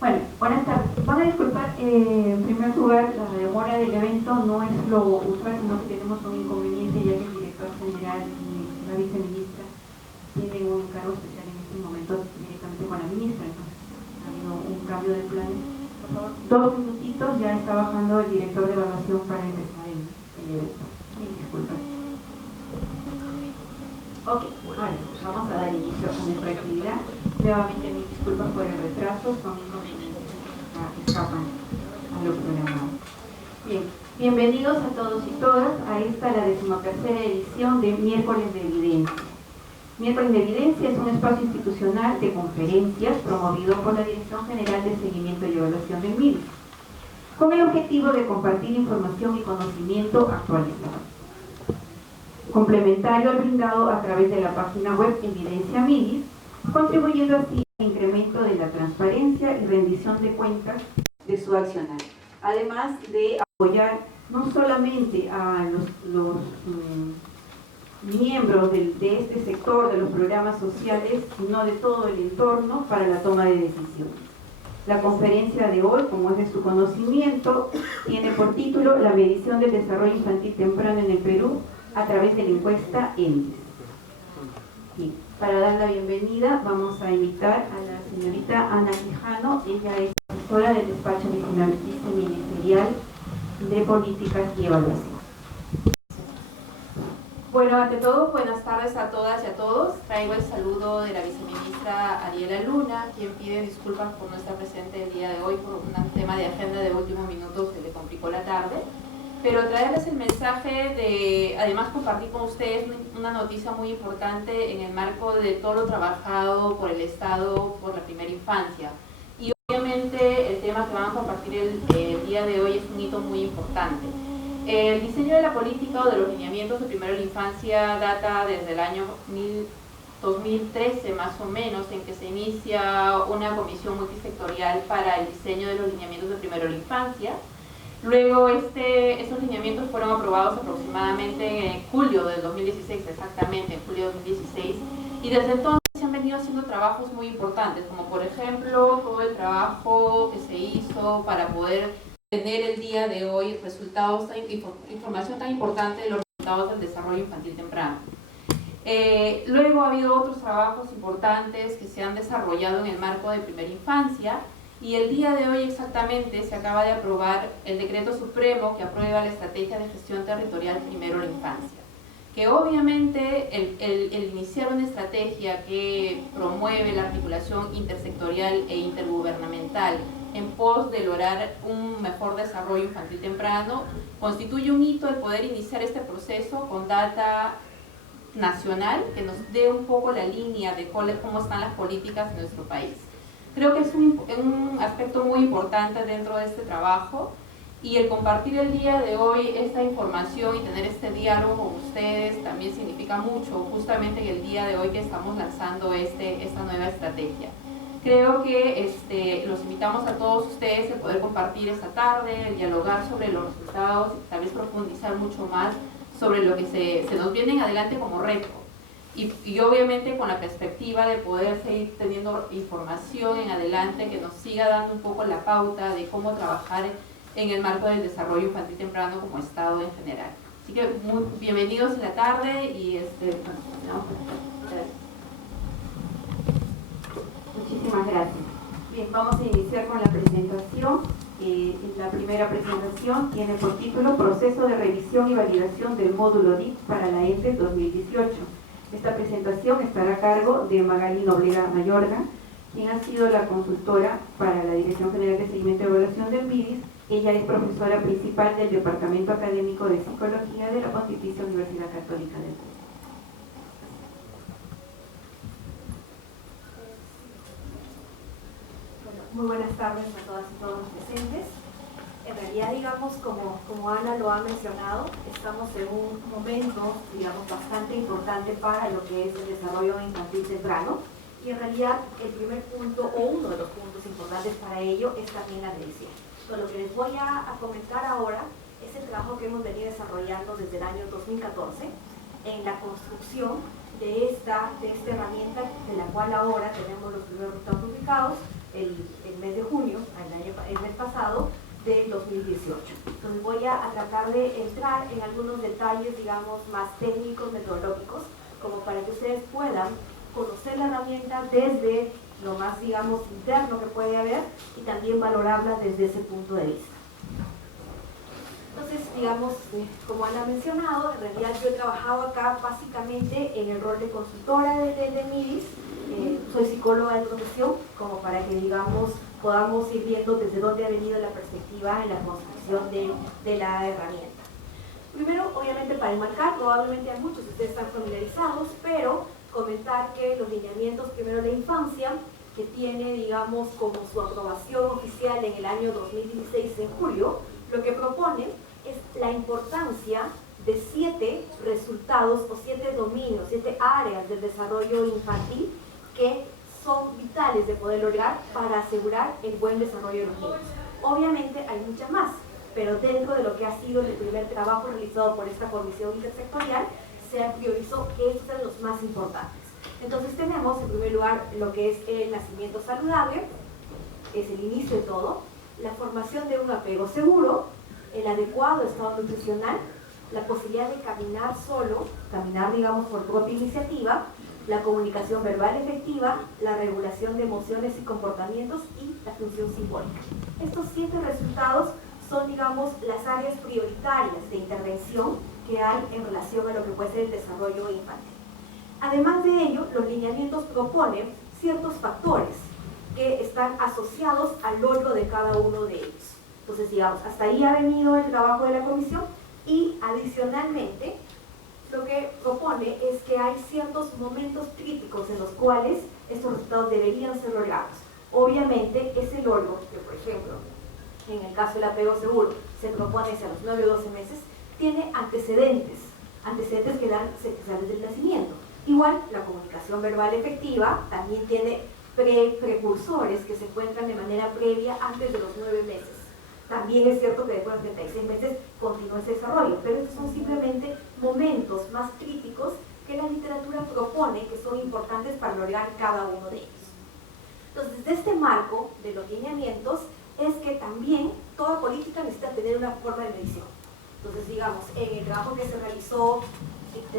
Bueno, buenas tardes. Van a disculpar, en primer lugar, la demora del evento no es lo usual, sino que tenemos un inconveniente, ya que el director general y la viceministra tienen un encargo especial en este momento directamente con la ministra, entonces ha habido un cambio de planes. Por favor, 2 minutitos, ya está bajando el director de evaluación para empezar el evento. Mil disculpas. Ok, vale, pues vamos a dar inicio a nuestra actividad. Nuevamente mis disculpas por el retraso, son inconvenientes que escapan a lo programado. Bien, bienvenidos a todos y todas a esta, la 13ª edición de Miércoles de Evidencia. Miércoles de Evidencia es un espacio institucional de conferencias promovido por la Dirección General de Seguimiento y Evaluación del MIDIS, con el objetivo de compartir información y conocimiento actualizado, complementario al brindado a través de la página web Evidencia MIDIS, contribuyendo así al incremento de la transparencia y rendición de cuentas de su accionar, además de apoyar no solamente a los miembros de este sector, de los programas sociales, sino de todo el entorno para la toma de decisiones. La conferencia de hoy, como es de su conocimiento, tiene por título La medición del desarrollo infantil temprano en el Perú a través de la encuesta ENDES. Bien, para dar la bienvenida vamos a invitar a la señorita Ana Quijano. Ella es profesora del despacho viceministerial de políticas y evaluación. Bueno, ante todo, buenas tardes a todas y a todos. Traigo el saludo de la viceministra Ariela Luna, quien pide disculpas por no estar presente el día de hoy por un tema de agenda de último minuto que le complicó la tarde. Pero traerles el mensaje de, además, compartir con ustedes una noticia muy importante en el marco de todo lo trabajado por el Estado por la primera infancia. Y obviamente el tema que van a compartir el día de hoy es un hito muy importante. El diseño de la política o de los lineamientos de primero la infancia data desde el año 2013 más o menos, en que se inicia una comisión multisectorial para el diseño de los lineamientos de primero la infancia. Luego esos lineamientos fueron aprobados aproximadamente en julio del 2016, exactamente en julio de 2016, y desde entonces se han venido haciendo trabajos muy importantes, como por ejemplo todo el trabajo que se hizo para poder tener el día de hoy información tan importante de los resultados del desarrollo infantil temprano. Luego ha habido otros trabajos importantes que se han desarrollado en el marco de primera infancia, y el día de hoy exactamente se acaba de aprobar el decreto supremo que aprueba la estrategia de gestión territorial primero la infancia, que obviamente el iniciar una estrategia que promueve la articulación intersectorial e intergubernamental en pos de lograr un mejor desarrollo infantil temprano constituye un hito el poder iniciar este proceso con data nacional que nos dé un poco la línea de cómo están las políticas en nuestro país. Creo que es un aspecto muy importante dentro de este trabajo, y el compartir el día de hoy esta información y tener este diálogo con ustedes también significa mucho, justamente en el día de hoy que estamos lanzando esta nueva estrategia. Creo que los invitamos a todos ustedes a poder compartir esta tarde, el dialogar sobre los resultados y tal vez profundizar mucho más sobre lo que se nos viene en adelante como reto. Y obviamente con la perspectiva de poder seguir teniendo información en adelante que nos siga dando un poco la pauta de cómo trabajar en el marco del desarrollo infantil temprano como Estado en general. Así que muy bienvenidos en la tarde y Muchísimas gracias. Bien, vamos a iniciar con la presentación. La primera presentación tiene por título Proceso de revisión y validación del módulo DIP para la ENDES 2018. Esta presentación estará a cargo de Magali Noblera Mayorga, quien ha sido la consultora para la Dirección General de Seguimiento y Evaluación del MIDIS. Ella es profesora principal del Departamento Académico de Psicología de la Pontificia Universidad Católica del Perú. Muy buenas tardes a todas y todos los presentes. En realidad, digamos, como Ana lo ha mencionado, estamos en un momento, digamos, bastante importante para lo que es el desarrollo infantil temprano, y en realidad el primer punto, o uno de los puntos importantes para ello, es también la revisión. Lo que les voy a comentar ahora es el trabajo que hemos venido desarrollando desde el año 2014 en la construcción de esta herramienta, de la cual ahora tenemos los primeros resultados publicados, el mes de junio, el mes pasado, del 2018. Entonces voy a tratar de entrar en algunos detalles, digamos, más técnicos, metodológicos, como para que ustedes puedan conocer la herramienta desde lo más, digamos, interno que puede haber y también valorarla desde ese punto de vista. Entonces, digamos, como Ana ha mencionado, en realidad yo he trabajado acá básicamente en el rol de consultora de MIDIS. Soy psicóloga de profesión, como para que, digamos, podamos ir viendo desde dónde ha venido la perspectiva en la construcción de la herramienta. Primero, obviamente, para enmarcar, probablemente a muchos de ustedes están familiarizados, pero comentar que los lineamientos primero de la infancia, que tiene, digamos, como su aprobación oficial en el año 2016 en julio, lo que propone es la importancia de 7 resultados o 7 dominios, 7 áreas del desarrollo infantil que son vitales de poder lograr para asegurar el buen desarrollo de los niños. Obviamente hay muchas más, pero dentro de lo que ha sido el primer trabajo realizado por esta comisión intersectorial, se priorizó que estos eran los más importantes. Entonces tenemos en primer lugar lo que es el nacimiento saludable, es el inicio de todo, la formación de un apego seguro, el adecuado estado nutricional, la posibilidad de caminar solo, caminar, digamos, por propia iniciativa, la comunicación verbal efectiva, la regulación de emociones y comportamientos y la función simbólica. Estos 7 resultados son, digamos, las áreas prioritarias de intervención que hay en relación a lo que puede ser el desarrollo infantil. Además de ello, los lineamientos proponen ciertos factores que están asociados al logro de cada uno de ellos. Entonces, digamos, hasta ahí ha venido el trabajo de la comisión y adicionalmente lo que propone es que hay ciertos momentos críticos en los cuales estos resultados deberían ser logrados. Obviamente, ese logro, que por ejemplo, en el caso del apego seguro, se propone hacia los 9 o 12 meses, tiene antecedentes que dan desde el nacimiento. Igual, la comunicación verbal efectiva también tiene precursores que se encuentran de manera previa antes de los 9 meses. También es cierto que después de 36 meses continúa ese desarrollo, pero estos son simplemente momentos más críticos que la literatura propone que son importantes para lograr cada uno de ellos. Entonces, desde este marco de los lineamientos es que también toda política necesita tener una forma de medición. Entonces, digamos, en el trabajo que se realizó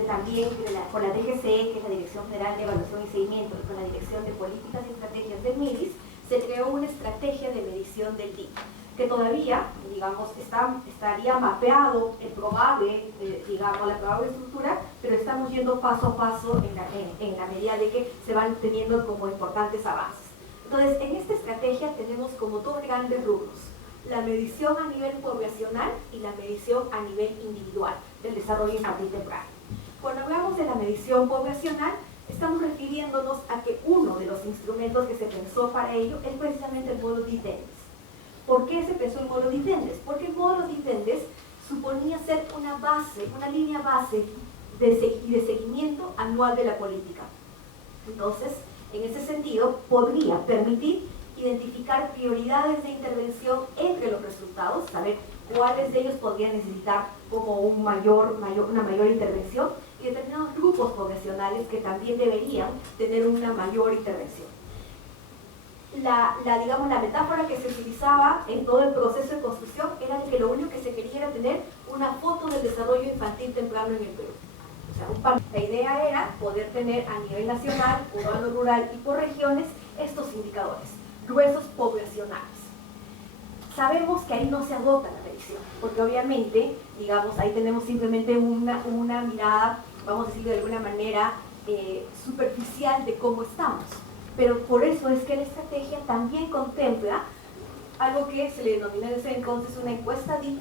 también con la DGC, que es la Dirección General de Evaluación y Seguimiento, y con la Dirección de Políticas y Estrategias del MIDIS, se creó una estrategia de medición del DIC, que todavía, digamos, estaría mapeado el probable, digamos, la probable estructura, pero estamos yendo paso a paso en la medida de que se van teniendo como importantes avances. Entonces, en esta estrategia tenemos como 2 grandes rubros: la medición a nivel poblacional y la medición a nivel individual del desarrollo infantil temprano. Cuando hablamos de la medición poblacional, estamos refiriéndonos a que uno de los instrumentos que se pensó para ello es precisamente el módulo Ditendes. ¿Por qué se pensó el módulo Ditendes? Porque el módulo Ditendes suponía ser una base, una línea base de seguimiento anual de la política. Entonces, en ese sentido, podría permitir identificar prioridades de intervención entre los resultados, saber cuáles de ellos podrían necesitar como una mayor intervención, y determinados grupos poblacionales que también deberían tener una mayor intervención. Digamos, la metáfora que se utilizaba en todo el proceso de construcción era que lo único que se quería era tener una foto del desarrollo infantil temprano en el Perú. O sea, la idea era poder tener a nivel nacional, urbano, rural y por regiones estos indicadores, gruesos poblacionales. Sabemos que ahí no se agota la medición, porque obviamente, digamos, ahí tenemos simplemente una mirada, vamos a decir de alguna manera, superficial de cómo estamos. Pero por eso es que la estrategia también contempla algo que se le denomina en ese entonces una encuesta DIT,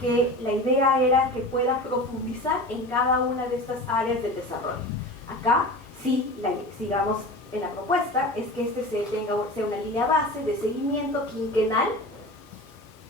que la idea era que pueda profundizar en cada una de estas áreas del desarrollo. Acá, sí, digamos, en la propuesta es que sea una línea base de seguimiento quinquenal,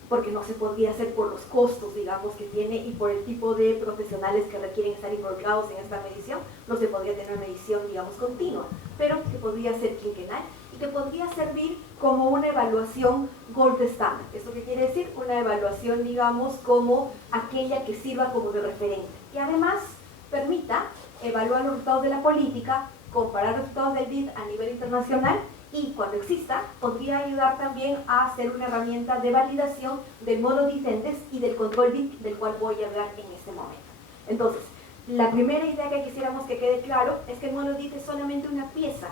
porque no se podría hacer por los costos, digamos, que tiene y por el tipo de profesionales que requieren estar involucrados en esta medición, no se podría tener una medición, digamos, continua, pero que podría ser quinquenal y que podría servir como una evaluación gold standard. ¿Esto qué quiere decir? Una evaluación, digamos, como aquella que sirva como de referente y además permita evaluar los resultados de la política, comparar los resultados del BID a nivel internacional y cuando exista, podría ayudar también a ser una herramienta de validación del modo DIT y del control DIT, del cual voy a hablar en este momento. Entonces, la primera idea que quisiéramos que quede claro es que el modo DIT es solamente una pieza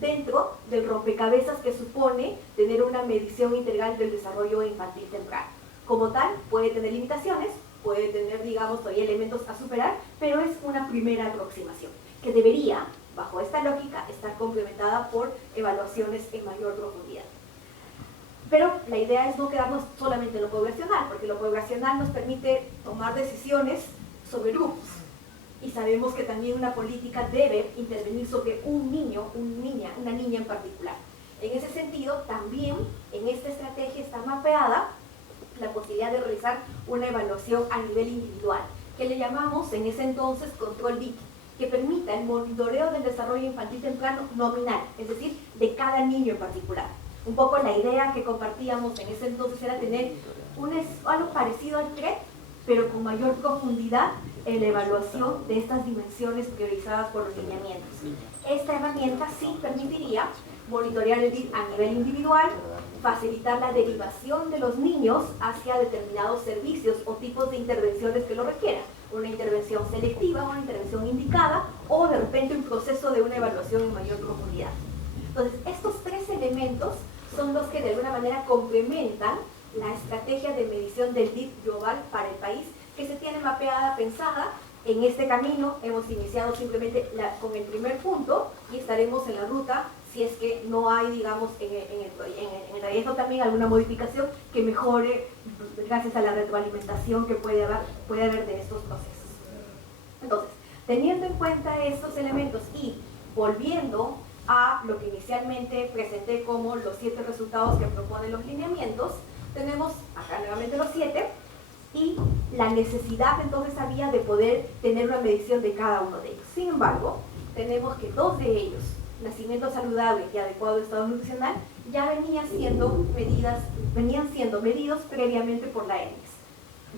dentro del rompecabezas que supone tener una medición integral del desarrollo infantil temprano. Como tal, puede tener limitaciones, puede tener, digamos, todavía elementos a superar, pero es una primera aproximación que debería, bajo esta lógica, estar complementada por evaluaciones en mayor profundidad. Pero la idea es no quedarnos solamente en lo poblacional, porque lo poblacional nos permite tomar decisiones sobre grupos. Y sabemos que también una política debe intervenir sobre un niño, una niña en particular. En ese sentido, también en esta estrategia está mapeada la posibilidad de realizar una evaluación a nivel individual, que le llamamos en ese entonces control DIT, que permita el monitoreo del desarrollo infantil temprano nominal, es decir, de cada niño en particular. Un poco la idea que compartíamos en ese entonces era tener algo parecido al CREP, pero con mayor profundidad en la evaluación de estas dimensiones priorizadas por los lineamientos. Esta herramienta sí permitiría monitorear el DIT a nivel individual, facilitar la derivación de los niños hacia determinados servicios o tipos de intervenciones que lo requieran. Una intervención selectiva, una intervención indicada o de repente un proceso de una evaluación en mayor profundidad. Entonces, estos tres elementos son los que de alguna manera complementan la estrategia de medición del DIT global para el país que se tiene mapeada, pensada. En este camino hemos iniciado simplemente con el primer punto y estaremos en la ruta si es que no hay, digamos, en el trayecto también alguna modificación que mejore gracias a la retroalimentación que puede haber de estos procesos. Entonces, teniendo en cuenta estos elementos y volviendo a lo que inicialmente presenté como los 7 resultados que proponen los lineamientos, tenemos acá nuevamente los 7 y la necesidad entonces había de poder tener una medición de cada uno de ellos. Sin embargo, tenemos que 2 de ellos, nacimiento saludable y adecuado estado nutricional, ya venían siendo medidos previamente por la ENES.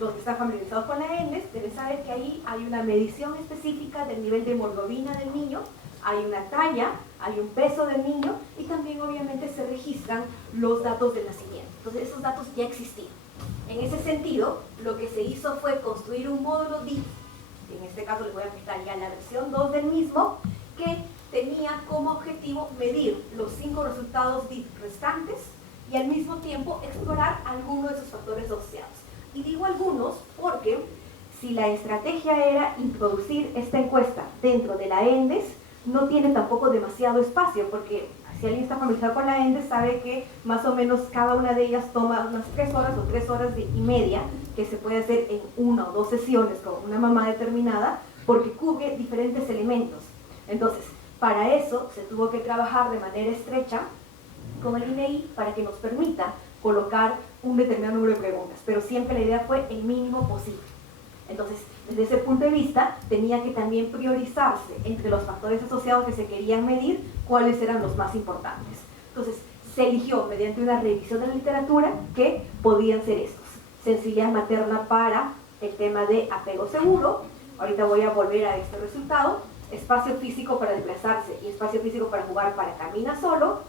Los que están familiarizados con la ENES deben saber que ahí hay una medición específica del nivel de hemoglobina del niño, hay una talla, hay un peso del niño y también obviamente se registran los datos del nacimiento. Entonces esos datos ya existían. En ese sentido, lo que se hizo fue construir un módulo DIT, en este caso les voy a mostrar ya la versión 2 del mismo, que tenía como objetivo medir los 5 resultados DIT restantes y al mismo tiempo explorar algunos de sus factores asociados. Y digo algunos porque si la estrategia era introducir esta encuesta dentro de la ENDES, no tiene tampoco demasiado espacio, porque si alguien está familiarizado con la ENDES sabe que más o menos cada una de ellas toma unas 3 horas o 3 horas y media, que se puede hacer en 1 o 2 sesiones con una mamá determinada, porque cubre diferentes elementos. Entonces, para eso se tuvo que trabajar de manera estrecha con el INEI para que nos permita colocar un determinado número de preguntas, pero siempre la idea fue el mínimo posible. Entonces, desde ese punto de vista, tenía que también priorizarse entre los factores asociados que se querían medir, cuáles eran los más importantes. Entonces, se eligió mediante una revisión de la literatura que podían ser estos. Sensibilidad materna para el tema de apego seguro, ahorita voy a volver a este resultado, espacio físico para desplazarse y espacio físico para jugar para camina solo,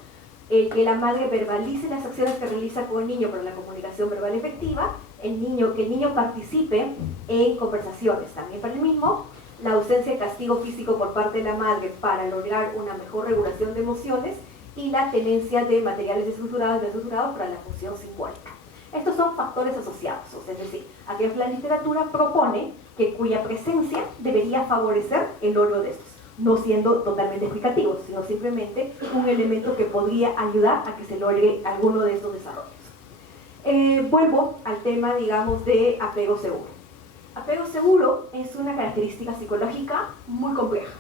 que la madre verbalice las acciones que realiza con el niño para la comunicación verbal efectiva, que el niño participe en conversaciones también para el mismo, la ausencia de castigo físico por parte de la madre para lograr una mejor regulación de emociones y la tenencia de materiales desestructurados para la función simbólica. Estos son factores asociados, es decir, aquella la literatura propone que cuya presencia debería favorecer el logro de estos, no siendo totalmente explicativos, sino simplemente un elemento que podría ayudar a que se logre alguno de estos desarrollos. Vuelvo al tema, digamos, de apego seguro. Apego seguro es una característica psicológica muy compleja,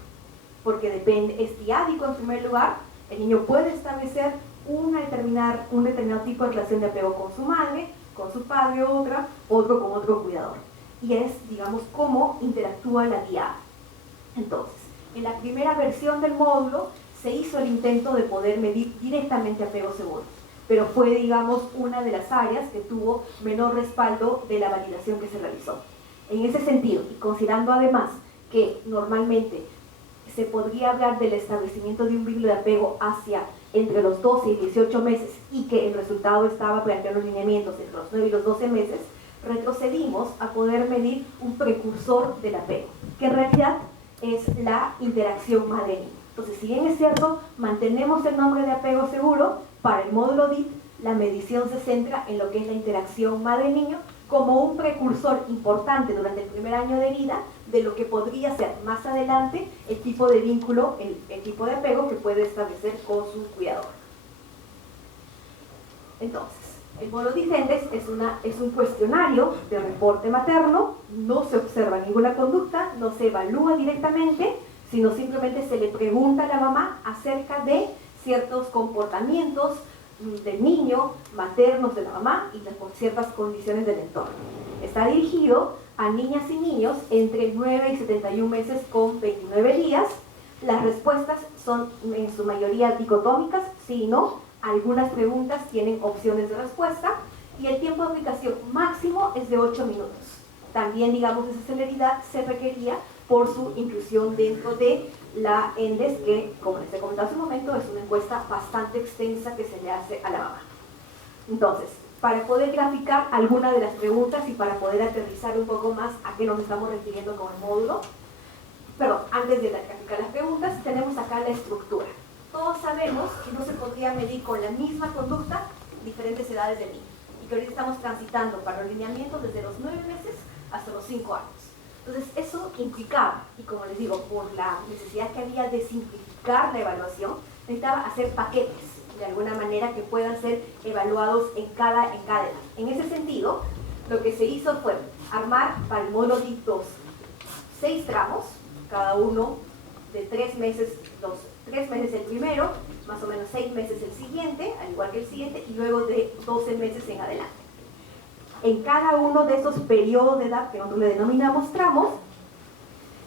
porque es diádico en primer lugar, el niño puede establecer un determinado tipo de relación de apego con su madre, con su padre otro con otro cuidador. Y es, digamos, cómo interactúa la guiada. Entonces, en la primera versión del módulo se hizo el intento de poder medir directamente apego seguro, pero fue, digamos, una de las áreas que tuvo menor respaldo de la validación que se realizó. En ese sentido, y considerando además que normalmente se podría hablar del establecimiento de un vínculo de apego hacia entre los 12 y 18 meses y que el resultado estaba planteando lineamientos entre los 9 y los 12 meses, retrocedimos a poder medir un precursor del apego, que en realidad es la interacción madre-niño. Entonces, si bien es cierto, mantenemos el nombre de apego seguro, para el módulo DIT la medición se centra en lo que es la interacción madre-niño como un precursor importante durante el primer año de vida de lo que podría ser más adelante el tipo de vínculo, el tipo de apego que puede establecer con su cuidador. Entonces, el módulo DIT-ENDES es un cuestionario de reporte materno, no se observa ninguna conducta, no se evalúa directamente, sino simplemente se le pregunta a la mamá acerca de ciertos comportamientos del niño, maternos de la mamá y por ciertas condiciones del entorno. Está dirigido a niñas y niños entre 9 y 71 meses con 29 días. Las respuestas son en su mayoría dicotómicas, sí y no. Algunas preguntas tienen opciones de respuesta y el tiempo de aplicación máximo es de 8 minutos. También, digamos, esa celeridad se requería por su inclusión dentro de la ENDES, que, como les he comentado hace un momento, es una encuesta bastante extensa que se le hace a la mamá. Entonces, para poder graficar algunas de las preguntas y para poder aterrizar un poco más a qué nos estamos refiriendo con el módulo, perdón, antes de graficar las preguntas, tenemos acá la estructura. Todos sabemos que no se podría medir con la misma conducta diferentes edades de niño, y que ahorita estamos transitando para los lineamientos desde los 9 meses hasta los 5 años. Entonces, eso implicaba, y como les digo, por la necesidad que había de simplificar la evaluación, necesitaba hacer paquetes, de alguna manera, que puedan ser evaluados en cada edad. En ese sentido, lo que se hizo fue armar para el módulo DIT 2 6 tramos, cada uno de 3 meses, 3 meses el primero, más o menos 6 meses el siguiente, al igual que el siguiente, y luego de 12 meses en adelante. En cada uno de esos periodos de edad, que nosotros le denominamos tramos,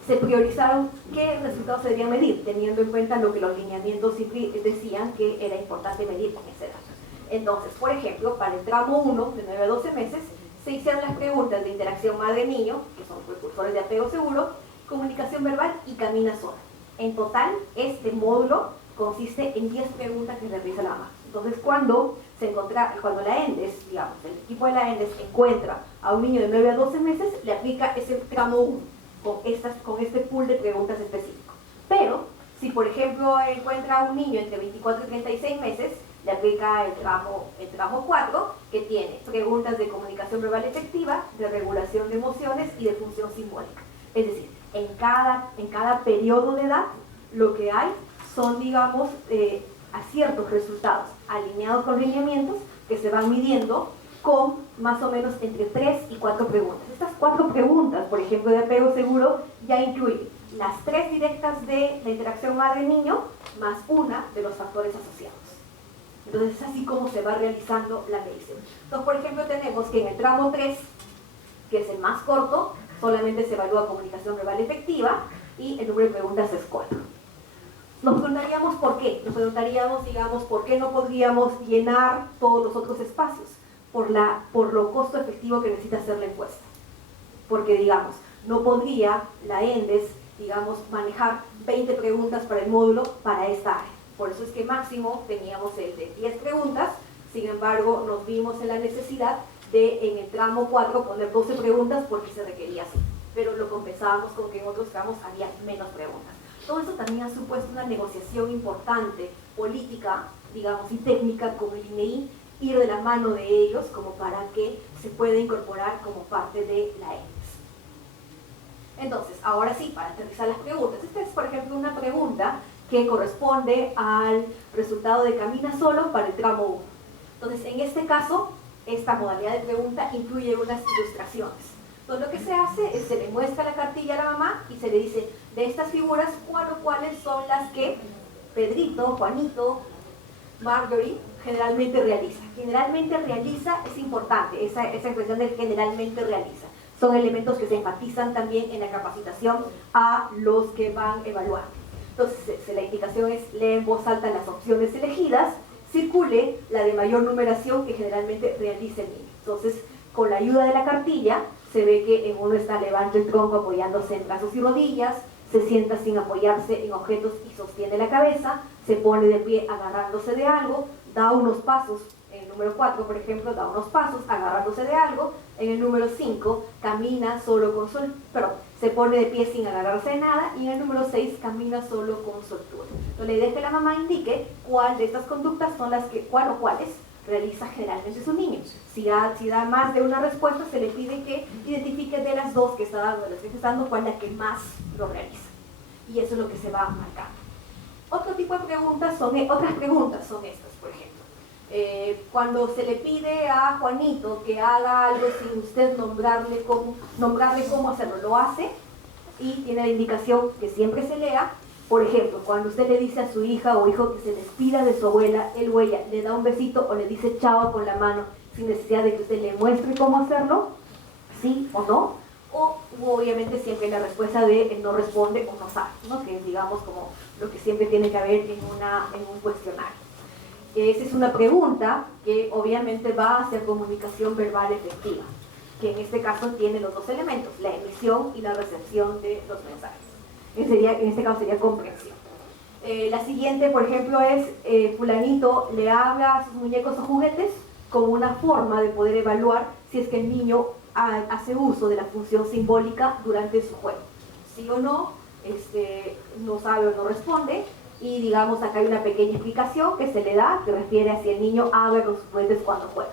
se priorizaron qué resultados se debían medir, teniendo en cuenta lo que los lineamientos decían que era importante medir con esa edad. Entonces, por ejemplo, para el tramo 1, de 9 a 12 meses, se hicieron las preguntas de interacción madre-niño, que son precursores de apego seguro, comunicación verbal y camina sola. En total, este módulo consiste en 10 preguntas que realiza la mamá. Entonces, cuando la ENDES, digamos, el equipo de la ENDES encuentra a un niño de 9 a 12 meses, le aplica ese tramo 1 con este pool de preguntas específico. Pero, si por ejemplo encuentra a un niño entre 24 y 36 meses, le aplica el tramo 4, que tiene preguntas de comunicación verbal efectiva, de regulación de emociones y de función simbólica. Es decir, en cada periodo de edad, lo que hay son, digamos, aciertos resultados alineados con lineamientos que se van midiendo con más o menos entre 3 y 4 preguntas. Estas 4 preguntas, por ejemplo, de apego seguro, ya incluyen las 3 directas de la interacción madre-niño, más una de los factores asociados. Entonces es así como se va realizando la medición. Entonces, por ejemplo, tenemos que en el tramo 3, que es el más corto, solamente se evalúa comunicación verbal efectiva y el número de preguntas es 4. Nos preguntaríamos por qué. Nos preguntaríamos, digamos, por qué no podríamos llenar todos los otros espacios. Por lo costo efectivo que necesita hacer la encuesta. Porque, digamos, no podría la ENDES, digamos, manejar 20 preguntas para el módulo para esta área. Por eso es que máximo teníamos el de 10 preguntas, sin embargo, nos vimos en la necesidad de, en el tramo 4, poner 12 preguntas porque se requería así. Pero lo compensábamos con que en otros tramos había menos preguntas. Todo eso también ha supuesto una negociación importante, política, digamos, y técnica con el INEI, ir de la mano de ellos como para que se pueda incorporar como parte de la ENDES. Entonces, ahora sí, para aterrizar las preguntas. Esta es, por ejemplo, una pregunta que corresponde al resultado de Camina Solo para el tramo 1. Entonces, en este caso, esta modalidad de pregunta incluye unas ilustraciones. Entonces, lo que se hace es se le muestra la cartilla a la mamá y se le dice, de estas figuras, ¿cuáles son las que Pedrito, Juanito, Marjorie generalmente realiza? Generalmente realiza es importante, esa expresión del generalmente realiza. Son elementos que se enfatizan también en la capacitación a los que van evaluando. Entonces, la indicación es lee en voz alta las opciones elegidas, circule la de mayor numeración que generalmente realiza el niño. Entonces, con la ayuda de la cartilla, se ve que en uno está levanta el tronco apoyándose en brazos y rodillas, se sienta sin apoyarse en objetos y sostiene la cabeza, se pone de pie agarrándose de algo, da unos pasos. En el número 4, por ejemplo, da unos pasos agarrándose de algo. En el número 5, camina solo con se pone de pie sin agarrarse de nada. Y en el número 6, camina solo con soltura. Entonces, la idea es que la mamá indique cuál de estas conductas son las que, cuáles realiza generalmente su niño. Si da más de una respuesta, se le pide que identifique de las dos que está dando, de las que está dando, cuál es la que más lo realiza. Y eso es lo que se va marcando. Otro tipo de preguntas otras preguntas son estas, por ejemplo. Cuando se le pide a Juanito que haga algo sin usted nombrarle cómo hacerlo, lo hace y tiene la indicación que siempre se lea. Por ejemplo, cuando usted le dice a su hija o hijo que se despida de su abuela, él o ella le da un besito o le dice chao con la mano sin necesidad de que usted le muestre cómo hacerlo, sí o no, o obviamente siempre la respuesta de él no responde o no sabe, ¿no? Que es, digamos, como lo que siempre tiene que haber en un cuestionario. Esa es una pregunta que obviamente va a ser comunicación verbal efectiva, que en este caso tiene los dos elementos, la emisión y la recepción de los mensajes. En este caso sería comprensión. La siguiente, por ejemplo, es fulanito le habla a sus muñecos o juguetes como una forma de poder evaluar si es que el niño hace uso de la función simbólica durante su juego. Sí o no, no sabe o no responde. Y digamos, acá hay una pequeña explicación que se le da, que refiere a si el niño habla con sus juguetes cuando juega.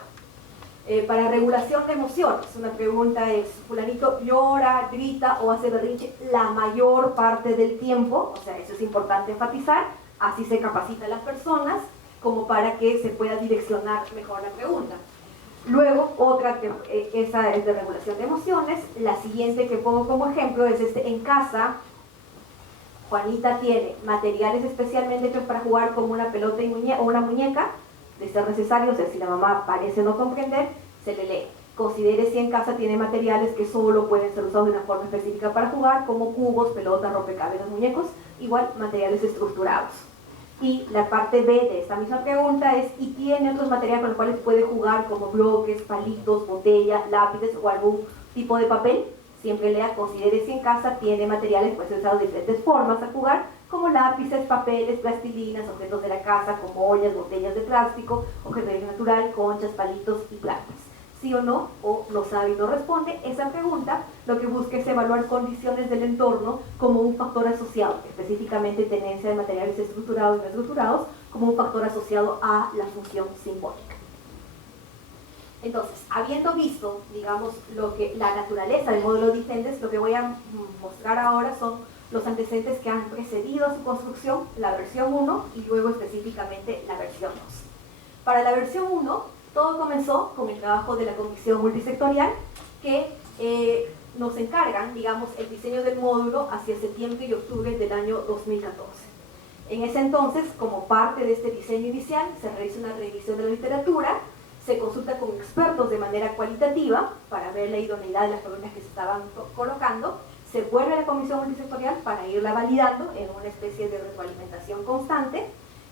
Para regulación de emociones, una pregunta es, fulanito llora, grita o hace berrinche la mayor parte del tiempo, o sea, eso es importante enfatizar, así se capacita a las personas como para que se pueda direccionar mejor la pregunta. Luego, otra que esa es de regulación de emociones. La siguiente que pongo como ejemplo es en casa, Juanita tiene materiales especialmente hechos para jugar como una pelota o una muñeca, de ser necesario, o sea, si la mamá parece no comprender, se le lee. Considere si en casa tiene materiales que solo pueden ser usados de una forma específica para jugar, como cubos, pelotas, rompecabezas, muñecos, igual materiales estructurados. Y la parte B de esta misma pregunta es, ¿y tiene otros materiales con los cuales puede jugar, como bloques, palitos, botellas, lápices o algún tipo de papel? Siempre lea, considere si en casa tiene materiales que pueden ser usados de diferentes formas a jugar, como lápices, papeles, plastilinas, objetos de la casa, como ollas, botellas de plástico, objetos de origen natural, conchas, palitos y plantas. Sí o no, o no sabe y no responde. Esa pregunta lo que busca es evaluar condiciones del entorno como un factor asociado, específicamente tenencia de materiales estructurados y no estructurados, como un factor asociado a la función simbólica. Entonces, habiendo visto, digamos, la naturaleza del módulo Ditendes, lo que voy a mostrar ahora son los antecedentes que han precedido a su construcción, la versión 1 y luego específicamente la versión 2. Para la versión 1, todo comenzó con el trabajo de la comisión multisectorial que nos encargan, digamos, el diseño del módulo hacia septiembre y octubre del año 2014. En ese entonces, como parte de este diseño inicial, se realiza una revisión de la literatura, se consulta con expertos de manera cualitativa para ver la idoneidad de las preguntas que se estaban colocando, se vuelve a la comisión multisectorial para irla validando en una especie de retroalimentación constante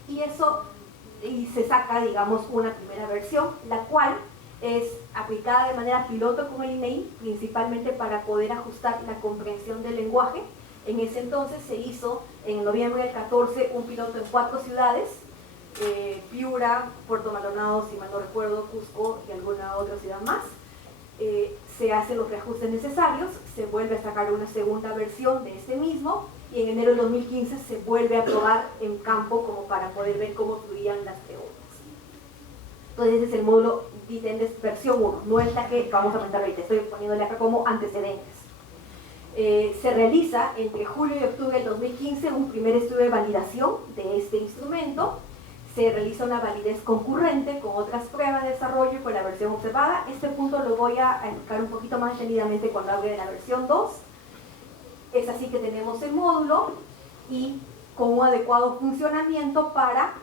y se saca, digamos, una primera versión, la cual es aplicada de manera piloto con el INEI, principalmente para poder ajustar la comprensión del lenguaje. En ese entonces se hizo, en noviembre del 14, un piloto en 4 ciudades, Piura, Puerto Maldonado, si mal no recuerdo, Cusco y alguna otra ciudad más. Se hacen los reajustes necesarios, se vuelve a sacar una segunda versión de este mismo y en enero de 2015 se vuelve a probar en campo como para poder ver cómo fluían las preguntas. Entonces ese es el módulo Ditendes versión 1, no es la que vamos a comentar ahorita, estoy poniéndole acá como antecedentes. Se realiza entre julio y octubre del 2015 un primer estudio de validación de este instrumento. Se realiza una validez concurrente con otras pruebas de desarrollo y con la versión observada. Este punto lo voy a explicar un poquito más detenidamente cuando hable de la versión 2. Es así que tenemos el módulo y con un adecuado funcionamiento para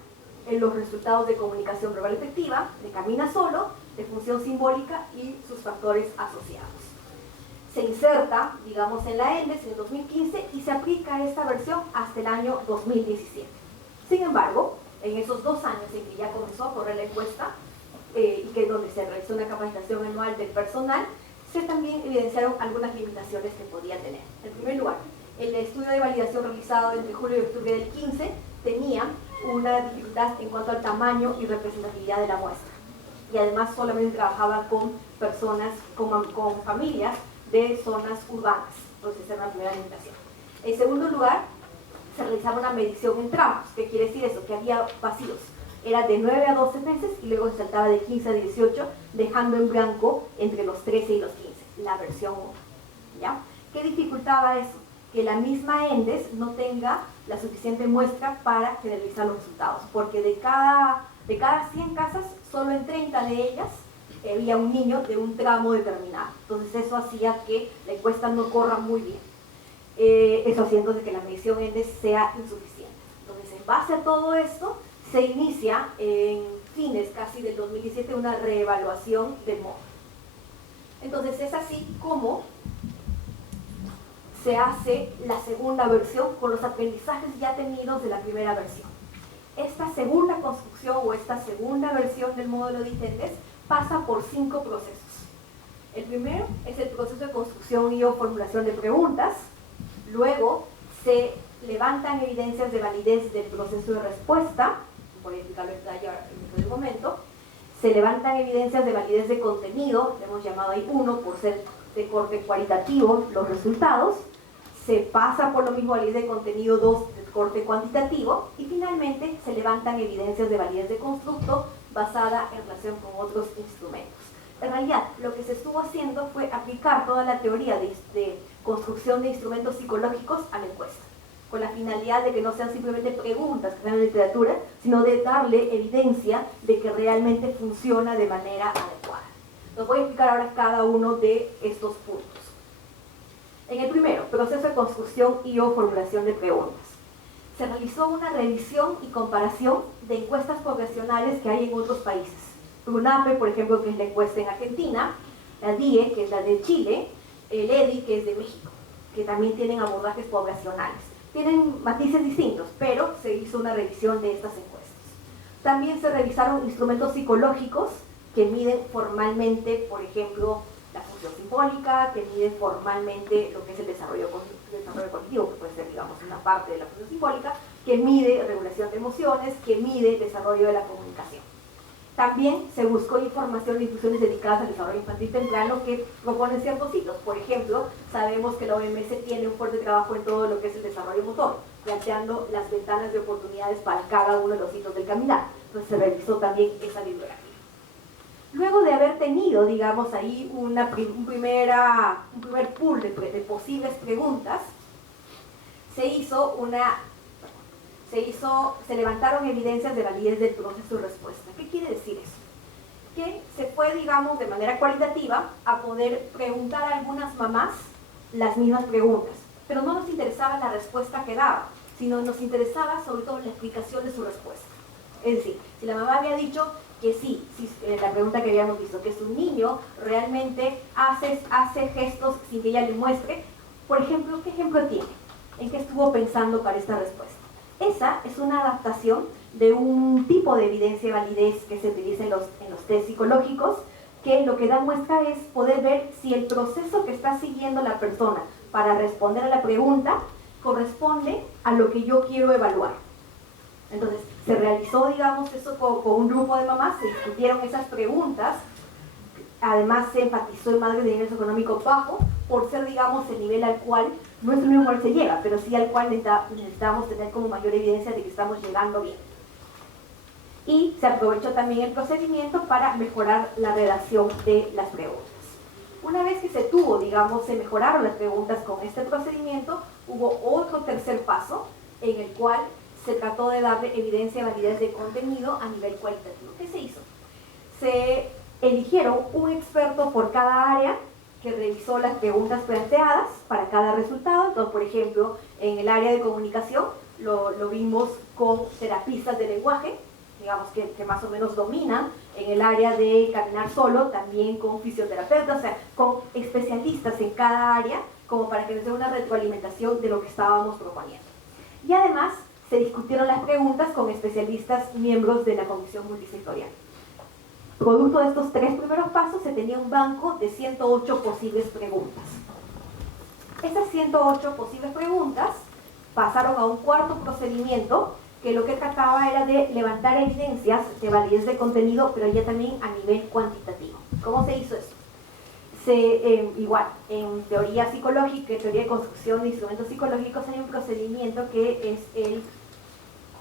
los resultados de comunicación verbal efectiva, de camina solo, de función simbólica y sus factores asociados. Se inserta, digamos, en la ENDES en el 2015 y se aplica esta versión hasta el año 2017. Sin embargo, en esos 2 años en que ya comenzó a correr la encuesta y que es donde se realizó una capacitación anual del personal, se también evidenciaron algunas limitaciones que podía tener. En primer lugar, el estudio de validación realizado entre julio y octubre del 15 tenían una dificultad en cuanto al tamaño y representatividad de la muestra. Y además solamente trabajaban con personas, con familias de zonas urbanas. Entonces esa era la primera limitación. En segundo lugar, se realizaba una medición en tramos. ¿Qué quiere decir eso? Que había vacíos. Era de 9 a 12 meses y luego se saltaba de 15 a 18, dejando en blanco entre los 13 y los 15, la versión 1. ¿Ya? ¿Qué dificultaba eso? Que la misma ENDES no tenga la suficiente muestra para generalizar los resultados, porque de cada 100 casas, solo en 30 de ellas había un niño de un tramo determinado. Entonces eso hacía que la encuesta no corra muy bien. Eso hacía entonces que la medición ENDES sea insuficiente. Entonces, en base a todo esto, se inicia en fines casi del 2017 una reevaluación del módulo. Entonces es así como se hace la segunda versión con los aprendizajes ya tenidos de la primera versión. Esta segunda construcción o esta segunda versión del módulo de ITENDES pasa por 5 procesos. El primero es el proceso de construcción y o formulación de preguntas. Luego se levantan evidencias de validez del proceso de respuesta. Voy a explicarlo en detalle en un momento. Se levantan evidencias de validez de contenido, le hemos llamado ahí 1 por ser de corte cualitativo los resultados. Se pasa por lo mismo validez de contenido 2 de corte cuantitativo y finalmente se levantan evidencias de validez de constructo basada en relación con otros instrumentos. En realidad, lo que se estuvo haciendo fue aplicar toda la teoría de construcción de instrumentos psicológicos a la encuesta, con la finalidad de que no sean simplemente preguntas que sean en literatura, sino de darle evidencia de que realmente funciona de manera adecuada. Los voy a explicar ahora cada uno de estos puntos. En el primero, proceso de construcción y o formulación de preguntas. Se realizó una revisión y comparación de encuestas poblacionales que hay en otros países. RUNAPE, por ejemplo, que es la encuesta en Argentina, la DIE, que es la de Chile, el EDI, que es de México, que también tienen abordajes poblacionales. Tienen matices distintos, pero se hizo una revisión de estas encuestas. También se revisaron instrumentos psicológicos que miden formalmente, por ejemplo, la función simbólica, que miden formalmente lo que es el desarrollo cognitivo, que puede ser, digamos, una parte de la función simbólica, que mide regulación de emociones, que mide el desarrollo de la comunicación. También se buscó información de instituciones dedicadas al desarrollo infantil temprano que proponen ciertos hitos. Por ejemplo, sabemos que la OMS tiene un fuerte trabajo en todo lo que es el desarrollo motor, planteando las ventanas de oportunidades para cada uno de los hitos del caminar. Entonces se revisó también esa bibliografía. Luego de haber tenido, digamos, ahí un primer pool de posibles preguntas, se levantaron evidencias de validez del proceso de respuesta. ¿Qué quiere decir eso? Que se fue, digamos, de manera cualitativa a poder preguntar a algunas mamás las mismas preguntas, pero no nos interesaba la respuesta que daba, sino nos interesaba sobre todo la explicación de su respuesta. Es decir, si la mamá había dicho que sí, la pregunta que habíamos visto, que su niño realmente hace gestos sin que ella le muestre, por ejemplo, ¿qué ejemplo tiene? ¿En qué estuvo pensando para esta respuesta? Esa es una adaptación de un tipo de evidencia de validez que se utiliza en los test psicológicos, que lo que da muestra es poder ver si el proceso que está siguiendo la persona para responder a la pregunta corresponde a lo que yo quiero evaluar. Entonces, se realizó, digamos, eso con un grupo de mamás, se discutieron esas preguntas, además se enfatizó en madres de ingreso económico bajo, por ser, digamos, el nivel al cual, no es el mismo cual se llega, pero sí al cual necesitamos tener como mayor evidencia de que estamos llegando bien. Y se aprovechó también el procedimiento para mejorar la redacción de las preguntas. Una vez que se tuvo, digamos, se mejoraron las preguntas con este procedimiento, hubo otro tercer paso en el cual se trató de darle evidencia de validez de contenido a nivel cualitativo. ¿Qué se hizo? Se eligieron un experto por cada área que revisó las preguntas planteadas para cada resultado. Entonces, por ejemplo, en el área de comunicación lo vimos con terapistas de lenguaje, digamos que más o menos dominan. En el área de caminar solo, también con fisioterapeutas, o sea, con especialistas en cada área, como para que nos dé una retroalimentación de lo que estábamos proponiendo. Y además, se discutieron las preguntas con especialistas miembros de la comisión multisectorial. Producto de estos 3 primeros pasos, se tenía un banco de 108 posibles preguntas. Esas 108 posibles preguntas pasaron a un cuarto procedimiento que lo que trataba era de levantar evidencias de validez de contenido, pero ya también a nivel cuantitativo. ¿Cómo se hizo eso? Igual, en teoría psicológica, en teoría de construcción de instrumentos psicológicos, hay un procedimiento que es el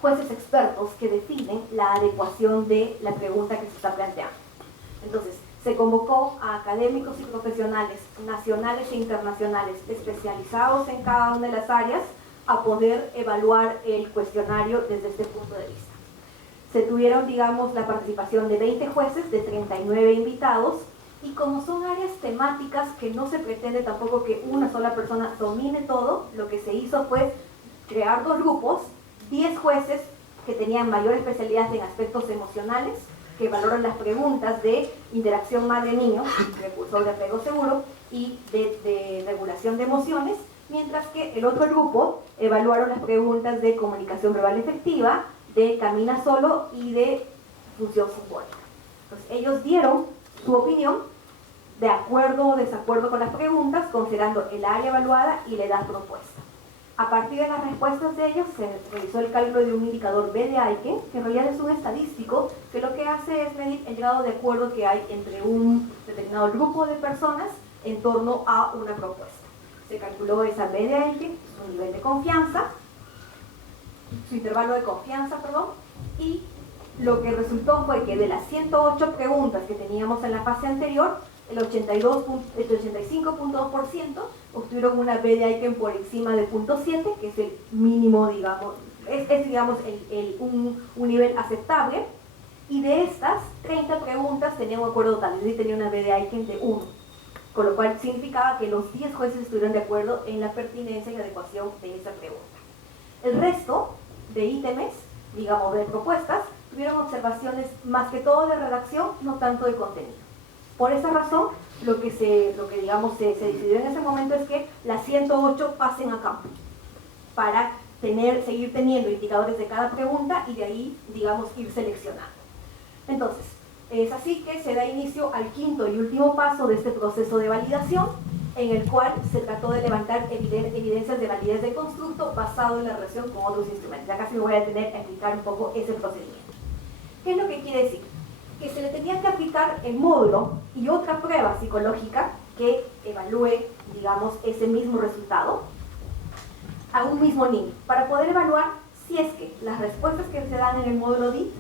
jueces expertos que definen la adecuación de la pregunta que se está planteando. Entonces, se convocó a académicos y profesionales nacionales e internacionales especializados en cada una de las áreas a poder evaluar el cuestionario desde este punto de vista. Se tuvieron, digamos, la participación de 20 jueces, de 39 invitados, y como son áreas temáticas que no se pretende tampoco que una sola persona domine todo, lo que se hizo fue crear 2 grupos, 10 jueces que tenían mayor especialidad en aspectos emocionales, que valoran las preguntas de interacción madre-niño, precursor de apego seguro, y de regulación de emociones, mientras que el otro grupo evaluaron las preguntas de comunicación verbal efectiva, de camina solo y de función simbólica. Entonces ellos dieron su opinión de acuerdo o desacuerdo con las preguntas, considerando el área evaluada y la edad propuesta. A partir de las respuestas de ellos se realizó el cálculo de un indicador B de Aiken, que en realidad es un estadístico que lo que hace es medir el grado de acuerdo que hay entre un determinado grupo de personas en torno a una propuesta. Se calculó esa B de Aiken, su nivel de confianza, su intervalo de confianza, y lo que resultó fue que de las 108 preguntas que teníamos en la fase anterior, el 85.2% obtuvieron una B de Aiken por encima de 0.7, que es el mínimo, digamos, digamos un nivel aceptable, y de estas 30 preguntas tenían un acuerdo total, es decir, tenía una B de Aiken de 1, con lo cual significaba que los 10 jueces estuvieron de acuerdo en la pertinencia y adecuación de esa pregunta. El resto de ítems, digamos, de propuestas, tuvieron observaciones más que todo de redacción, no tanto de contenido. Por esa razón, lo que digamos, se decidió en ese momento es que las 108 pasen a campo para seguir teniendo indicadores de cada pregunta y de ahí, digamos, ir seleccionando. Entonces, es así que se da inicio al quinto y último paso de este proceso de validación, en el cual se trató de levantar evidencias de validez del constructo basado en la relación con otros instrumentos. Ya casi me voy a detener a explicar un poco ese procedimiento. ¿Qué es lo que quiere decir? Que se le tenía que aplicar el módulo y otra prueba psicológica que evalúe, digamos, ese mismo resultado a un mismo niño, para poder evaluar si es que las respuestas que se dan en el módulo DIT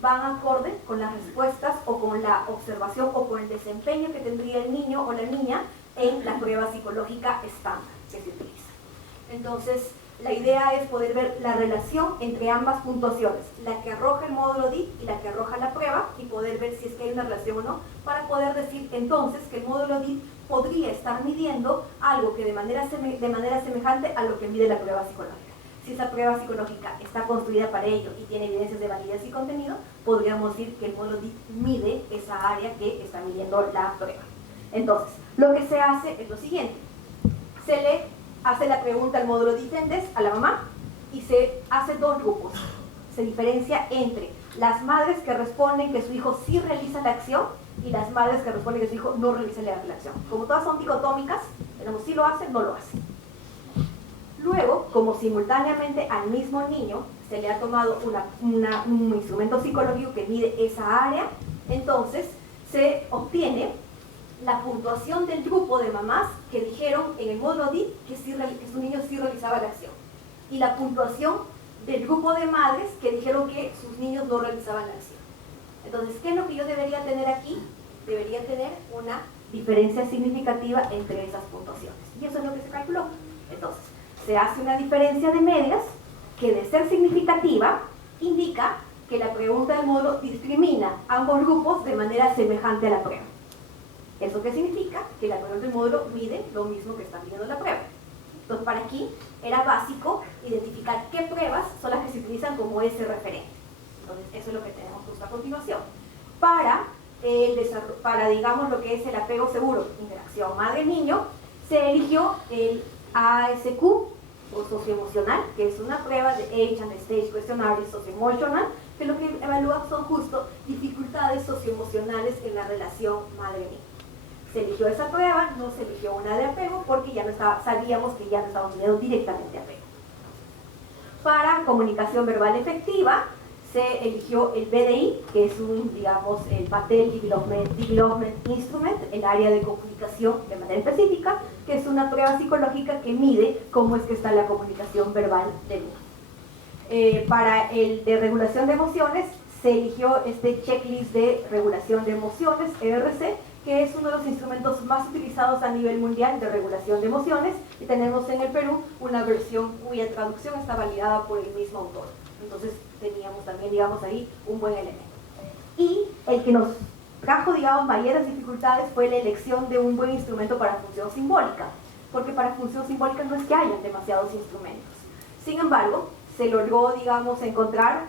van acorde con las respuestas o con la observación o con el desempeño que tendría el niño o la niña en la prueba psicológica estándar que se utiliza. Entonces, la idea es poder ver la relación entre ambas puntuaciones, la que arroja el módulo DIT y la que arroja la prueba, y poder ver si es que hay una relación o no, para poder decir entonces que el módulo DIT podría estar midiendo algo que de manera semejante a lo que mide la prueba psicológica. Si esa prueba psicológica está construida para ello y tiene evidencias de validez y contenido, podríamos decir que el módulo DIT mide esa área que está midiendo la prueba. Entonces, lo que se hace es lo siguiente: se le hace la pregunta al módulo DIT-ENDES a la mamá y se hace 2 grupos. Se diferencia entre las madres que responden que su hijo sí realiza la acción y las madres que responden que su hijo no realiza la acción. Como todas son dicotómicas, tenemos si lo hace, no lo hace. Luego, como simultáneamente al mismo niño se le ha tomado un instrumento psicológico que mide esa área, entonces se obtiene la puntuación del grupo de mamás que dijeron en el módulo DIT que su niño sí realizaba la acción, y la puntuación del grupo de madres que dijeron que sus niños no realizaban la acción. Entonces, ¿qué es lo que yo debería tener aquí? Debería tener una diferencia significativa entre esas puntuaciones, y eso es lo que se calculó. Entonces, se hace una diferencia de medias que, de ser significativa, indica que la pregunta del módulo discrimina ambos grupos de manera semejante a la prueba. ¿Eso qué significa? Que la pregunta del módulo mide lo mismo que está midiendo la prueba. Entonces, para aquí era básico identificar qué pruebas son las que se utilizan como ese referente. Entonces, eso es lo que tenemos justo a continuación. Para digamos, lo que es el apego seguro, interacción madre-niño, se eligió el ASQ, o socioemocional, que es una prueba de Age and Stage Questionnaire Socioemotional, que lo que evalúa son justo dificultades socioemocionales en la relación madre-niño. Se eligió esa prueba, no se eligió una de apego, porque ya no sabíamos que ya no estábamos midiendo directamente apego. Para comunicación verbal efectiva se eligió el BDI, que es digamos, el Battelle Development Instrument, el área de comunicación de manera específica, que es una prueba psicológica que mide cómo es que está la comunicación verbal del niño. Para el de regulación de emociones se eligió este checklist de regulación de emociones, ERC, que es uno de los instrumentos más utilizados a nivel mundial de regulación de emociones, y tenemos en el Perú una versión cuya traducción está validada por el mismo autor. Entonces teníamos también, digamos, ahí un buen elemento. Y el que nos trajo, digamos, mayores dificultades fue la elección de un buen instrumento para función simbólica, porque para función simbólica no es que hayan demasiados instrumentos. Sin embargo, se logró, digamos, encontrar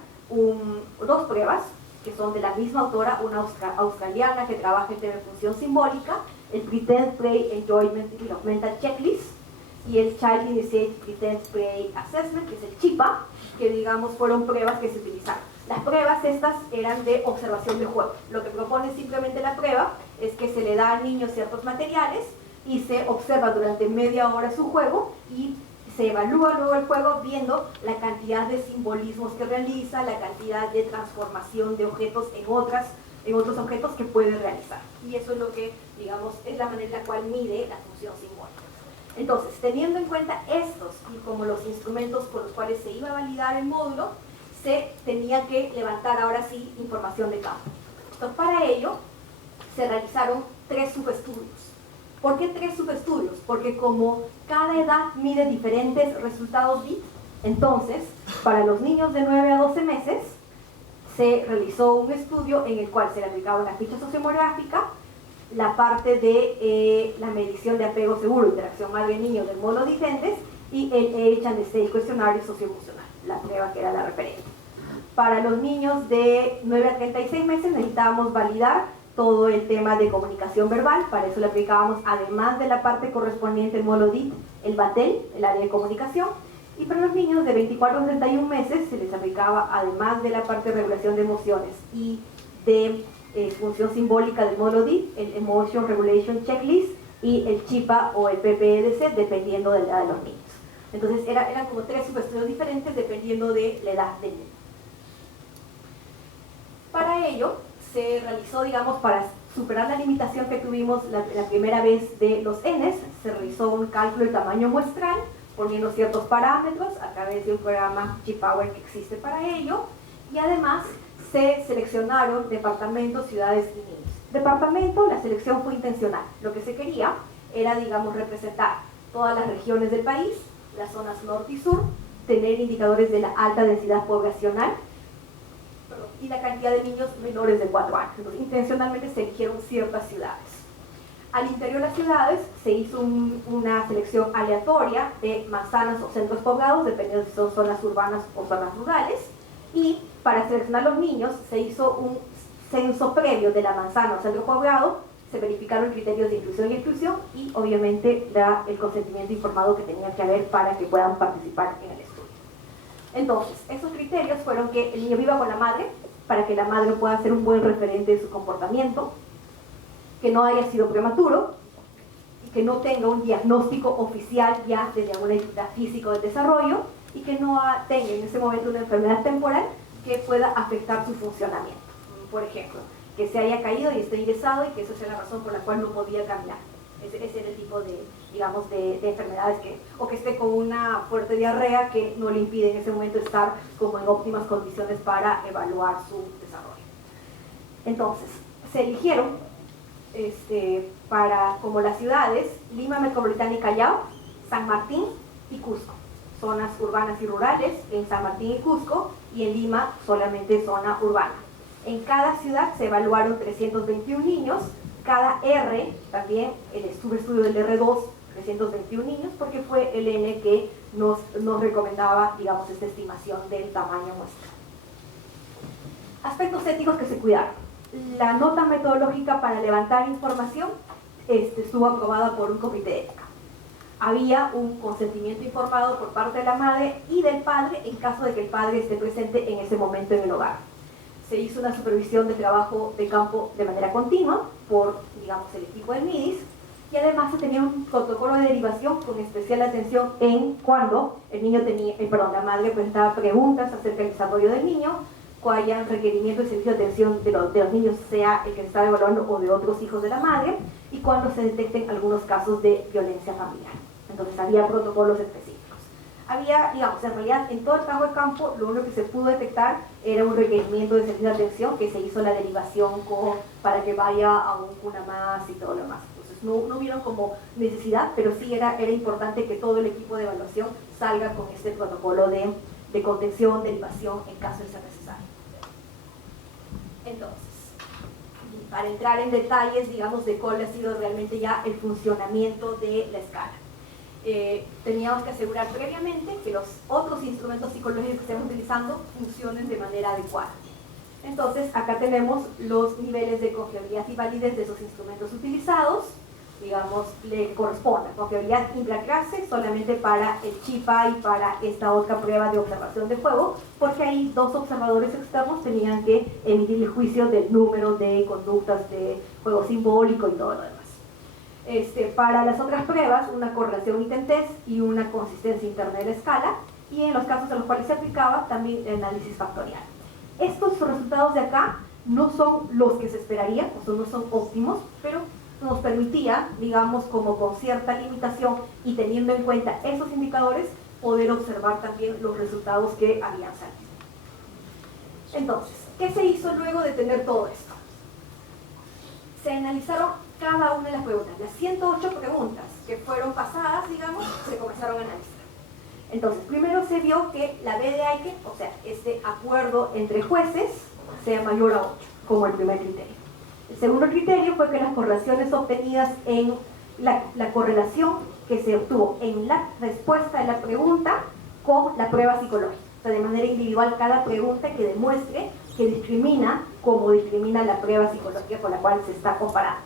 dos pruebas que son de la misma autora, una australiana que trabaja en tema de función simbólica, el Pretend Play Enjoyment Developmental Checklist, y el Child Initiated Pretend Play Assessment, que es el CHIPA, que digamos fueron pruebas que se utilizaron. Las pruebas estas eran de observación de juego. Lo que propone simplemente la prueba es que se le da al niño ciertos materiales y se observa durante media hora su juego y se evalúa luego el juego viendo la cantidad de simbolismos que realiza, la cantidad de transformación de objetos en otros objetos que puede realizar. Y eso es lo que, digamos, es la manera en la cual mide la función simbólica. Entonces, teniendo en cuenta estos y como los instrumentos con los cuales se iba a validar el módulo, se tenía que levantar ahora sí información de campo. Entonces, para ello, se realizaron 3 subestudios. ¿Por qué 3 subestudios? Porque como cada edad mide diferentes resultados BIT, entonces, para los niños de 9 a 12 meses, se realizó un estudio en el cual se le aplicaba la ficha sociomorgráfica, la parte de la medición de apego seguro, interacción madre-niño del módulo Digentes, y el Age and State cuestionario socioemocional, la prueba que era la referente. Para los niños de 9 a 36 meses necesitábamos validar todo el tema de comunicación verbal, para eso le aplicábamos, además de la parte correspondiente al módulo DIT, el Battelle, el área de comunicación, y para los niños de 24 a 31 meses se les aplicaba, además de la parte de regulación de emociones y de función simbólica del módulo DIT, el Emotion Regulation Checklist y el CHIPA o el PPEDC, dependiendo de la edad de los niños. Entonces eran como 3 subestudios diferentes dependiendo de la edad del niño. Para ello, se realizó, digamos, para superar la limitación que tuvimos la primera vez de los Ns, se realizó un cálculo de tamaño muestral, poniendo ciertos parámetros a través de un programa GPower que existe para ello, y además se seleccionaron departamentos, ciudades y niños. Departamento, la selección fue intencional. Lo que se quería era, digamos, representar todas las regiones del país, las zonas norte y sur, tener indicadores de la alta densidad poblacional, y la cantidad de niños menores de 4 años. Entonces, intencionalmente se eligieron ciertas ciudades. Al interior de las ciudades se hizo una selección aleatoria de manzanas o centros poblados, dependiendo si son zonas urbanas o zonas rurales, y para seleccionar los niños se hizo un censo previo de la manzana o centro poblado, se verificaron criterios de inclusión y exclusión y obviamente el consentimiento informado que tenía que haber para que puedan participar en el estudio. Entonces, esos criterios fueron que el niño viva con la madre, para que la madre pueda ser un buen referente de su comportamiento, que no haya sido prematuro y que no tenga un diagnóstico oficial ya de alguna dificultad física del desarrollo y que no tenga en ese momento una enfermedad temporal que pueda afectar su funcionamiento. Por ejemplo, que se haya caído y esté ingresado y que esa sea la razón por la cual no podía caminar. Ese era el tipo de, digamos, de enfermedades o que esté con una fuerte diarrea que no le impide en ese momento estar como en óptimas condiciones para evaluar su desarrollo. Entonces, se eligieron como las ciudades, Lima Metropolitana y Callao, San Martín y Cusco, zonas urbanas y rurales, en San Martín y Cusco, y en Lima solamente zona urbana. En cada ciudad se evaluaron 321 niños, cada R, también el subestudio del R2, 321 niños, porque fue el N que nos recomendaba, digamos, esta estimación del tamaño muestral. Aspectos éticos que se cuidaron. La nota metodológica para levantar información estuvo aprobada por un comité de ética. Había un consentimiento informado por parte de la madre y del padre en caso de que el padre esté presente en ese momento en el hogar. Se hizo una supervisión de trabajo de campo de manera continua por, digamos, el equipo del MIDIS, y además se tenía un protocolo de derivación con especial atención en cuando el niño tenía, la madre presentaba preguntas acerca del desarrollo del niño, cuando hayan requerimientos de servicio de atención de los niños, sea el que se estaba evaluando o de otros hijos de la madre, y cuando se detecten algunos casos de violencia familiar. Entonces había protocolos específicos. Había, digamos, en realidad en todo el trabajo de campo lo único que se pudo detectar era un requerimiento de servicio de atención, que se hizo la derivación para que vaya a un cuna más y todo lo demás. Entonces no hubieron como necesidad, pero sí era importante que todo el equipo de evaluación salga con este protocolo de contención, derivación en caso de ser necesario. Entonces, para entrar en detalles, digamos, de cuál ha sido realmente ya el funcionamiento de la escala. Teníamos que asegurar previamente que los otros instrumentos psicológicos que estamos utilizando funcionen de manera adecuada. Entonces, acá tenemos los niveles de confiabilidad y validez de esos instrumentos utilizados. Digamos, le corresponde confiabilidad intraclase solamente para el CHIPA y para esta otra prueba de observación de juego, porque ahí dos observadores externos tenían que emitir el juicio del número de conductas de juego simbólico y todo lo demás. Para las otras pruebas, una correlación ítem-test y una consistencia interna de la escala, y en los casos en los cuales se aplicaba también el análisis factorial. Estos resultados de acá no son los que se esperaría, o sea, no son óptimos, pero nos permitía, digamos, como con cierta limitación y teniendo en cuenta esos indicadores, poder observar también los resultados que habían salido. Entonces, ¿qué se hizo luego de tener todo esto? Se analizaron cada una de las preguntas. Las 108 preguntas que fueron pasadas, digamos, se comenzaron a analizar. Entonces, primero se vio que la B de Aiken, o sea, este acuerdo entre jueces, sea mayor a 8, como el primer criterio. El segundo criterio fue que las correlaciones obtenidas en la correlación que se obtuvo en la respuesta de la pregunta con la prueba psicológica. O sea, de manera individual cada pregunta que demuestre que discrimina como discrimina la prueba psicológica con la cual se está comparando.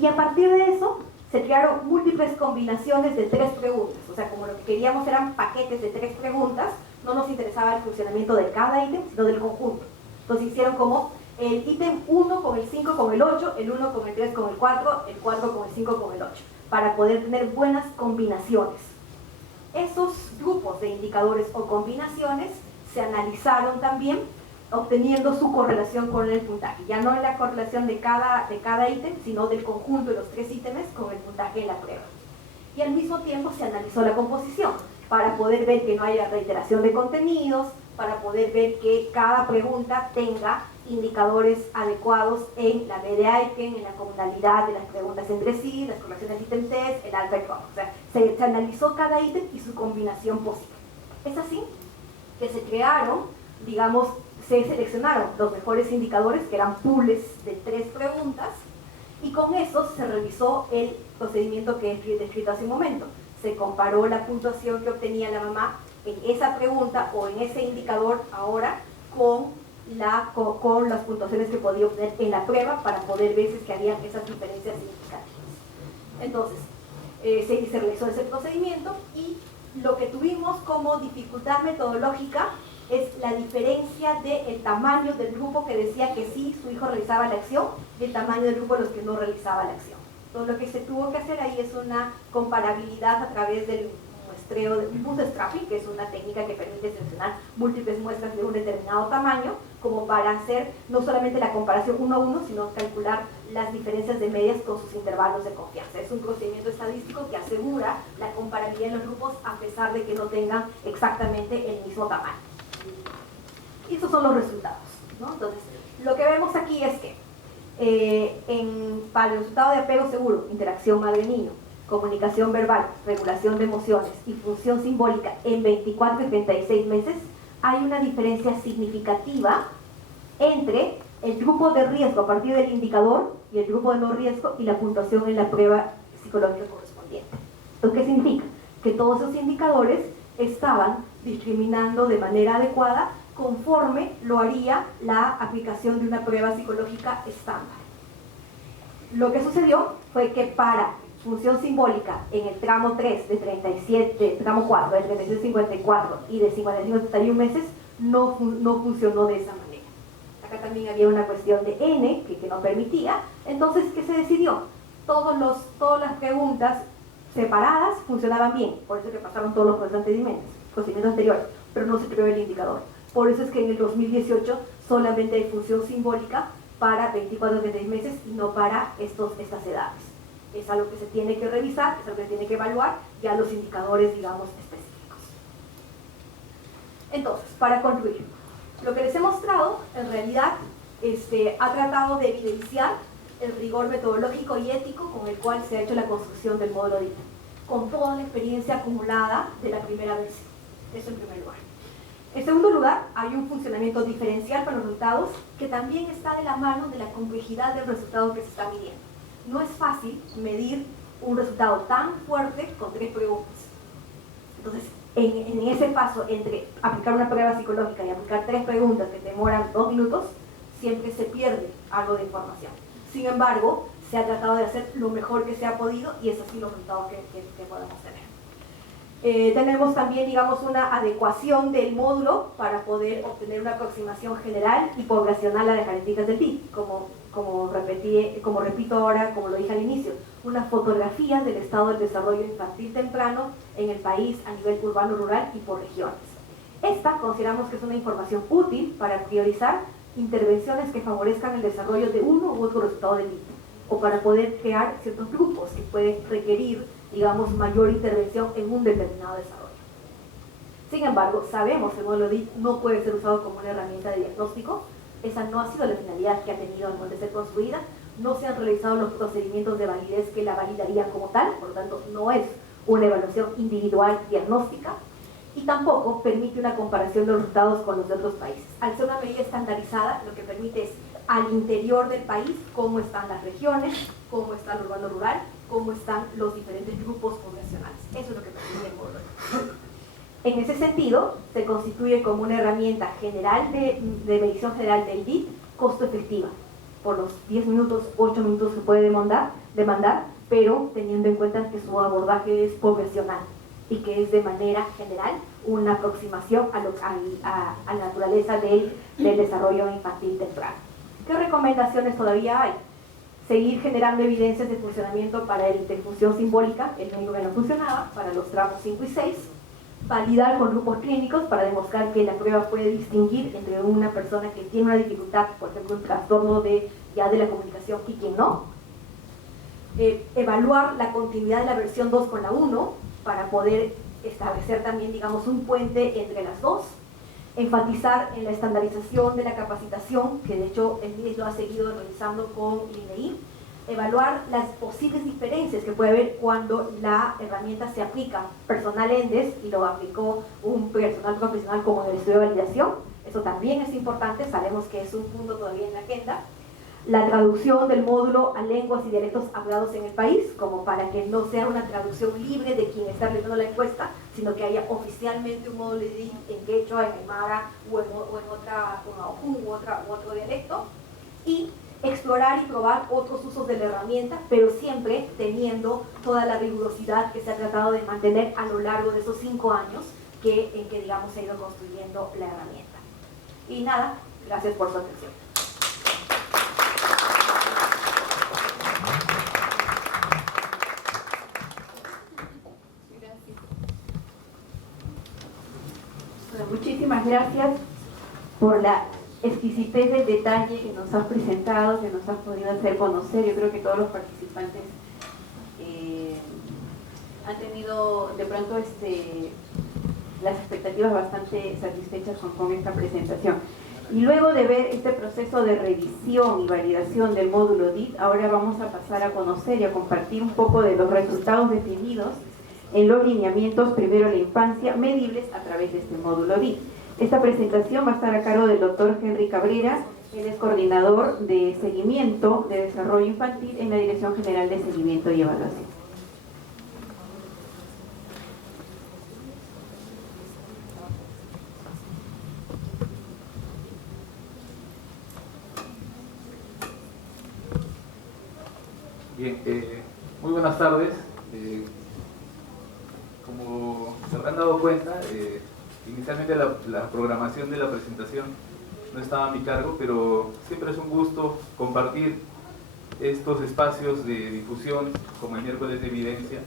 Y a partir de eso se crearon múltiples combinaciones de 3 preguntas. O sea, como lo que queríamos eran paquetes de 3 preguntas, no nos interesaba el funcionamiento de cada ítem, sino del conjunto. Entonces hicieron como el ítem 1 con el 5 con el 8, el 1 con el 3 con el 4, el 4 con el 5 con el 8, para poder tener buenas combinaciones. Esos grupos de indicadores o combinaciones se analizaron también, obteniendo su correlación con el puntaje. Ya no la correlación de cada ítem, sino del conjunto de los 3 ítems con el puntaje de la prueba. Y al mismo tiempo se analizó la composición, para poder ver que no haya reiteración de contenidos, para poder ver que cada pregunta tenga indicadores adecuados en la B de Aiken, en la comunalidad de las preguntas entre sí, las correlaciones ítem-test, el alfa y bajo. O sea, se analizó cada ítem y su combinación posible. Es así que se crearon, digamos, se seleccionaron los mejores indicadores, que eran pools de 3 preguntas, y con eso se revisó el procedimiento que he descrito hace un momento. Se comparó la puntuación que obtenía la mamá en esa pregunta o en ese indicador ahora con las puntuaciones que podía obtener en la prueba para poder ver si es que había esas diferencias significativas. Entonces, se realizó ese procedimiento y lo que tuvimos como dificultad metodológica es la diferencia del tamaño del grupo que decía que sí, su hijo realizaba la acción, y el tamaño del grupo de los que no realizaba la acción. Entonces, lo que se tuvo que hacer ahí es una comparabilidad a través del muestreo de bootstrapping, que es una técnica que permite seleccionar múltiples muestras de un determinado tamaño, como para hacer no solamente la comparación uno a uno, sino calcular las diferencias de medias con sus intervalos de confianza. Es un procedimiento estadístico que asegura la comparabilidad en los grupos a pesar de que no tengan exactamente el mismo tamaño. Y esos son los resultados, ¿no? Entonces, lo que vemos aquí es que para el resultado de apego seguro, interacción madre-niño, comunicación verbal, regulación de emociones y función simbólica en 24 y 36 meses, hay una diferencia significativa entre el grupo de riesgo a partir del indicador y el grupo de no riesgo y la puntuación en la prueba psicológica correspondiente. ¿Esto qué significa? Que todos esos indicadores estaban discriminando de manera adecuada conforme lo haría la aplicación de una prueba psicológica estándar. Lo que sucedió fue que para función simbólica en el tramo 3 de 37, tramo 4 de 36 a 54 y de 55 a 71 meses no funcionó de esa manera. Acá también había una cuestión de N que no permitía. Entonces, ¿qué se decidió? todas las preguntas separadas funcionaban bien, por eso que pasaron todos los procedimientos anteriores, pero no se creó el indicador. Por eso es que en el 2018 solamente hay función simbólica para 24 o 36 meses y no para estas edades. Es algo que se tiene que revisar, es algo que se tiene que evaluar, ya los indicadores, digamos, específicos. Entonces, para concluir, lo que les he mostrado, en realidad, ha tratado de evidenciar el rigor metodológico y ético con el cual se ha hecho la construcción del módulo DIT, con toda la experiencia acumulada de la primera vez. Eso en primer lugar. En segundo lugar, hay un funcionamiento diferencial para los resultados que también está de la mano de la complejidad del resultado que se está midiendo. No es fácil medir un resultado tan fuerte con 3 preguntas. Entonces, en ese paso entre aplicar una prueba psicológica y aplicar 3 preguntas que demoran 2 minutos, siempre se pierde algo de información. Sin embargo, se ha tratado de hacer lo mejor que se ha podido y es así los resultados que podemos tener. Tenemos también, digamos, una adecuación del módulo para poder obtener una aproximación general y poblacional a las características del DIT, como repito ahora, como lo dije al inicio, una fotografía del estado del desarrollo infantil temprano en el país a nivel urbano, rural y por regiones. Esta consideramos que es una información útil para priorizar intervenciones que favorezcan el desarrollo de uno u otro resultado del DIT, o para poder crear ciertos grupos que pueden requerir, digamos, mayor intervención en un determinado desarrollo. Sin embargo, sabemos que el modelo DIT no puede ser usado como una herramienta de diagnóstico. Esa no ha sido la finalidad que ha tenido al momento de ser construida. No se han realizado los procedimientos de validez que la validarían como tal, por lo tanto no es una evaluación individual diagnóstica, y tampoco permite una comparación de los resultados con los de otros países. Al ser una medida estandarizada, lo que permite es al interior del país cómo están las regiones, cómo está el urbano rural, cómo están los diferentes grupos poblacionales. Eso es lo que permite el módulo. En ese sentido, se constituye como una herramienta general de medición general del DIT, costo efectiva, por los 10 minutos, 8 minutos que puede demandar, pero teniendo en cuenta que su abordaje es poblacional y que es de manera general una aproximación a la naturaleza del desarrollo infantil temprano. ¿Qué recomendaciones todavía hay? Seguir generando evidencias de funcionamiento para el de función simbólica, el único que no funcionaba, para los tramos 5 y 6. Validar con grupos clínicos para demostrar que la prueba puede distinguir entre una persona que tiene una dificultad, por ejemplo, un trastorno de la comunicación, y quien no. Evaluar la continuidad de la versión 2 con la 1 para poder establecer también, digamos, un puente entre las dos. Enfatizar en la estandarización de la capacitación, que de hecho el MIDES lo ha seguido realizando con el INEI. Evaluar las posibles diferencias que puede haber cuando la herramienta se aplica personal ENDES y lo aplicó un personal profesional como en el estudio de validación. Eso también es importante, sabemos que es un punto todavía en la agenda. La traducción del módulo a lenguas y dialectos hablados en el país, como para que no sea una traducción libre de quien está realizando la encuesta, sino que haya oficialmente un módulo en quechua, en aymara o en otro dialecto. Y explorar y probar otros usos de la herramienta, pero siempre teniendo toda la rigurosidad que se ha tratado de mantener a lo largo de esos 5 años en que digamos se ha ido construyendo la herramienta. Y nada, gracias por su atención. Bueno, muchísimas gracias por la exquisitez del detalle que nos has presentado, que nos has podido hacer conocer. Yo creo que todos los participantes han tenido de pronto las expectativas bastante satisfechas con esta presentación. Y luego de ver este proceso de revisión y validación del módulo DIT, ahora vamos a pasar a conocer y a compartir un poco de los resultados definidos en los lineamientos primero la infancia medibles a través de este módulo DIT. Esta presentación va a estar a cargo del doctor Henry Cabrera. Él es coordinador de seguimiento de desarrollo infantil en la Dirección General de Seguimiento y Evaluación. Bien, muy buenas tardes. Como se habrán dado cuenta, inicialmente la programación de la presentación no estaba a mi cargo, pero siempre es un gusto compartir estos espacios de difusión como el miércoles de evidencia.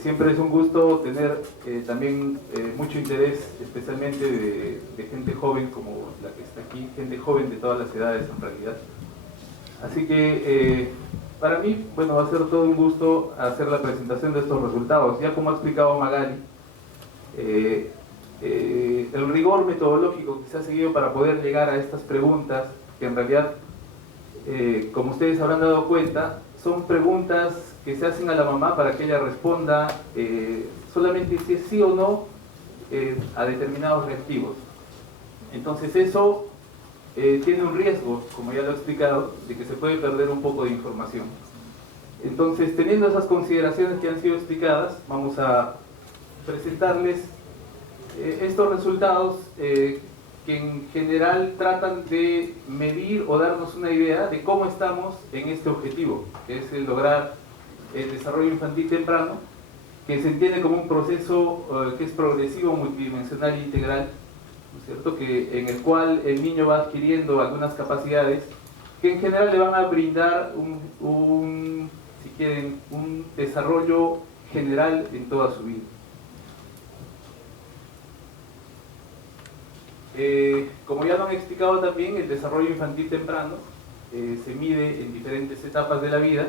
Siempre es un gusto tener también mucho interés, especialmente de gente joven como la que está aquí, gente joven de todas las edades en realidad. Así que para mí, bueno, va a ser todo un gusto hacer la presentación de estos resultados. Ya como ha explicado Magali, el rigor metodológico que se ha seguido para poder llegar a estas preguntas, que en realidad, como ustedes habrán dado cuenta, son preguntas que se hacen a la mamá para que ella responda solamente si es sí o no a determinados reactivos. Entonces eso tiene un riesgo, como ya lo he explicado, de que se puede perder un poco de información. Entonces, teniendo esas consideraciones que han sido explicadas, vamos a presentarles estos resultados que en general tratan de medir o darnos una idea de cómo estamos en este objetivo, que es el lograr el desarrollo infantil temprano, que se entiende como un proceso que es progresivo, multidimensional e integral, ¿no es cierto? En el cual el niño va adquiriendo algunas capacidades que en general le van a brindar si quieren, un desarrollo general en toda su vida. Como ya lo han explicado también, el desarrollo infantil temprano se mide en diferentes etapas de la vida,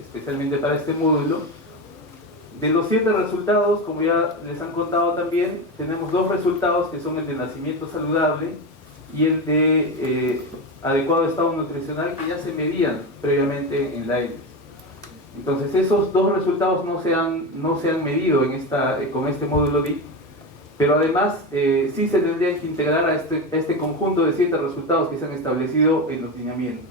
especialmente para este módulo. De los 7 resultados, como ya les han contado también, tenemos 2 resultados que son el de nacimiento saludable y el de adecuado estado nutricional, que ya se medían previamente en la ELIS. Entonces esos 2 resultados no se han medido con este módulo DIP, pero además sí se tendrían que integrar a este conjunto de 7 resultados que se han establecido en los lineamientos.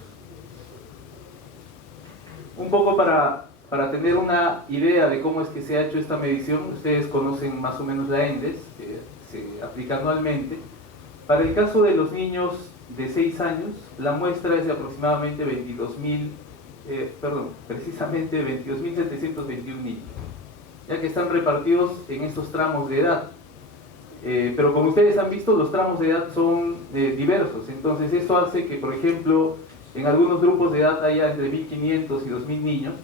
Un poco para tener una idea de cómo es que se ha hecho esta medición, ustedes conocen más o menos la ENDES, que se aplica anualmente. Para el caso de los niños de 6 años, la muestra es de aproximadamente 22.721 niños, ya que están repartidos en estos tramos de edad. Pero como ustedes han visto, los tramos de edad son diversos, entonces esto hace que, por ejemplo, en algunos grupos de edad haya entre 1.500 y 2.000 niños,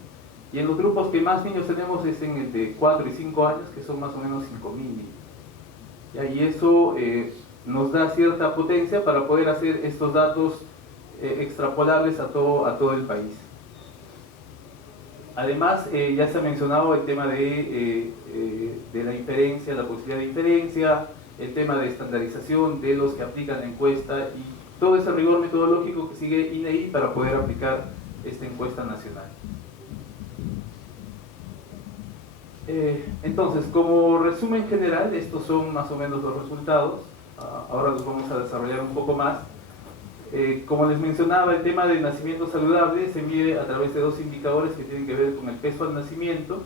y en los grupos que más niños tenemos es en el de 4 y 5 años, que son más o menos 5.000 niños. Y eso nos da cierta potencia para poder hacer estos datos extrapolables a todo el país. Además, ya se ha mencionado el tema de la inferencia, la posibilidad de inferencia, el tema de estandarización de los que aplican la encuesta y todo ese rigor metodológico que sigue INEI para poder aplicar esta encuesta nacional. Entonces, como resumen general, estos son más o menos los resultados. Ahora los vamos a desarrollar un poco más. Como les mencionaba, el tema del nacimiento saludable se mide a través de 2 indicadores que tienen que ver con el peso al nacimiento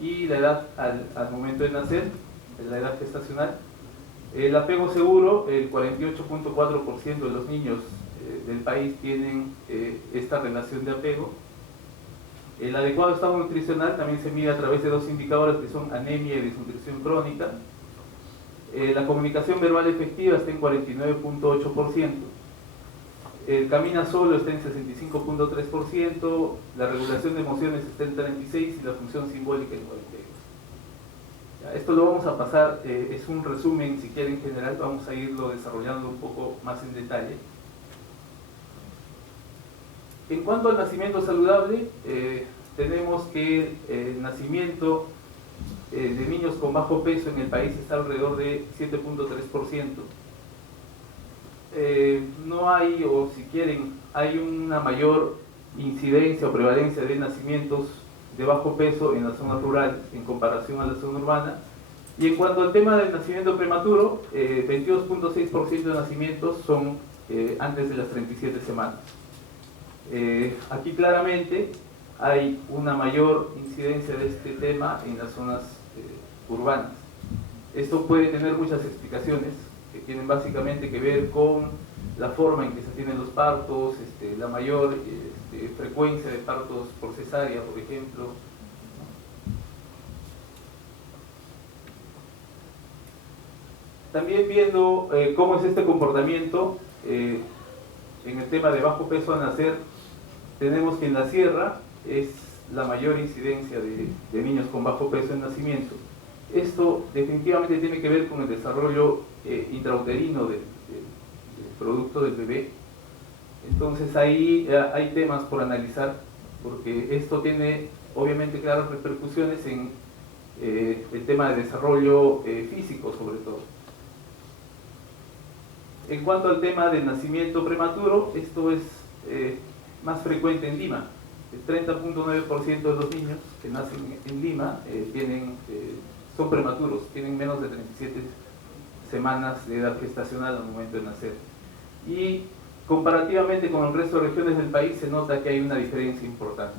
y la edad al momento de nacer, la edad gestacional. El apego seguro, el 48.4% de los niños del país tienen esta relación de apego. El adecuado estado nutricional también se mide a través de 2 indicadores que son anemia y desnutrición crónica. La comunicación verbal efectiva está en 49.8%. El camina solo está en 65.3%, la regulación de emociones está en 36% y la función simbólica en 42%. Esto lo vamos a pasar, es un resumen si quieren general, vamos a irlo desarrollando un poco más en detalle. En cuanto al nacimiento saludable, tenemos que el nacimiento de niños con bajo peso en el país está alrededor de 7.3%. No hay, o si quieren, hay una mayor incidencia o prevalencia de nacimientos de bajo peso en la zona rural en comparación a la zona urbana. Y en cuanto al tema del nacimiento prematuro, 22.6% de nacimientos son antes de las 37 semanas. Aquí claramente hay una mayor incidencia de este tema en las zonas urbanas. Esto puede tener muchas explicaciones que tienen básicamente que ver con la forma en que se tienen los partos, la mayor frecuencia de partos por cesárea, por ejemplo. También viendo cómo es este comportamiento en el tema de bajo peso al nacer, tenemos que en la sierra es la mayor incidencia de niños con bajo peso en nacimiento. Esto definitivamente tiene que ver con el desarrollo intrauterino del producto del bebé. Entonces ahí hay temas por analizar, porque esto tiene obviamente claras repercusiones en el tema de desarrollo físico sobre todo. En cuanto al tema del nacimiento prematuro, esto es más frecuente en Lima. El 30.9% de los niños que nacen en Lima son prematuros, tienen menos de 37 semanas de edad gestacional al momento de nacer. Y comparativamente con el resto de regiones del país se nota que hay una diferencia importante.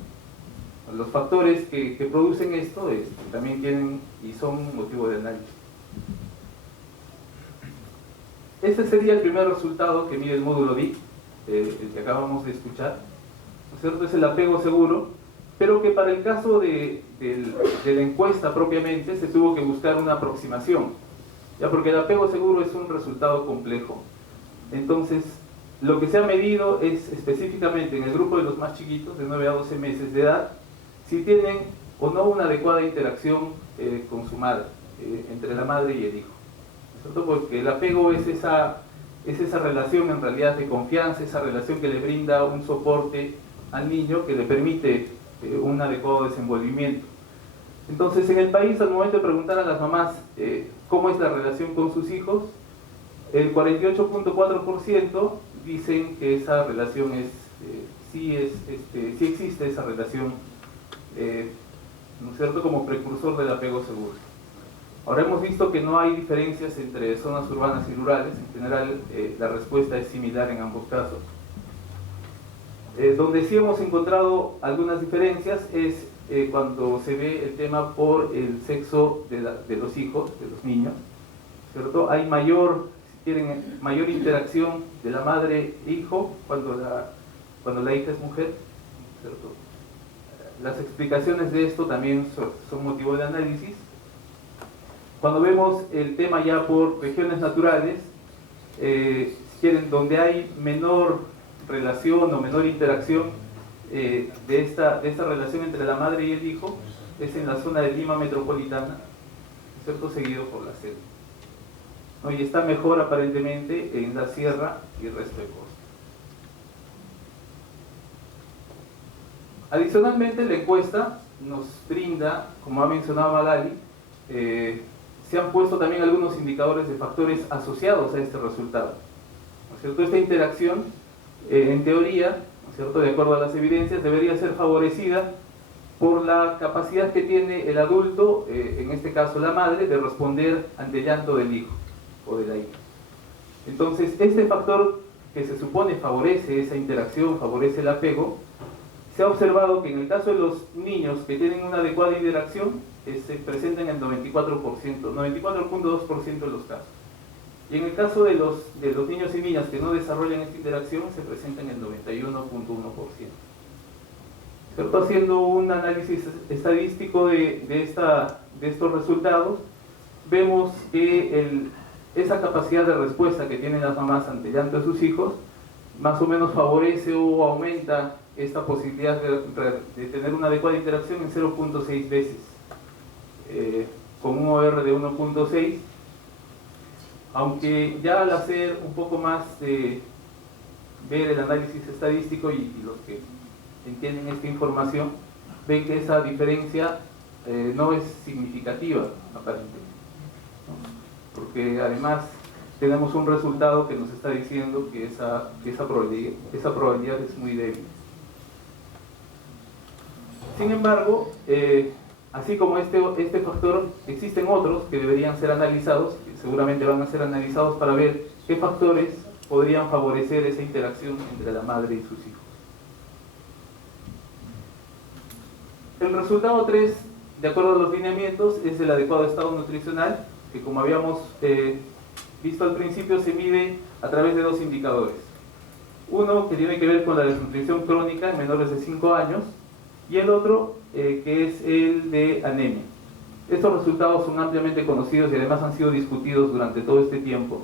Los factores que producen esto también tienen y son motivo de análisis. Este sería el primer resultado que mide el módulo DIC, el que acabamos de escuchar, ¿no es cierto? Es el apego seguro, pero que para el caso de la encuesta propiamente se tuvo que buscar una aproximación, ya porque el apego seguro es un resultado complejo. Entonces, lo que se ha medido es específicamente en el grupo de los más chiquitos, de 9 a 12 meses de edad, si tienen o no una adecuada interacción con su madre, entre la madre y el hijo. ¿Cierto? Porque el apego es esa relación en realidad de confianza, esa relación que le brinda un soporte al niño que le permite un adecuado desenvolvimiento. Entonces, en el país, al momento de preguntar a las mamás cómo es la relación con sus hijos, el 48.4% dicen que esa relación sí existe esa relación, ¿no es cierto?, como precursor del apego seguro. Ahora hemos visto que no hay diferencias entre zonas urbanas y rurales. En general, la respuesta es similar en ambos casos. Donde sí hemos encontrado algunas diferencias es cuando se ve el tema por el sexo de los hijos, de los niños, ¿cierto? Hay mayor interacción de la madre e hijo cuando la hija es mujer, ¿cierto? Las explicaciones de esto también son motivo de análisis. Cuando vemos el tema ya por regiones naturales, si quieren, donde hay menor relación o menor interacción de esta relación entre la madre y el hijo, es en la zona de Lima metropolitana, ¿cierto?, seguido por la selva, ¿no? Y está mejor aparentemente en la sierra y el resto de costa. Adicionalmente, la encuesta nos brinda, como ha mencionado Magali, se han puesto también algunos indicadores de factores asociados a este resultado, ¿no es cierto? Esta interacción, en teoría, ¿no es cierto?, de acuerdo a las evidencias, debería ser favorecida por la capacidad que tiene el adulto, en este caso la madre, de responder ante el llanto del hijo o de la hija. Entonces, este factor que se supone favorece esa interacción, favorece el apego, se ha observado que en el caso de los niños que tienen una adecuada interacción, se presenta en el 94.2% de los casos. Y en el caso de los niños y niñas que no desarrollan esta interacción, se presenta en el 91.1%. ¿Cierto? Haciendo un análisis estadístico de estos resultados, vemos que esa capacidad de respuesta que tienen las mamás ante el llanto de sus hijos, más o menos favorece o aumenta esta posibilidad de tener una adecuada interacción en 0.6 veces, con un OR de 1.6, aunque ya al hacer un poco más de ver el análisis estadístico y los que entienden esta información, ven que esa diferencia no es significativa, aparentemente, ¿no? Porque además tenemos un resultado que nos está diciendo que esa probabilidad es muy débil. Sin embargo, así como este factor, existen otros que deberían ser analizados, que seguramente van a ser analizados para ver qué factores podrían favorecer esa interacción entre la madre y sus hijos. El resultado 3, de acuerdo a los lineamientos, es el adecuado estado nutricional, que como habíamos visto al principio, se mide a través de dos indicadores. Uno que tiene que ver con la desnutrición crónica en menores de 5 años, y el otro que es el de anemia. Estos resultados son ampliamente conocidos y además han sido discutidos durante todo este tiempo.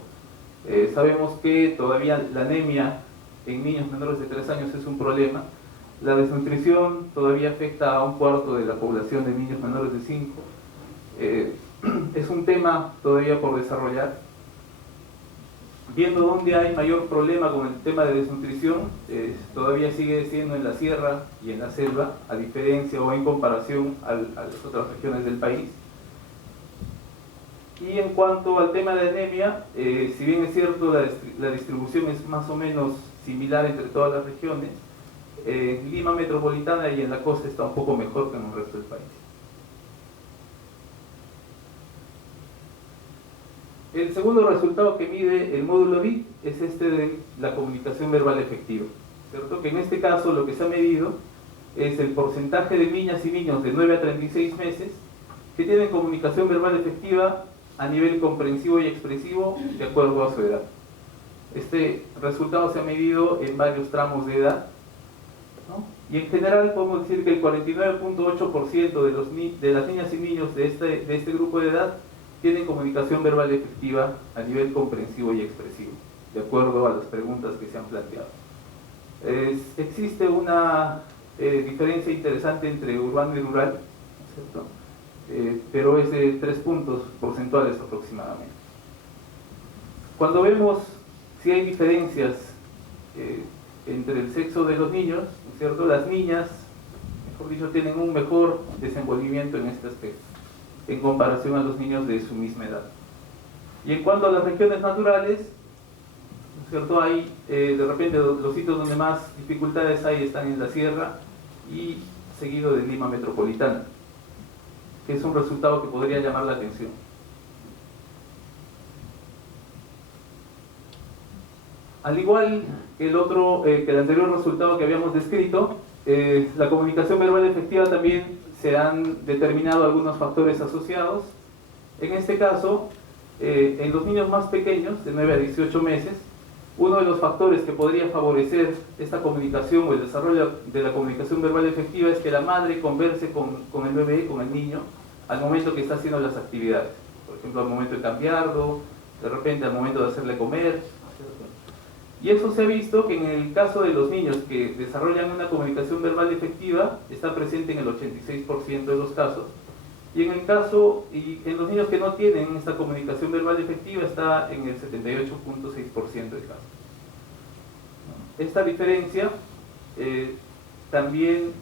Sabemos que todavía la anemia en niños menores de 3 años es un problema, La desnutrición todavía afecta a 1/4 de la población de niños menores de 5. Es un tema todavía por desarrollar. Viendo dónde hay mayor problema con el tema de desnutrición, todavía sigue siendo en la sierra y en la selva, a diferencia o en comparación a las otras regiones del país. Y en cuanto al tema de anemia, si bien es cierto la distribución es más o menos similar entre todas las regiones, en Lima metropolitana y en la costa está un poco mejor que en el resto del país. El segundo resultado que mide el módulo BIT es este de la comunicación verbal efectiva, ¿cierto? Que en este caso lo que se ha medido es el porcentaje de niñas y niños de 9 a 36 meses que tienen comunicación verbal efectiva a nivel comprensivo y expresivo de acuerdo a su edad. Este resultado se ha medido en varios tramos de edad, ¿no? Y en general podemos decir que el 49.8% de las niñas y niños de este grupo de edad tienen comunicación verbal efectiva a nivel comprensivo y expresivo, de acuerdo a las preguntas que se han planteado. Existe una diferencia interesante entre urbano y rural, ¿cierto? Pero es de 3 puntos porcentuales aproximadamente. Cuando vemos si hay diferencias entre el sexo de los niños, ¿cierto? Las niñas, mejor dicho, tienen un mejor desenvolvimiento en este aspecto en comparación a los niños de su misma edad. Y en cuanto a las regiones naturales, ¿cierto? Hay de repente los sitios donde más dificultades hay están en la sierra y seguido de Lima metropolitana, que es un resultado que podría llamar la atención. Al igual que el anterior resultado que habíamos descrito, la comunicación verbal efectiva también se han determinado algunos factores asociados. En este caso, en los niños más pequeños, de 9 a 18 meses, uno de los factores que podría favorecer esta comunicación o el desarrollo de la comunicación verbal efectiva es que la madre converse con el bebé, con el niño, al momento que está haciendo las actividades. Por ejemplo, al momento de cambiarlo, de repente al momento de hacerle comer, ¿cierto? Y eso se ha visto que en el caso de los niños que desarrollan una comunicación verbal efectiva, está presente en el 86% de los casos, y en los niños que no tienen esta comunicación verbal efectiva está en el 78.6% de casos. Esta diferencia también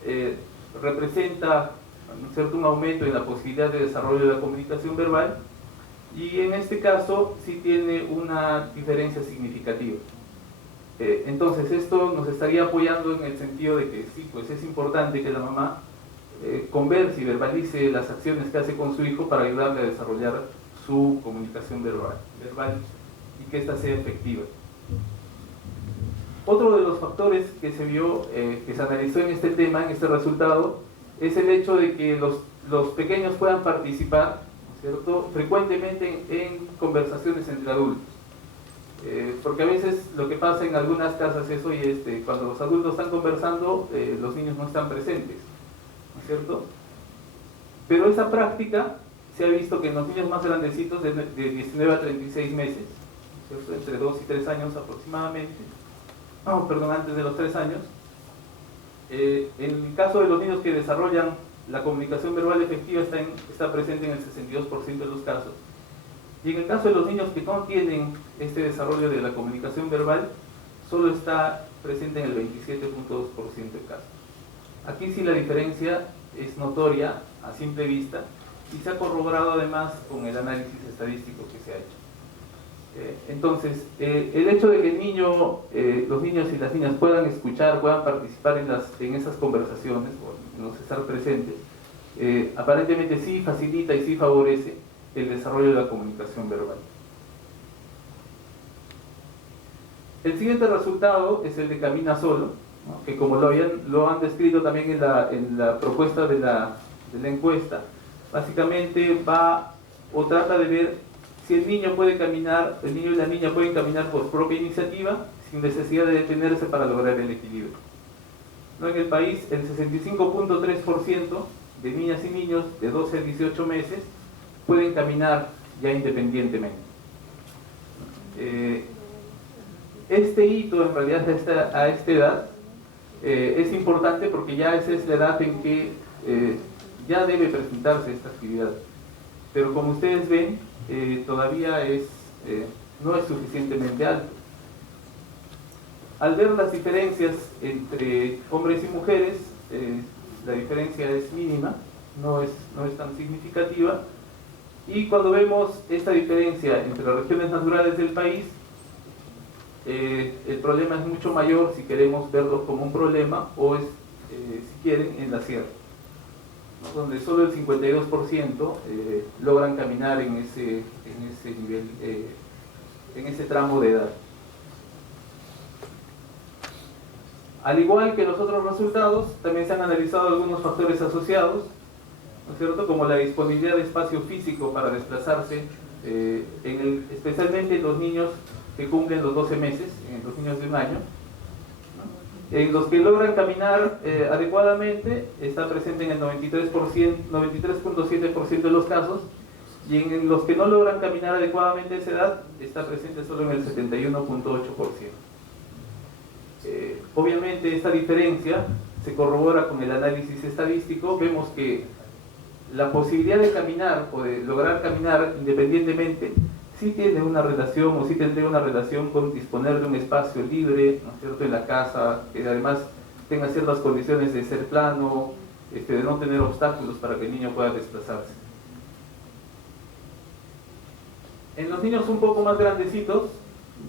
representa, ¿no es cierto?, un aumento en la posibilidad de desarrollo de la comunicación verbal, y en este caso sí tiene una diferencia significativa. Entonces esto nos estaría apoyando en el sentido de que sí, pues es importante que la mamá converse y verbalice las acciones que hace con su hijo para ayudarle a desarrollar su comunicación verbal y que ésta sea efectiva. Otro de los factores que se vio, que se analizó en este tema, en este resultado, es el hecho de que los pequeños puedan participar, ¿cierto?, frecuentemente en conversaciones entre adultos. Porque a veces lo que pasa en algunas casas es, oye, cuando los adultos están conversando, los niños no están presentes, ¿no es cierto? Pero esa práctica se ha visto que en los niños más grandecitos, de 19 a 36 meses, ¿cierto?, entre 2 y 3 años aproximadamente, antes de los 3 años, en el caso de los niños que desarrollan la comunicación verbal efectiva está presente en el 62% de los casos. Y en el caso de los niños que no tienen este desarrollo de la comunicación verbal, solo está presente en el 27.2% de casos. Aquí sí la diferencia es notoria a simple vista y se ha corroborado además con el análisis estadístico que se ha hecho. Entonces, el hecho de que los niños y las niñas puedan escuchar, puedan participar en esas conversaciones, o no estar presentes, aparentemente sí facilita y sí favorece el desarrollo de la comunicación verbal. El siguiente resultado es el de Camina Solo, ¿no?, que como lo han descrito también en la propuesta de la encuesta, básicamente trata de ver si el niño y la niña pueden caminar por propia iniciativa sin necesidad de detenerse para lograr el equilibrio. ¿No? En el país, el 65.3% de niñas y niños de 12 a 18 meses pueden caminar ya independientemente. Este hito, en realidad, a esta edad, es importante porque ya esa es la edad en que ya debe presentarse esta actividad. Pero como ustedes ven, todavía no es suficientemente alto. Al ver las diferencias entre hombres y mujeres, la diferencia es mínima, no es tan significativa. Y cuando vemos esta diferencia entre las regiones naturales del país, el problema es mucho mayor si queremos verlo como un problema o si quieren, en la sierra, ¿no? Donde solo el 52% logran caminar en ese nivel, en ese tramo de edad. Al igual que los otros resultados, también se han analizado algunos factores asociados, ¿no es cierto?, como la disponibilidad de espacio físico para desplazarse, especialmente en los niños que cumplen los 12 meses, en los niños de 1 año, ¿no? En los que logran caminar adecuadamente, está presente en el 93.7% de los casos, y en los que no logran caminar adecuadamente a esa edad, está presente solo en el 71.8%. Obviamente esta diferencia se corrobora con el análisis estadístico. Vemos que la posibilidad de caminar o de lograr caminar independientemente sí tiene una relación, o sí tendría una relación con disponer de un espacio libre, ¿no es cierto?, en la casa, que además tenga ciertas condiciones de ser plano, de no tener obstáculos para que el niño pueda desplazarse. En los niños un poco más grandecitos,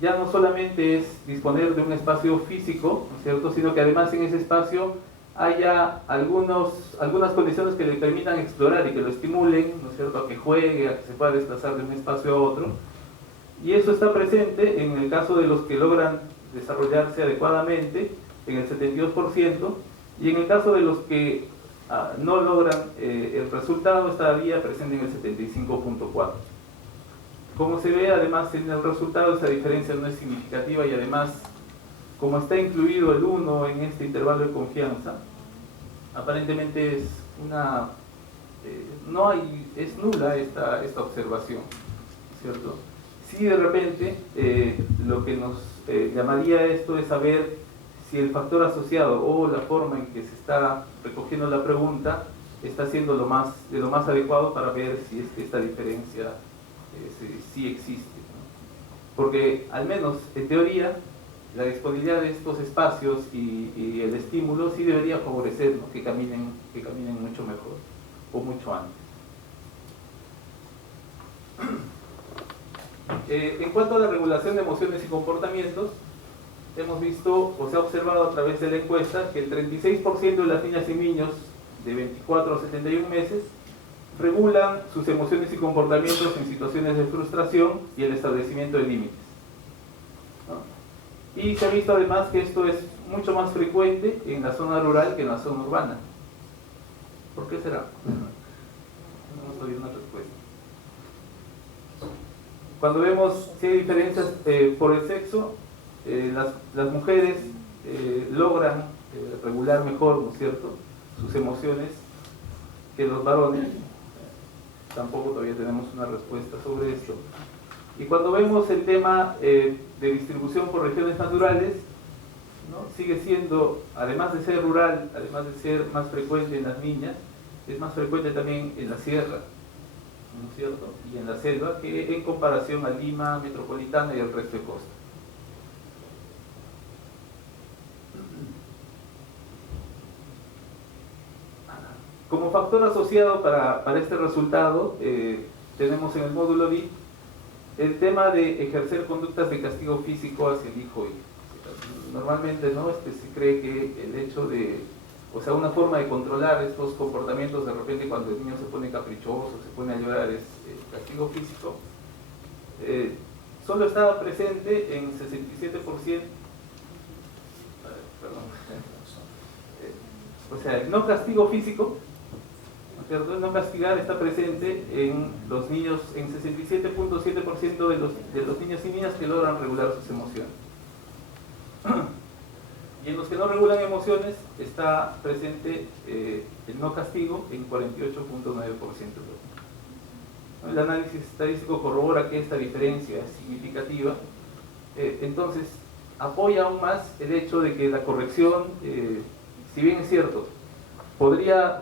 ya no solamente es disponer de un espacio físico, ¿no es cierto?, sino que además en ese espacio haya algunas condiciones que le permitan explorar y que lo estimulen, ¿no es cierto?, a que juegue, a que se pueda desplazar de un espacio a otro. Y eso está presente en el caso de los que logran desarrollarse adecuadamente, en el 72%, y en el caso de los que no logran el resultado, estaría presente en el 75.4%. Como se ve, además, en el resultado, esa diferencia no es significativa, y además, como está incluido el 1 en este intervalo de confianza, aparentemente es nula esta observación, ¿cierto? Si de repente lo que nos llamaría esto es saber si el factor asociado o la forma en que se está recogiendo la pregunta está siendo lo más adecuado para ver si es que esta diferencia sí existe, ¿no? Porque al menos en teoría la disponibilidad de estos espacios y el estímulo sí debería favorecer, ¿no?, que caminen mucho mejor o mucho antes. En cuanto a la regulación de emociones y comportamientos, hemos visto, o se ha observado a través de la encuesta, que el 36% de las niñas y niños de 24 a 71 meses regulan sus emociones y comportamientos en situaciones de frustración y el establecimiento de límites, ¿no? Y se ha visto además que esto es mucho más frecuente en la zona rural que en la zona urbana. ¿Por qué será? No hemos oído una respuesta. Cuando vemos si hay diferencias por el sexo, las mujeres logran regular mejor, ¿no es cierto?, sus emociones que los varones. Tampoco todavía tenemos una respuesta sobre esto. Y cuando vemos el tema de distribución por regiones naturales, ¿no?, sigue siendo, además de ser rural, además de ser más frecuente en las niñas, es más frecuente también en la sierra, ¿no es cierto?, y en la selva, que en comparación a Lima metropolitana y el resto de costa. Como factor asociado para este resultado, tenemos en el módulo D el tema de ejercer conductas de castigo físico hacia el hijo. Normalmente, ¿no?, se cree que el hecho de, una forma de controlar estos comportamientos, de repente cuando el niño se pone caprichoso, se pone a llorar, es castigo físico. Solo estaba presente en 67%, el no castigo físico, ¿no es cierto?, el no castigar está presente en los niños, en 67.7% de los niños y niñas que logran regular sus emociones. Y en los que no regulan emociones está presente el no castigo en 48.9%. El análisis estadístico corrobora que esta diferencia es significativa. Entonces, apoya aún más el hecho de que la corrección, si bien es cierto, podría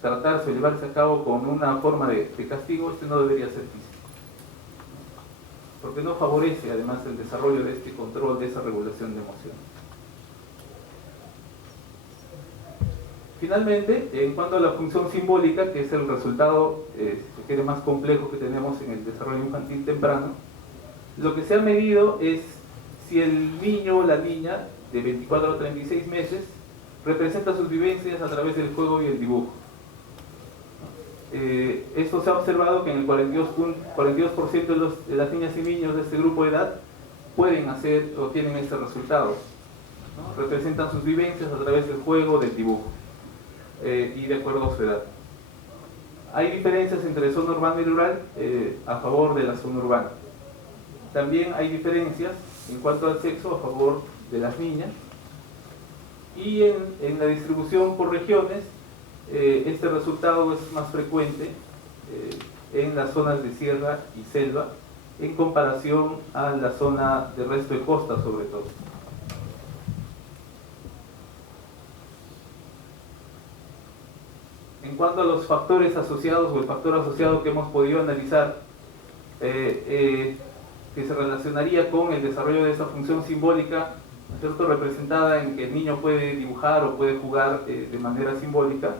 tratarse o llevarse a cabo con una forma de castigo, este no debería ser físico, porque no favorece además el desarrollo de este control, de esa regulación de emociones. Finalmente, en cuanto a la función simbólica, que es el resultado si se quiere, más complejo que tenemos en el desarrollo infantil temprano, lo que se ha medido es si el niño o la niña de 24 a 36 meses representa sus vivencias a través del juego y el dibujo. Esto se ha observado que en el 42% de las niñas y niños de este grupo de edad pueden hacer o tienen este resultado, ¿no? Representan sus vivencias a través del juego, del dibujo, y de acuerdo a su edad. Hay diferencias entre zona urbana y rural a favor de la zona urbana. También hay diferencias en cuanto al sexo a favor de las niñas. Y en la distribución por regiones, este resultado es más frecuente en las zonas de sierra y selva en comparación a la zona del resto de costa, sobre todo. En cuanto a los factores asociados o el factor asociado que hemos podido analizar, que se relacionaría con el desarrollo de esa función simbólica, ¿no es cierto?, representada en que el niño puede dibujar o puede jugar de manera simbólica,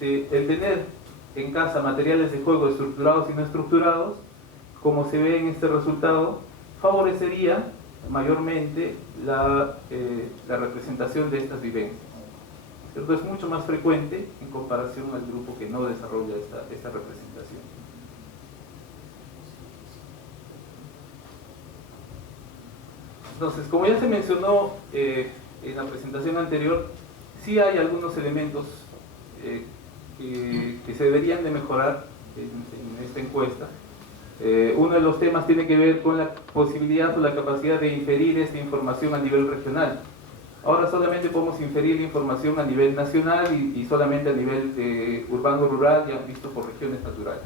el tener en casa materiales de juego estructurados y no estructurados, como se ve en este resultado, favorecería mayormente la representación de estas vivencias. ¿Cierto? Es mucho más frecuente en comparación al grupo que no desarrolla esta representación. Entonces, como ya se mencionó en la presentación anterior, sí hay algunos elementos que se deberían de mejorar en esta encuesta. Uno de los temas tiene que ver con la posibilidad o la capacidad de inferir esta información a nivel regional. Ahora solamente podemos inferir la información a nivel nacional y solamente a nivel urbano-rural, ya visto por regiones naturales,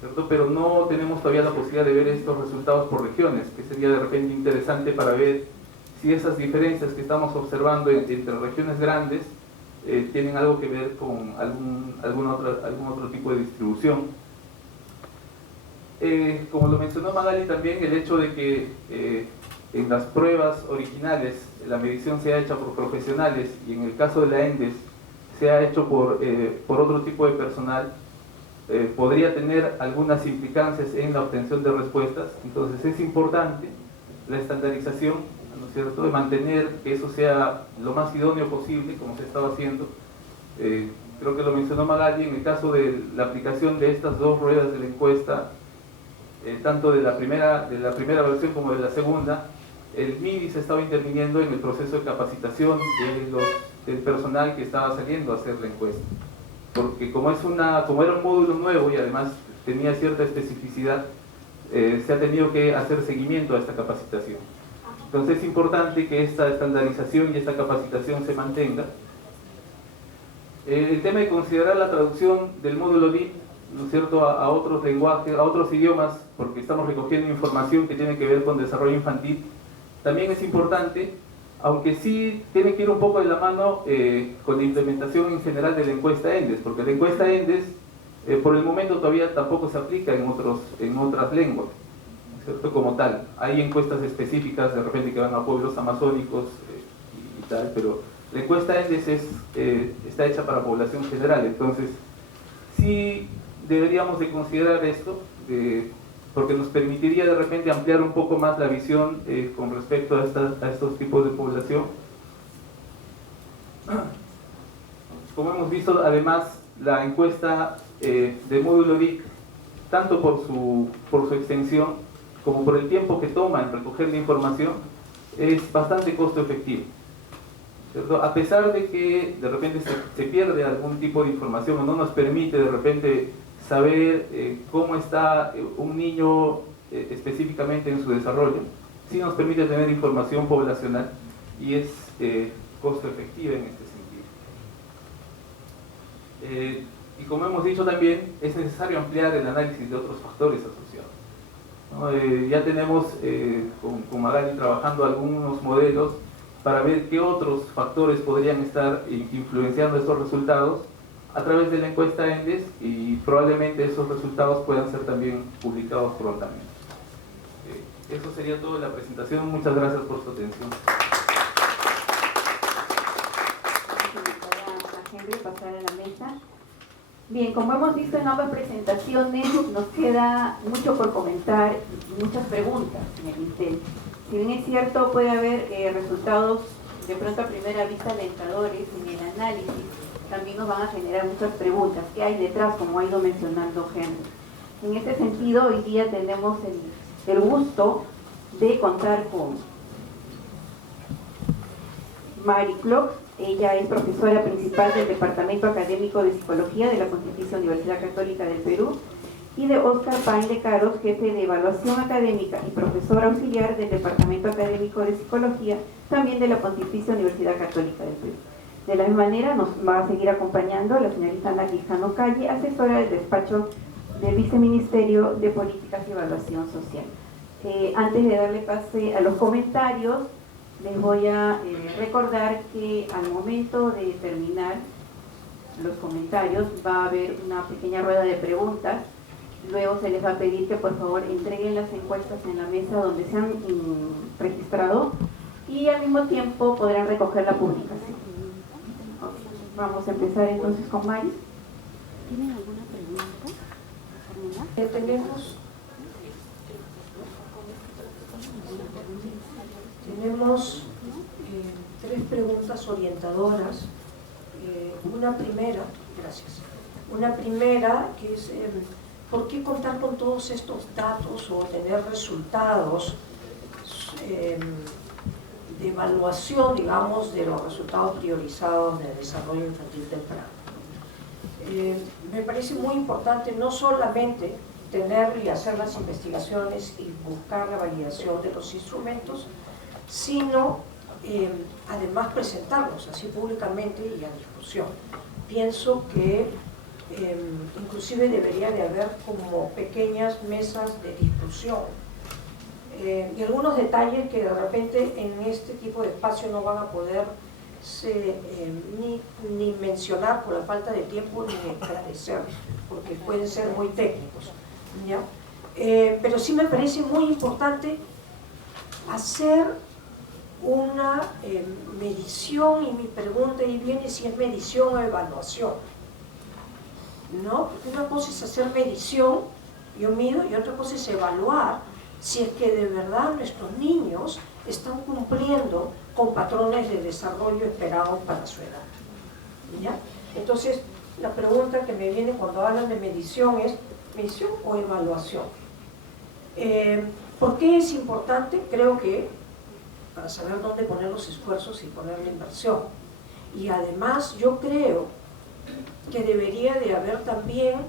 ¿cierto? Pero no tenemos todavía la posibilidad de ver estos resultados por regiones, que sería de repente interesante para ver si esas diferencias que estamos observando entre regiones grandes tienen algo que ver con algún otro tipo de distribución. Como lo mencionó Magali también, el hecho de que en las pruebas originales la medición sea hecha por profesionales y en el caso de la ENDES sea hecho por otro tipo de personal, podría tener algunas implicancias en la obtención de respuestas. Entonces es importante la estandarización, ¿no es cierto?, de mantener que eso sea lo más idóneo posible, como se estaba haciendo. Creo que lo mencionó Magali, en el caso de la aplicación de estas dos ruedas de la encuesta, tanto de la primera versión como de la segunda, el MIDI se estaba interviniendo en el proceso de capacitación del personal que estaba saliendo a hacer la encuesta, porque como era un módulo nuevo y además tenía cierta especificidad, se ha tenido que hacer seguimiento a esta capacitación. Entonces es importante que esta estandarización y esta capacitación se mantenga. El tema de considerar la traducción del módulo DIP, ¿no es cierto?, a otros lenguajes, a otros idiomas, porque estamos recogiendo información que tiene que ver con desarrollo infantil, también es importante, aunque sí tiene que ir un poco de la mano con la implementación en general de la encuesta ENDES, porque la encuesta ENDES por el momento todavía tampoco se aplica en otras lenguas, ¿cierto?, como tal. Hay encuestas específicas de repente que van a pueblos amazónicos y tal, pero la encuesta ENDES está hecha para población general. Entonces sí deberíamos de considerar esto, porque nos permitiría de repente ampliar un poco más la visión con respecto a estos tipos de población. Como hemos visto, además, la encuesta de módulo DIC, tanto por su extensión como por el tiempo que toma en recoger la información, es bastante costo efectivo, ¿cierto? A pesar de que de repente se pierde algún tipo de información o no nos permite de repente saber cómo está un niño específicamente en su desarrollo, sí nos permite tener información poblacional y es costo efectiva en este sentido. Y como hemos dicho también, es necesario ampliar el análisis de otros factores asociados. ¿no? Ya tenemos con Magali trabajando algunos modelos para ver qué otros factores podrían estar influenciando estos resultados a través de la encuesta ENDES, y probablemente esos resultados puedan ser también publicados prontamente. Eso sería todo de la presentación. Muchas gracias por su atención. A Henry pasar a la mesa. Bien, como hemos visto en ambas presentaciones, nos queda mucho por comentar y muchas preguntas en el Intel. Si bien es cierto, puede haber resultados de pronto a primera vista alentadores en el análisis, también nos van a generar muchas preguntas. ¿Qué hay detrás, como ha ido mencionando Henry? En ese sentido, hoy día tenemos el gusto de contar con Mari Klock. Ella es profesora principal del Departamento Académico de Psicología de la Pontificia Universidad Católica del Perú, y de Oscar Pain de Caros, jefe de Evaluación Académica y profesor auxiliar del Departamento Académico de Psicología, también de la Pontificia Universidad Católica del Perú. De la misma manera nos va a seguir acompañando la señorita Ana Quijano Calle, asesora del despacho del Viceministerio de Políticas y Evaluación Social. Antes de darle pase a los comentarios, les voy a recordar que al momento de terminar los comentarios va a haber una pequeña rueda de preguntas. Luego se les va a pedir que por favor entreguen las encuestas en la mesa donde se han registrado, y al mismo tiempo podrán recoger la publicación. Vamos a empezar entonces con Mari. ¿Tienen alguna pregunta? Tenemos tres preguntas orientadoras. Una primera que es ¿por qué contar con todos estos datos o tener resultados de evaluación, digamos, de los resultados priorizados del desarrollo infantil temprano? Me parece muy importante no solamente tener y hacer las investigaciones y buscar la validación de los instrumentos, sino además presentarlos así públicamente y a discusión. Pienso que inclusive debería de haber como pequeñas mesas de discusión y algunos detalles que de repente en este tipo de espacio no van a poder ni mencionar por la falta de tiempo ni esclarecer, porque pueden ser muy técnicos, ¿ya? Pero sí me parece muy importante hacer una medición, y mi pregunta ahí viene si es medición o evaluación, ¿no? Porque una cosa es hacer medición, yo mido, y otra cosa es evaluar si es que de verdad nuestros niños están cumpliendo con patrones de desarrollo esperados para su edad, ¿ya? Entonces, la pregunta que me viene cuando hablan de medición es ¿medición o evaluación? ¿Por qué es importante? Creo que para saber dónde poner los esfuerzos y poner la inversión. Y además yo creo que debería de haber también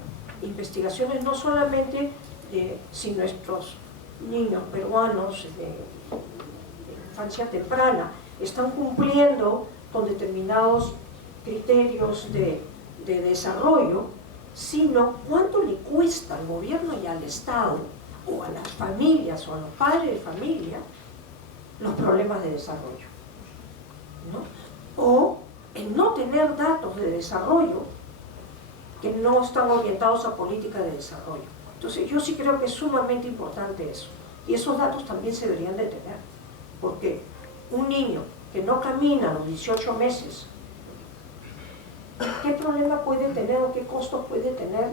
investigaciones no solamente de si nuestros niños peruanos de infancia temprana están cumpliendo con determinados criterios de desarrollo, sino cuánto le cuesta al gobierno y al Estado, o a las familias, o a los padres de familia, los problemas de desarrollo, ¿no? O el no tener datos de desarrollo que no están orientados a política de desarrollo. Entonces yo sí creo que es sumamente importante eso, y esos datos también se deberían de tener, porque un niño que no camina a los 18 meses, ¿qué problema puede tener o qué costos puede tener?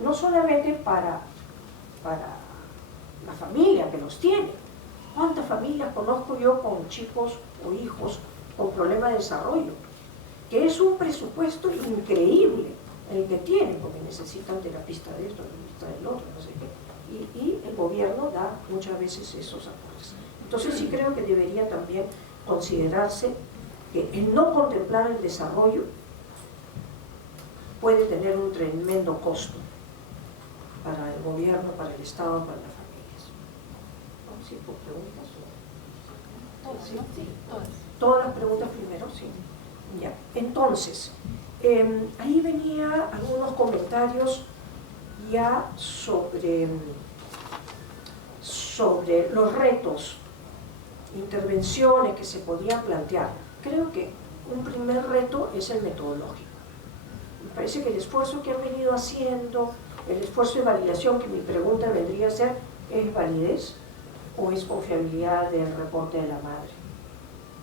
No solamente para la familia que los tiene. ¿Cuántas familias conozco yo con chicos o hijos con problemas de desarrollo? Que es un presupuesto increíble el que tienen, porque necesitan terapista de esto, terapista del otro, no sé qué. Y el gobierno da muchas veces esos aportes. Entonces sí creo que debería también considerarse que el no contemplar el desarrollo puede tener un tremendo costo para el gobierno, para el Estado, para las familias. ¿No? ¿Sí, por preguntas? ¿Sí? Sí, todas. Todas las preguntas primero, sí. Ya. Entonces, ahí venía algunos comentarios ya sobre sobre los retos, intervenciones que se podían plantear, creo que un primer reto es el metodológico. Me parece que el esfuerzo que han venido haciendo, el esfuerzo de validación, que mi pregunta vendría a ser, ¿es validez o es confiabilidad del reporte de la madre?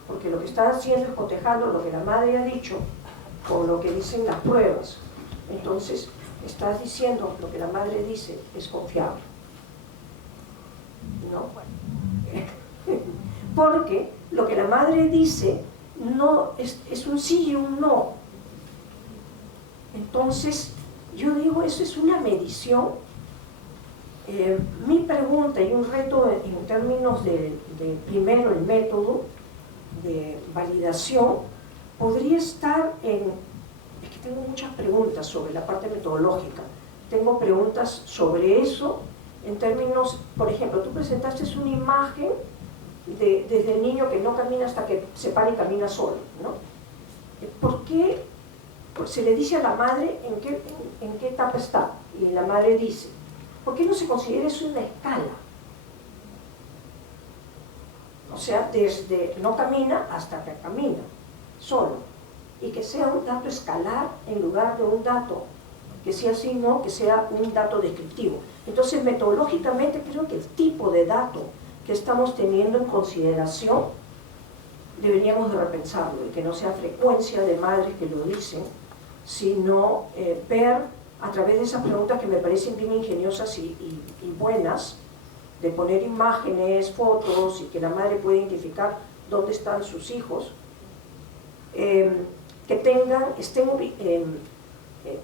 Porque lo que está haciendo es cotejando lo que la madre ha dicho con lo que dicen las pruebas. Entonces, estás diciendo lo que la madre dice es confiable, ¿no? Porque lo que la madre dice no es un sí y un no. Entonces, yo digo, eso es una medición. Mi pregunta y un reto en términos de primero el método de validación podría estar en, es que tengo muchas preguntas sobre la parte metodológica, tengo preguntas sobre eso en términos, por ejemplo, tú presentaste una imagen desde el niño que no camina hasta que se para y camina solo, ¿no? ¿Por qué se le dice a la madre en qué etapa está? Y la madre dice, ¿por qué no se considera eso una escala? O sea, desde no camina hasta que camina solo, y que sea un dato escalar en lugar de un dato que sea así, no, que sea un dato descriptivo. Entonces, metodológicamente creo que el tipo de dato que estamos teniendo en consideración deberíamos de repensarlo, y que no sea frecuencia de madres que lo dicen, sino ver a través de esas preguntas que me parecen bien ingeniosas y buenas, de poner imágenes, fotos, y que la madre pueda identificar dónde están sus hijos, que estén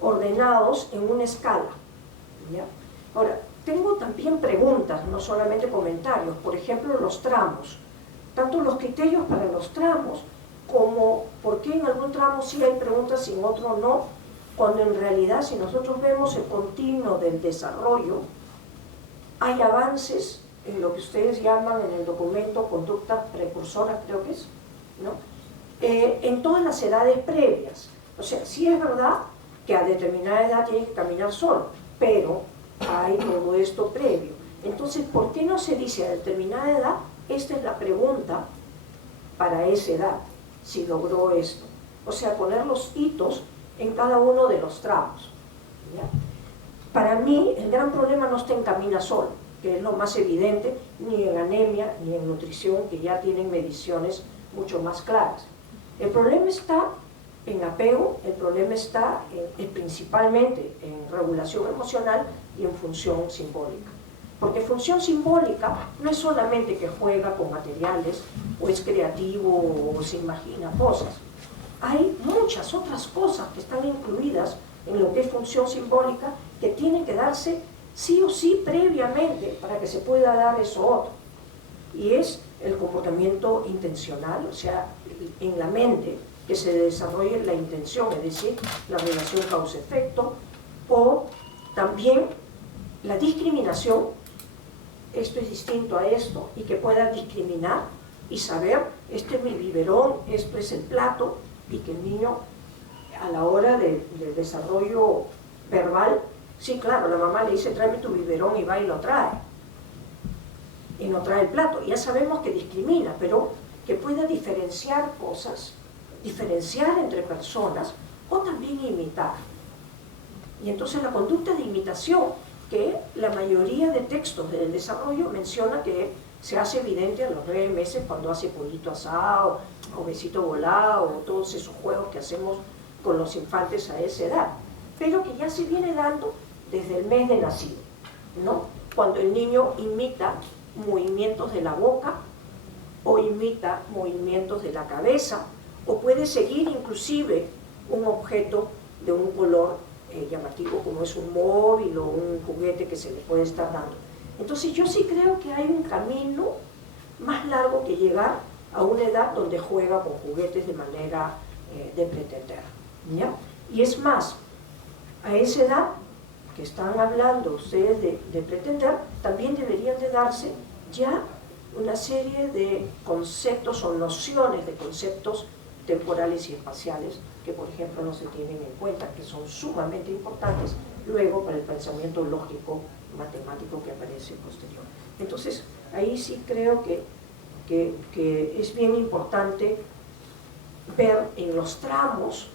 ordenados en una escala, ¿ya? Ahora, tengo también preguntas, no solamente comentarios, por ejemplo, los tramos, tanto los criterios para los tramos, como por qué en algún tramo sí hay preguntas y en otro no, cuando en realidad, si nosotros vemos el continuo del desarrollo, hay avances en lo que ustedes llaman en el documento conductas precursoras, creo que es, ¿no? En todas las edades previas. O sea, sí es verdad que a determinada edad tiene que caminar solo, pero hay todo esto previo. Entonces, ¿por qué no se dice a determinada edad? Esta es la pregunta para esa edad, si logró esto. O sea, poner los hitos en cada uno de los tramos, ¿ya? Para mí, el gran problema no está en camina solo, que es lo más evidente, ni en anemia, ni en nutrición, que ya tienen mediciones mucho más claras. El problema está en apego, el problema está principalmente en regulación emocional y en función simbólica. Porque función simbólica no es solamente que juega con materiales, o es creativo, o se imagina cosas. Hay muchas otras cosas que están incluidas en lo que es función simbólica, que tienen que darse sí o sí previamente para que se pueda dar eso otro. Y es el comportamiento intencional, o sea, en la mente, que se desarrolle la intención, es decir, la relación causa-efecto, o también la discriminación, esto es distinto a esto, y que pueda discriminar y saber, este es mi biberón, esto es el plato, y que el niño a la hora del desarrollo verbal, sí, claro, la mamá le dice tráeme tu biberón y va y lo trae, y no trae el plato. Ya sabemos que discrimina, pero que pueda diferenciar cosas, diferenciar entre personas, o también imitar. Y entonces la conducta de imitación, que la mayoría de textos del desarrollo menciona que se hace evidente a los 9 meses cuando hace pollito asado, o besito volado, o todos esos juegos que hacemos con los infantes a esa edad, pero que ya se viene dando desde el mes de nacido, ¿no? Cuando el niño imita movimientos de la boca, o imita movimientos de la cabeza, o puede seguir inclusive un objeto de un color llamativo, como es un móvil o un juguete que se le puede estar dando. Entonces yo sí creo que hay un camino más largo que llegar a una edad donde juega con juguetes de manera de pretender, ¿ya? Y es más, a esa edad que están hablando ustedes de pretender, también deberían de darse ya una serie de conceptos o nociones de conceptos temporales y espaciales que, por ejemplo, no se tienen en cuenta, que son sumamente importantes luego para el pensamiento lógico matemático que aparece posterior. Entonces, ahí sí creo que es bien importante ver en los tramos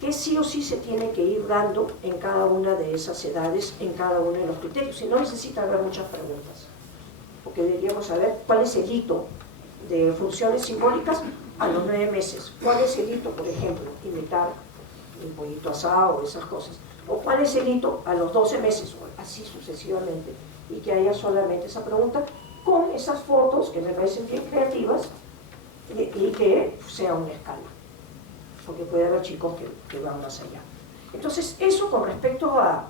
que sí o sí se tiene que ir dando en cada una de esas edades, en cada uno de los criterios. Si no, necesita haber muchas preguntas, porque deberíamos saber cuál es el hito de funciones simbólicas a los 9 meses. ¿Cuál es el hito, por ejemplo, imitar el pollito asado o esas cosas? ¿O cuál es el hito a los 12 meses? O así sucesivamente. Y que haya solamente esa pregunta con esas fotos que me parecen bien creativas y que sea una escala. Porque puede haber chicos que van más allá. Entonces, eso con respecto a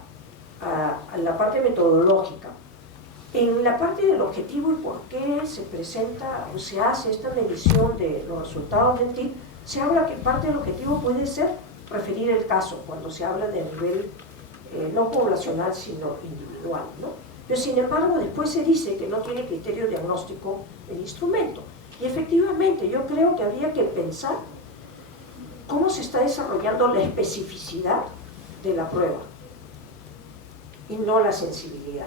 la parte metodológica. En la parte del objetivo y por qué se presenta o se hace esta medición de los resultados del TIP, se habla que parte del objetivo puede ser referir el caso, cuando se habla de nivel no poblacional, sino individual, ¿no? Pero sin embargo, después se dice que no tiene criterio diagnóstico el instrumento. Y efectivamente, yo creo que habría que pensar cómo se está desarrollando la especificidad de la prueba y no la sensibilidad.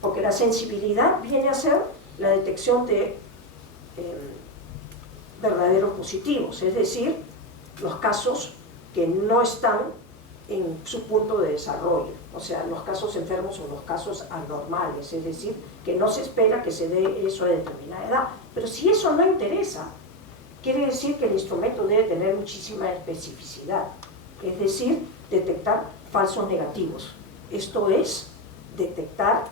Porque la sensibilidad viene a ser la detección de verdaderos positivos, es decir, los casos que no están en su punto de desarrollo, o sea, los casos enfermos o los casos anormales, es decir, que no se espera que se dé eso a determinada edad. Pero si eso no interesa, quiere decir que el instrumento debe tener muchísima especificidad, es decir, detectar falsos negativos. Esto es, detectar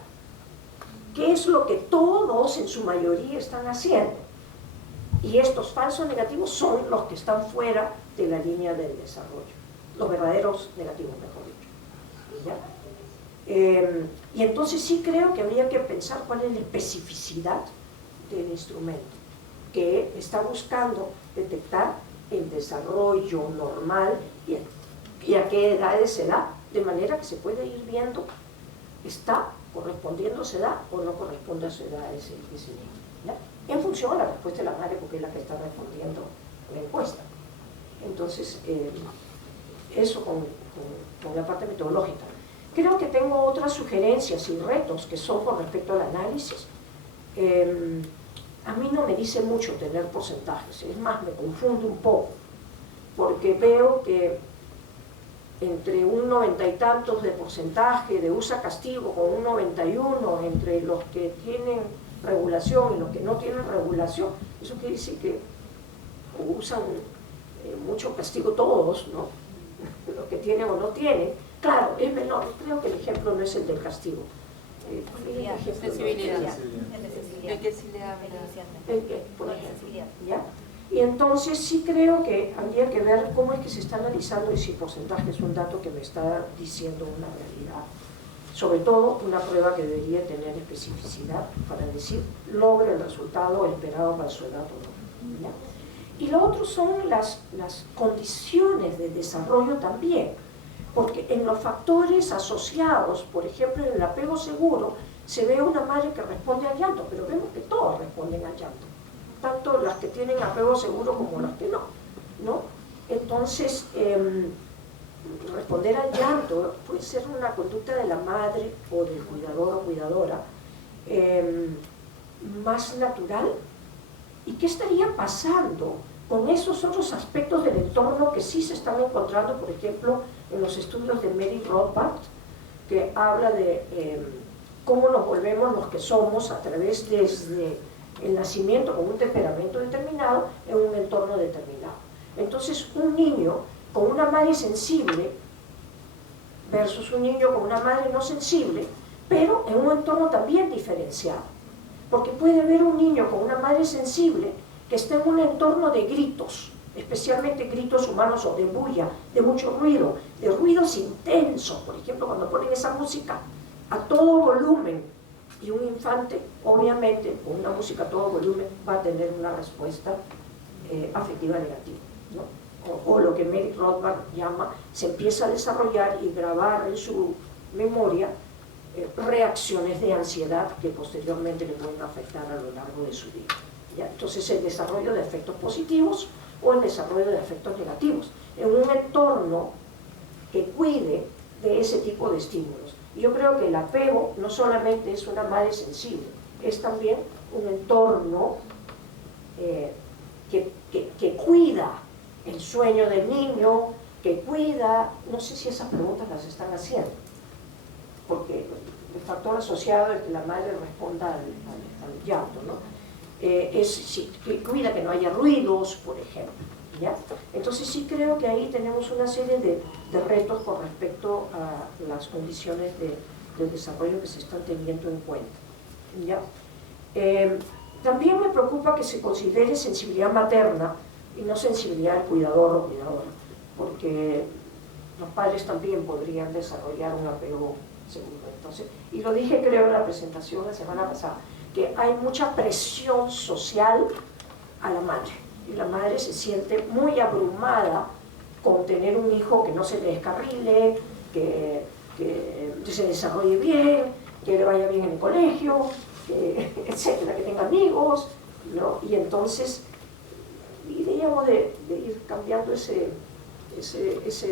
qué es lo que todos en su mayoría están haciendo. Y estos falsos negativos son los que están fuera de la línea del desarrollo. Los verdaderos negativos, mejor dicho. ¿Ya? Y entonces sí creo que habría que pensar cuál es la especificidad del instrumento, que está buscando detectar el desarrollo normal y a qué edades se da, de manera que se puede ir viendo, está correspondiendo a su edad o no corresponde a su edad ese niño, ¿ya? En función a la respuesta de la madre, porque es la que está respondiendo la encuesta. Entonces, eso con la parte metodológica. Creo que tengo otras sugerencias y retos que son con respecto al análisis. A mí no me dice mucho tener porcentajes, es más, me confundo un poco, porque veo que entre un 90 y tantos de porcentaje de usa castigo con un 91 entre los que tienen regulación y los que no tienen regulación, eso quiere decir que usan mucho castigo todos, ¿no? Los que tienen o no tienen. Claro, es menor, creo que el ejemplo no es el del castigo. Sensibilidad. ¿De qué sí le habla? Por ejemplo, ¿ya? Y entonces sí creo que habría que ver cómo es que se está analizando y si el porcentaje es un dato que me está diciendo una realidad. Sobre todo una prueba que debería tener especificidad para decir logra el resultado esperado para su edad o no, ¿ya? Y lo otro son las condiciones de desarrollo también, porque en los factores asociados, por ejemplo en el apego seguro, se ve una madre que responde al llanto, pero vemos que todas responden al llanto, tanto las que tienen apego seguro como las que no, ¿no? Entonces, responder al llanto puede ser una conducta de la madre o del cuidador o cuidadora más natural. ¿Y qué estaría pasando con esos otros aspectos del entorno que sí se están encontrando, por ejemplo, en los estudios de Mary Rothbard, que habla de cómo nos volvemos los que somos a través desde el nacimiento con un temperamento determinado en un entorno determinado? Entonces, un niño con una madre sensible versus un niño con una madre no sensible, pero en un entorno también diferenciado. Porque puede haber un niño con una madre sensible que esté en un entorno de gritos, especialmente gritos humanos o de bulla, de mucho ruido, de ruidos intensos. Por ejemplo, cuando ponen esa música a todo volumen, y un infante, obviamente, con una música a todo volumen, va a tener una respuesta afectiva negativa, ¿no? O lo que Mary Rothbard llama, se empieza a desarrollar y grabar en su memoria reacciones de ansiedad que posteriormente le pueden afectar a lo largo de su vida, ¿ya? Entonces, el desarrollo de efectos positivos o el desarrollo de efectos negativos en un entorno que cuide de ese tipo de estímulos. Y yo creo que el apego no solamente es una madre sensible, es también un entorno que cuida el sueño del niño, que cuida, no sé si esas preguntas las están haciendo, porque el factor asociado es que la madre responda al llanto, ¿no? Que cuida que no haya ruidos, por ejemplo, ¿ya? Entonces sí creo que ahí tenemos una serie de retos con respecto a las condiciones del desarrollo que se están teniendo en cuenta, ¿ya? También me preocupa que se considere sensibilidad materna y no sensibilidad del cuidador o cuidadora, porque los padres también podrían desarrollar un apego seguro. Entonces, y lo dije creo en la presentación la semana pasada, que hay mucha presión social a la madre, y la madre se siente muy abrumada con tener un hijo que no se le descarrile, que se desarrolle bien, que le vaya bien en el colegio, etcétera, que tenga amigos, ¿no? Y entonces deberíamos de ir cambiando ese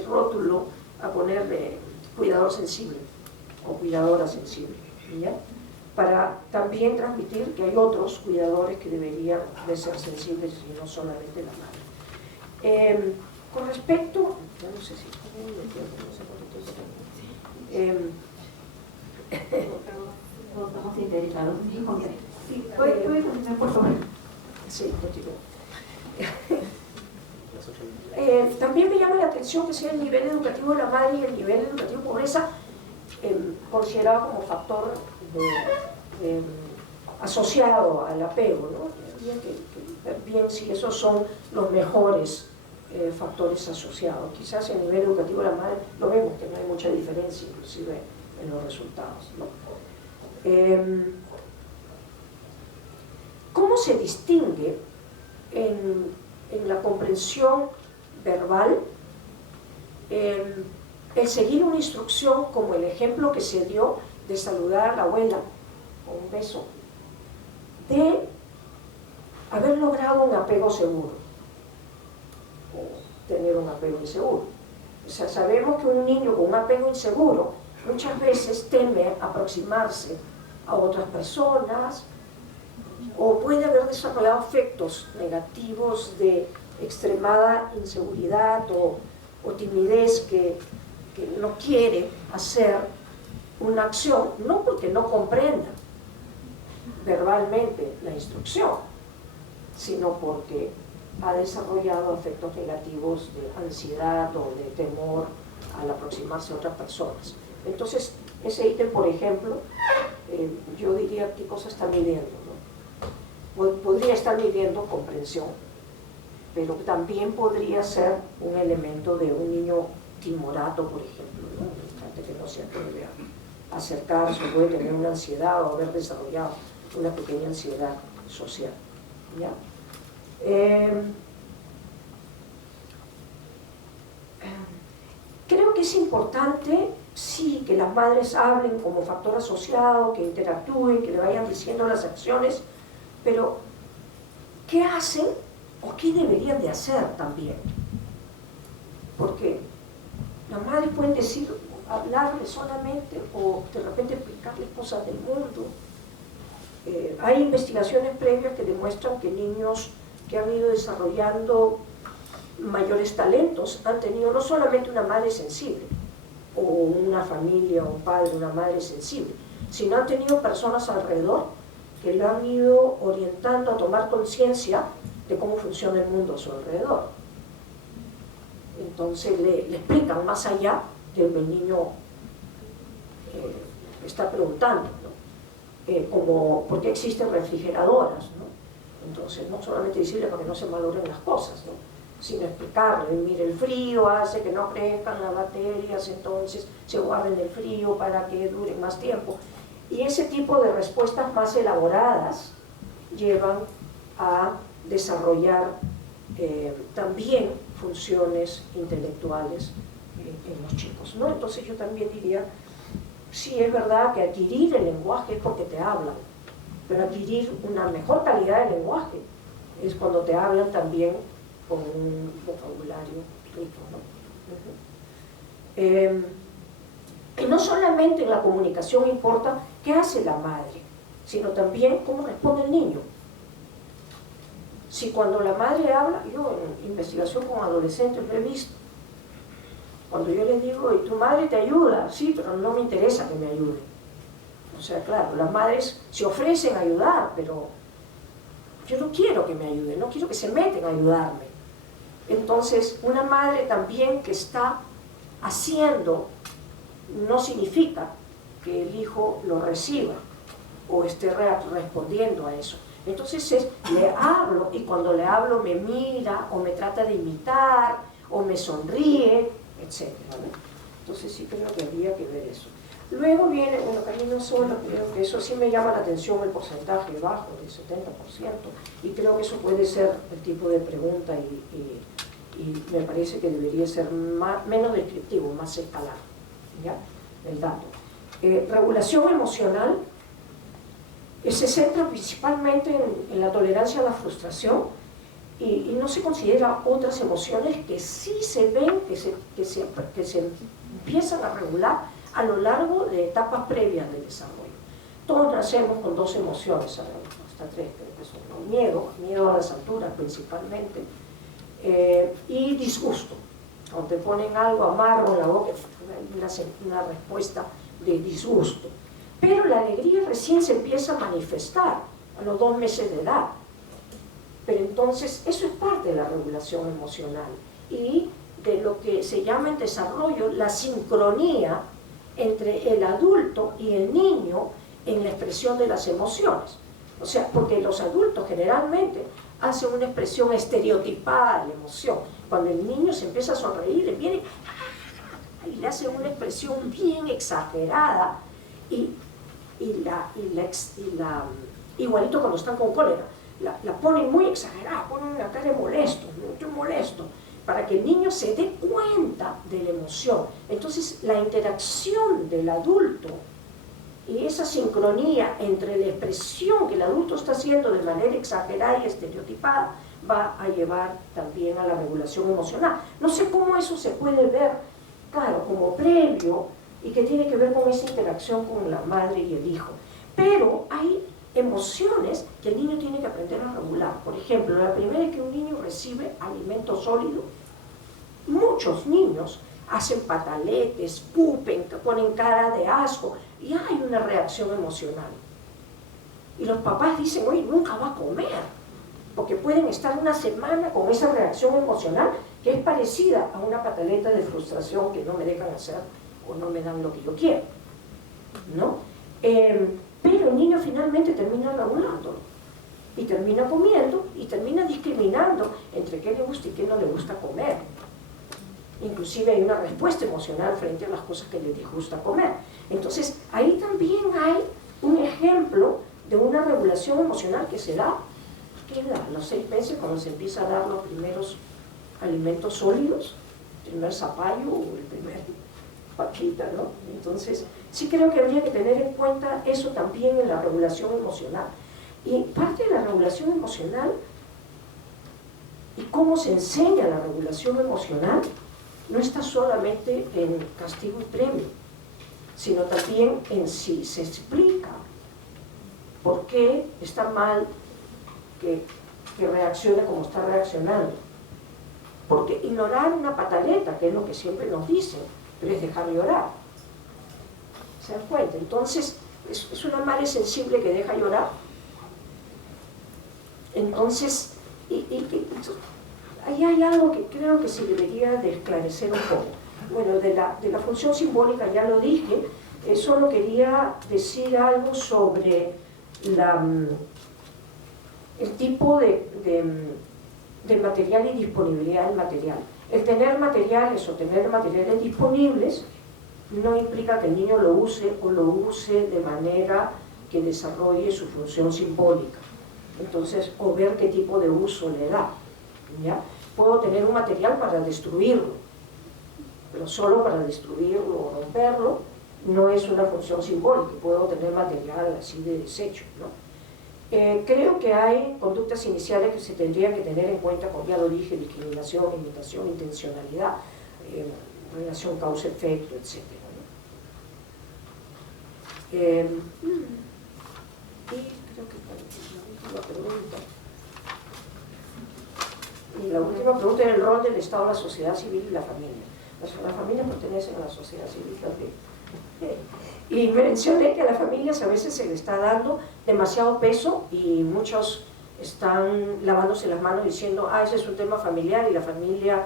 rótulo a ponerle cuidador sensible o cuidadora sensible, ¿ya? Para también transmitir que hay otros cuidadores que deberían de ser sensibles y no solamente la madre. Con respecto, no sé si Todos estamos interesados. sí, ¿Puedes continuar, por favor? Sí, continúo. También me llama la atención que sea el nivel educativo de la madre y el nivel educativo de pobreza considerado como factor asociado al apego, ¿no? Tendría que ver bien si esos son los mejores factores asociados. Quizás el nivel educativo de la madre lo vemos que no hay mucha diferencia inclusive en los resultados, ¿no? ¿Cómo se distingue en la comprensión verbal el seguir una instrucción como el ejemplo que se dio de saludar a la abuela con un beso, de haber logrado un apego seguro o tener un apego inseguro? O sea, sabemos que un niño con un apego inseguro muchas veces teme aproximarse a otras personas o puede haber desarrollado afectos negativos de extremada inseguridad o timidez que no quiere hacer una acción, no porque no comprenda verbalmente la instrucción, sino porque ha desarrollado afectos negativos de ansiedad o de temor al aproximarse a otras personas. Entonces, ese ítem, por ejemplo, yo diría qué cosa está midiendo, ¿no? Podría estar midiendo comprensión, pero también podría ser un elemento de un niño timorato, por ejemplo, ¿no? Un instante que no se atreve a acercarse, puede tener una ansiedad o haber desarrollado una pequeña ansiedad social, ¿ya? Creo que es importante, sí, que las madres hablen como factor asociado, que interactúen, que le vayan diciendo las acciones, pero ¿qué hacen o qué deberían de hacer también? Porque las madres pueden decir, hablarles solamente o de repente explicarles cosas del mundo. Hay investigaciones previas que demuestran que niños que han ido desarrollando mayores talentos han tenido no solamente una madre sensible o una familia, un padre, una madre sensible, sino han tenido personas alrededor que lo han ido orientando a tomar conciencia de cómo funciona el mundo a su alrededor. Entonces le explican más allá de lo que el niño está preguntando, ¿no? Como por qué existen refrigeradoras, ¿no? Entonces no solamente decirle para que no se malogren las cosas, ¿no? Sino explicarle, mire, el frío hace que no crezcan las bacterias, entonces se guarden el frío para que duren más tiempo. Y ese tipo de respuestas más elaboradas llevan a desarrollar también funciones intelectuales en los chicos, ¿no? Entonces yo también diría, sí, es verdad que adquirir el lenguaje es porque te hablan, pero adquirir una mejor calidad de lenguaje es cuando te hablan también con un vocabulario rico, ¿no? Y no solamente en la comunicación importa qué hace la madre, sino también cómo responde el niño. Si cuando la madre habla, yo en investigación con adolescentes lo he visto, cuando yo les digo, ¿y tu madre te ayuda? Sí, pero no me interesa que me ayude. O sea, claro, las madres se ofrecen a ayudar, pero yo no quiero que me ayuden, no quiero que se meten a ayudarme. Entonces, una madre también que está haciendo no significa que el hijo lo reciba o esté respondiendo a eso. Entonces le hablo, y cuando le hablo me mira o me trata de imitar o me sonríe, etc. Entonces sí creo que habría que ver eso. Luego viene, bueno, Camino Sola, creo que eso sí me llama la atención, el porcentaje bajo del 70%, y creo que eso puede ser el tipo de pregunta y me parece que debería ser menos descriptivo, más escalar, ¿ya? El dato. Regulación emocional se centra principalmente en la tolerancia a la frustración y no se considera otras emociones que sí se ven, que se empiezan a regular a lo largo de etapas previas del desarrollo. Todos nacemos con dos emociones, hasta tres creo que son, ¿no? Miedo a las alturas principalmente, y disgusto. Cuando te ponen algo amargo en la boca, una respuesta de disgusto. Pero la alegría recién se empieza a manifestar a los 2 meses de edad. Pero entonces eso es parte de la regulación emocional y de lo que se llama en desarrollo la sincronía entre el adulto y el niño en la expresión de las emociones. O sea, porque los adultos generalmente hacen una expresión estereotipada de la emoción. Cuando el niño se empieza a sonreír, le viene y le hacen una expresión bien exagerada igualito cuando están con cólera, la ponen muy exagerada, ponen una cara de molesto, estoy molesto, para que el niño se dé cuenta de la emoción. Entonces la interacción del adulto y esa sincronía entre la expresión que el adulto está haciendo de manera exagerada y estereotipada va a llevar también a la regulación emocional. No sé cómo eso se puede ver, claro, como previo y que tiene que ver con esa interacción con la madre y el hijo. Pero hay emociones que el niño tiene que aprender a regular. Por ejemplo, la primera vez que un niño recibe alimento sólido, muchos niños hacen pataletes, escupen, ponen cara de asco y hay una reacción emocional. Y los papás dicen, oye, nunca va a comer, porque pueden estar una semana con esa reacción emocional que es parecida a una pataleta de frustración que no me dejan hacer o no me dan lo que yo quiero, ¿no? Pero el niño finalmente termina regulándolo y termina comiendo y termina discriminando entre qué le gusta y qué no le gusta comer. Inclusive hay una respuesta emocional frente a las cosas que le disgusta comer. Entonces ahí también hay un ejemplo de una regulación emocional que se da a los 6 meses, cuando se empieza a dar los primeros alimentos sólidos, el primer zapallo o el primer paquita, ¿no? Entonces sí creo que habría que tener en cuenta eso también en la regulación emocional. Y parte de la regulación emocional y cómo se enseña la regulación emocional no está solamente en castigo y premio, sino también en si se explica por qué está mal que reaccione como está reaccionando. Porque ignorar una pataleta, que es lo que siempre nos dicen, pero es dejar llorar. ¿Se dan cuenta? Entonces, es una madre sensible que deja llorar. Entonces, ahí hay algo que creo que se debería de esclarecer un poco. Bueno, de la función simbólica ya lo dije, solo quería decir algo sobre el tipo de material y disponibilidad del material. El tener materiales o tener materiales disponibles no implica que el niño lo use o lo use de manera que desarrolle su función simbólica. Entonces, o ver qué tipo de uso le da, ¿ya? Puedo tener un material para destruirlo, pero solo para destruirlo o romperlo no es una función simbólica. Puedo tener material así de desecho, ¿no? Creo que hay conductas iniciales que se tendrían que tener en cuenta, como ya lo dije: discriminación, imitación, intencionalidad, relación causa-efecto, etc. Y creo que la última pregunta. Y la última pregunta era el rol del Estado, la sociedad civil y la familia. Las familias pertenecen a la sociedad civil también. Y mencioné que a las familias a veces se le está dando demasiado peso y muchos están lavándose las manos diciendo, ese es un tema familiar y la familia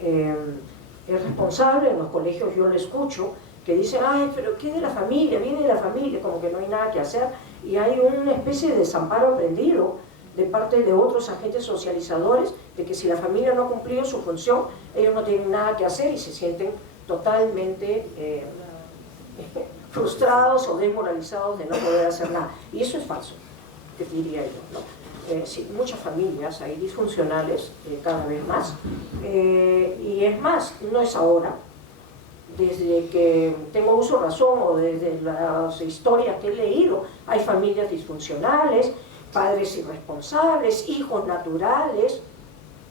es responsable. En los colegios yo lo escucho, que dicen, pero ¿qué de la familia? Viene de la familia, como que no hay nada que hacer. Y hay una especie de desamparo aprendido de parte de otros agentes socializadores, de que si la familia no ha cumplido su función, ellos no tienen nada que hacer y se sienten totalmente frustrados o desmoralizados de no poder hacer nada. Y eso es falso, que diría yo, ¿no? Sí, muchas familias hay disfuncionales cada vez más, y es más, no es ahora. Desde que tengo uso de razón o desde las historias que he leído, hay familias disfuncionales, padres irresponsables, hijos naturales,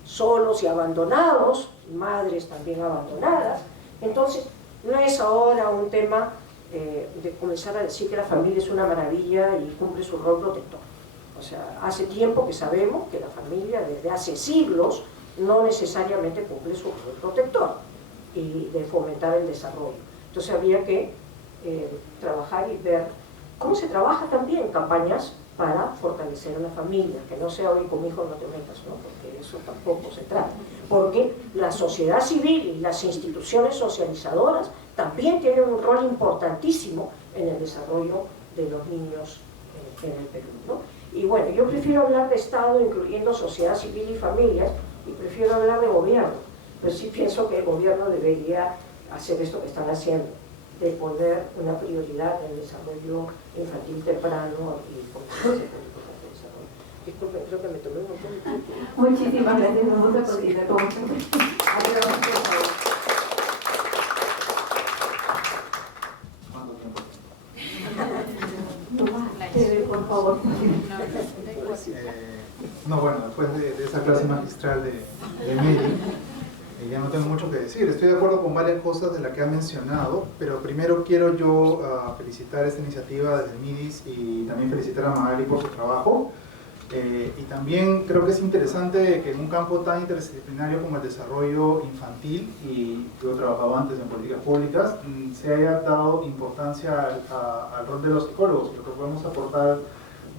solos y abandonados, madres también abandonadas. Entonces, no es ahora un tema de comenzar a decir que la familia es una maravilla y cumple su rol protector. O sea, hace tiempo que sabemos que la familia, desde hace siglos, no necesariamente cumple su rol protector y de fomentar el desarrollo. Entonces había que trabajar y ver cómo se trabaja también campañas para fortalecer a la familia, que no sea hoy con hijos no te metas, ¿no? Porque eso tampoco se trata. Porque la sociedad civil y las instituciones socializadoras también tienen un rol importantísimo en el desarrollo de los niños en el Perú, ¿no? Y bueno, yo prefiero hablar de Estado, incluyendo sociedad civil y familias, y prefiero hablar de gobierno, pero sí pienso que el gobierno debería hacer esto que están haciendo, de poner una prioridad en el desarrollo infantil temprano y políticas públicas de desarrollo. Disculpen, creo que me tomé un montón de tiempo. Muchísimas gracias, vamos a continuar con usted. Por favor. No, bueno, después de esa clase magistral de Mary, ya no tengo mucho que decir. Estoy de acuerdo con varias cosas de las que ha mencionado, pero primero quiero yo felicitar esta iniciativa desde MIDIS y también felicitar a Magali por su trabajo. Y también creo que es interesante que en un campo tan interdisciplinario como el desarrollo infantil, y yo he trabajado antes en políticas públicas, se haya dado importancia al rol de los psicólogos y lo que podemos aportar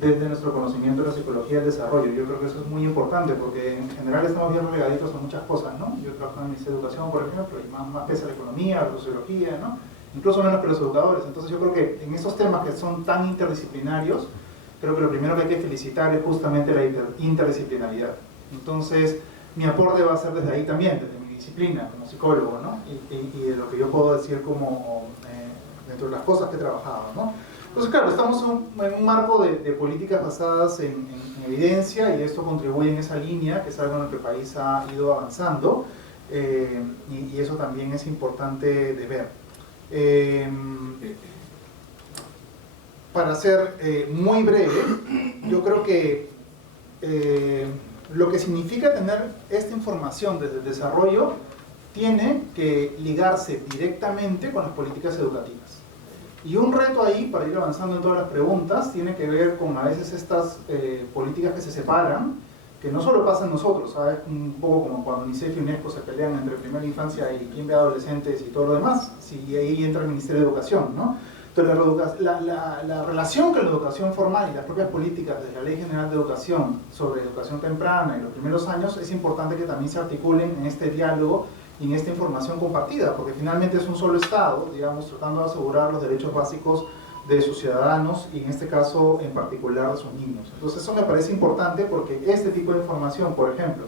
desde nuestro conocimiento de la psicología del desarrollo. Yo creo que eso es muy importante porque en general estamos bien regaditos a muchas cosas, ¿no? Yo trabajo en el Ministerio de Educación, por ejemplo, y más pesa la economía, la sociología, ¿no? Incluso menos que los educadores. Entonces yo creo que en esos temas que son tan interdisciplinarios, creo que lo primero que hay que felicitar es justamente la interdisciplinaridad. Entonces, mi aporte va a ser desde ahí también, desde mi disciplina como psicólogo, ¿no? Y de lo que yo puedo decir como dentro de las cosas que he trabajado, ¿no? Entonces, claro, estamos en un marco de políticas basadas en evidencia y esto contribuye en esa línea, que es algo en lo que el país ha ido avanzando, y eso también es importante de ver. Para ser muy breve, yo creo que lo que significa tener esta información desde el desarrollo tiene que ligarse directamente con las políticas educativas. Y un reto ahí, para ir avanzando en todas las preguntas, tiene que ver con a veces estas políticas que se separan, que no solo pasa en nosotros, ¿sabes? Un poco como cuando UNICEF y UNESCO se pelean entre primera infancia y quién ve adolescentes y todo lo demás, y ahí entra el Ministerio de Educación, ¿no? Entonces la relación con la educación formal y las propias políticas de la Ley General de Educación sobre educación temprana y los primeros años es importante que también se articulen en este diálogo y en esta información compartida, porque finalmente es un solo Estado, digamos, tratando de asegurar los derechos básicos de sus ciudadanos y en este caso en particular de sus niños. Entonces eso me parece importante porque este tipo de información, por ejemplo,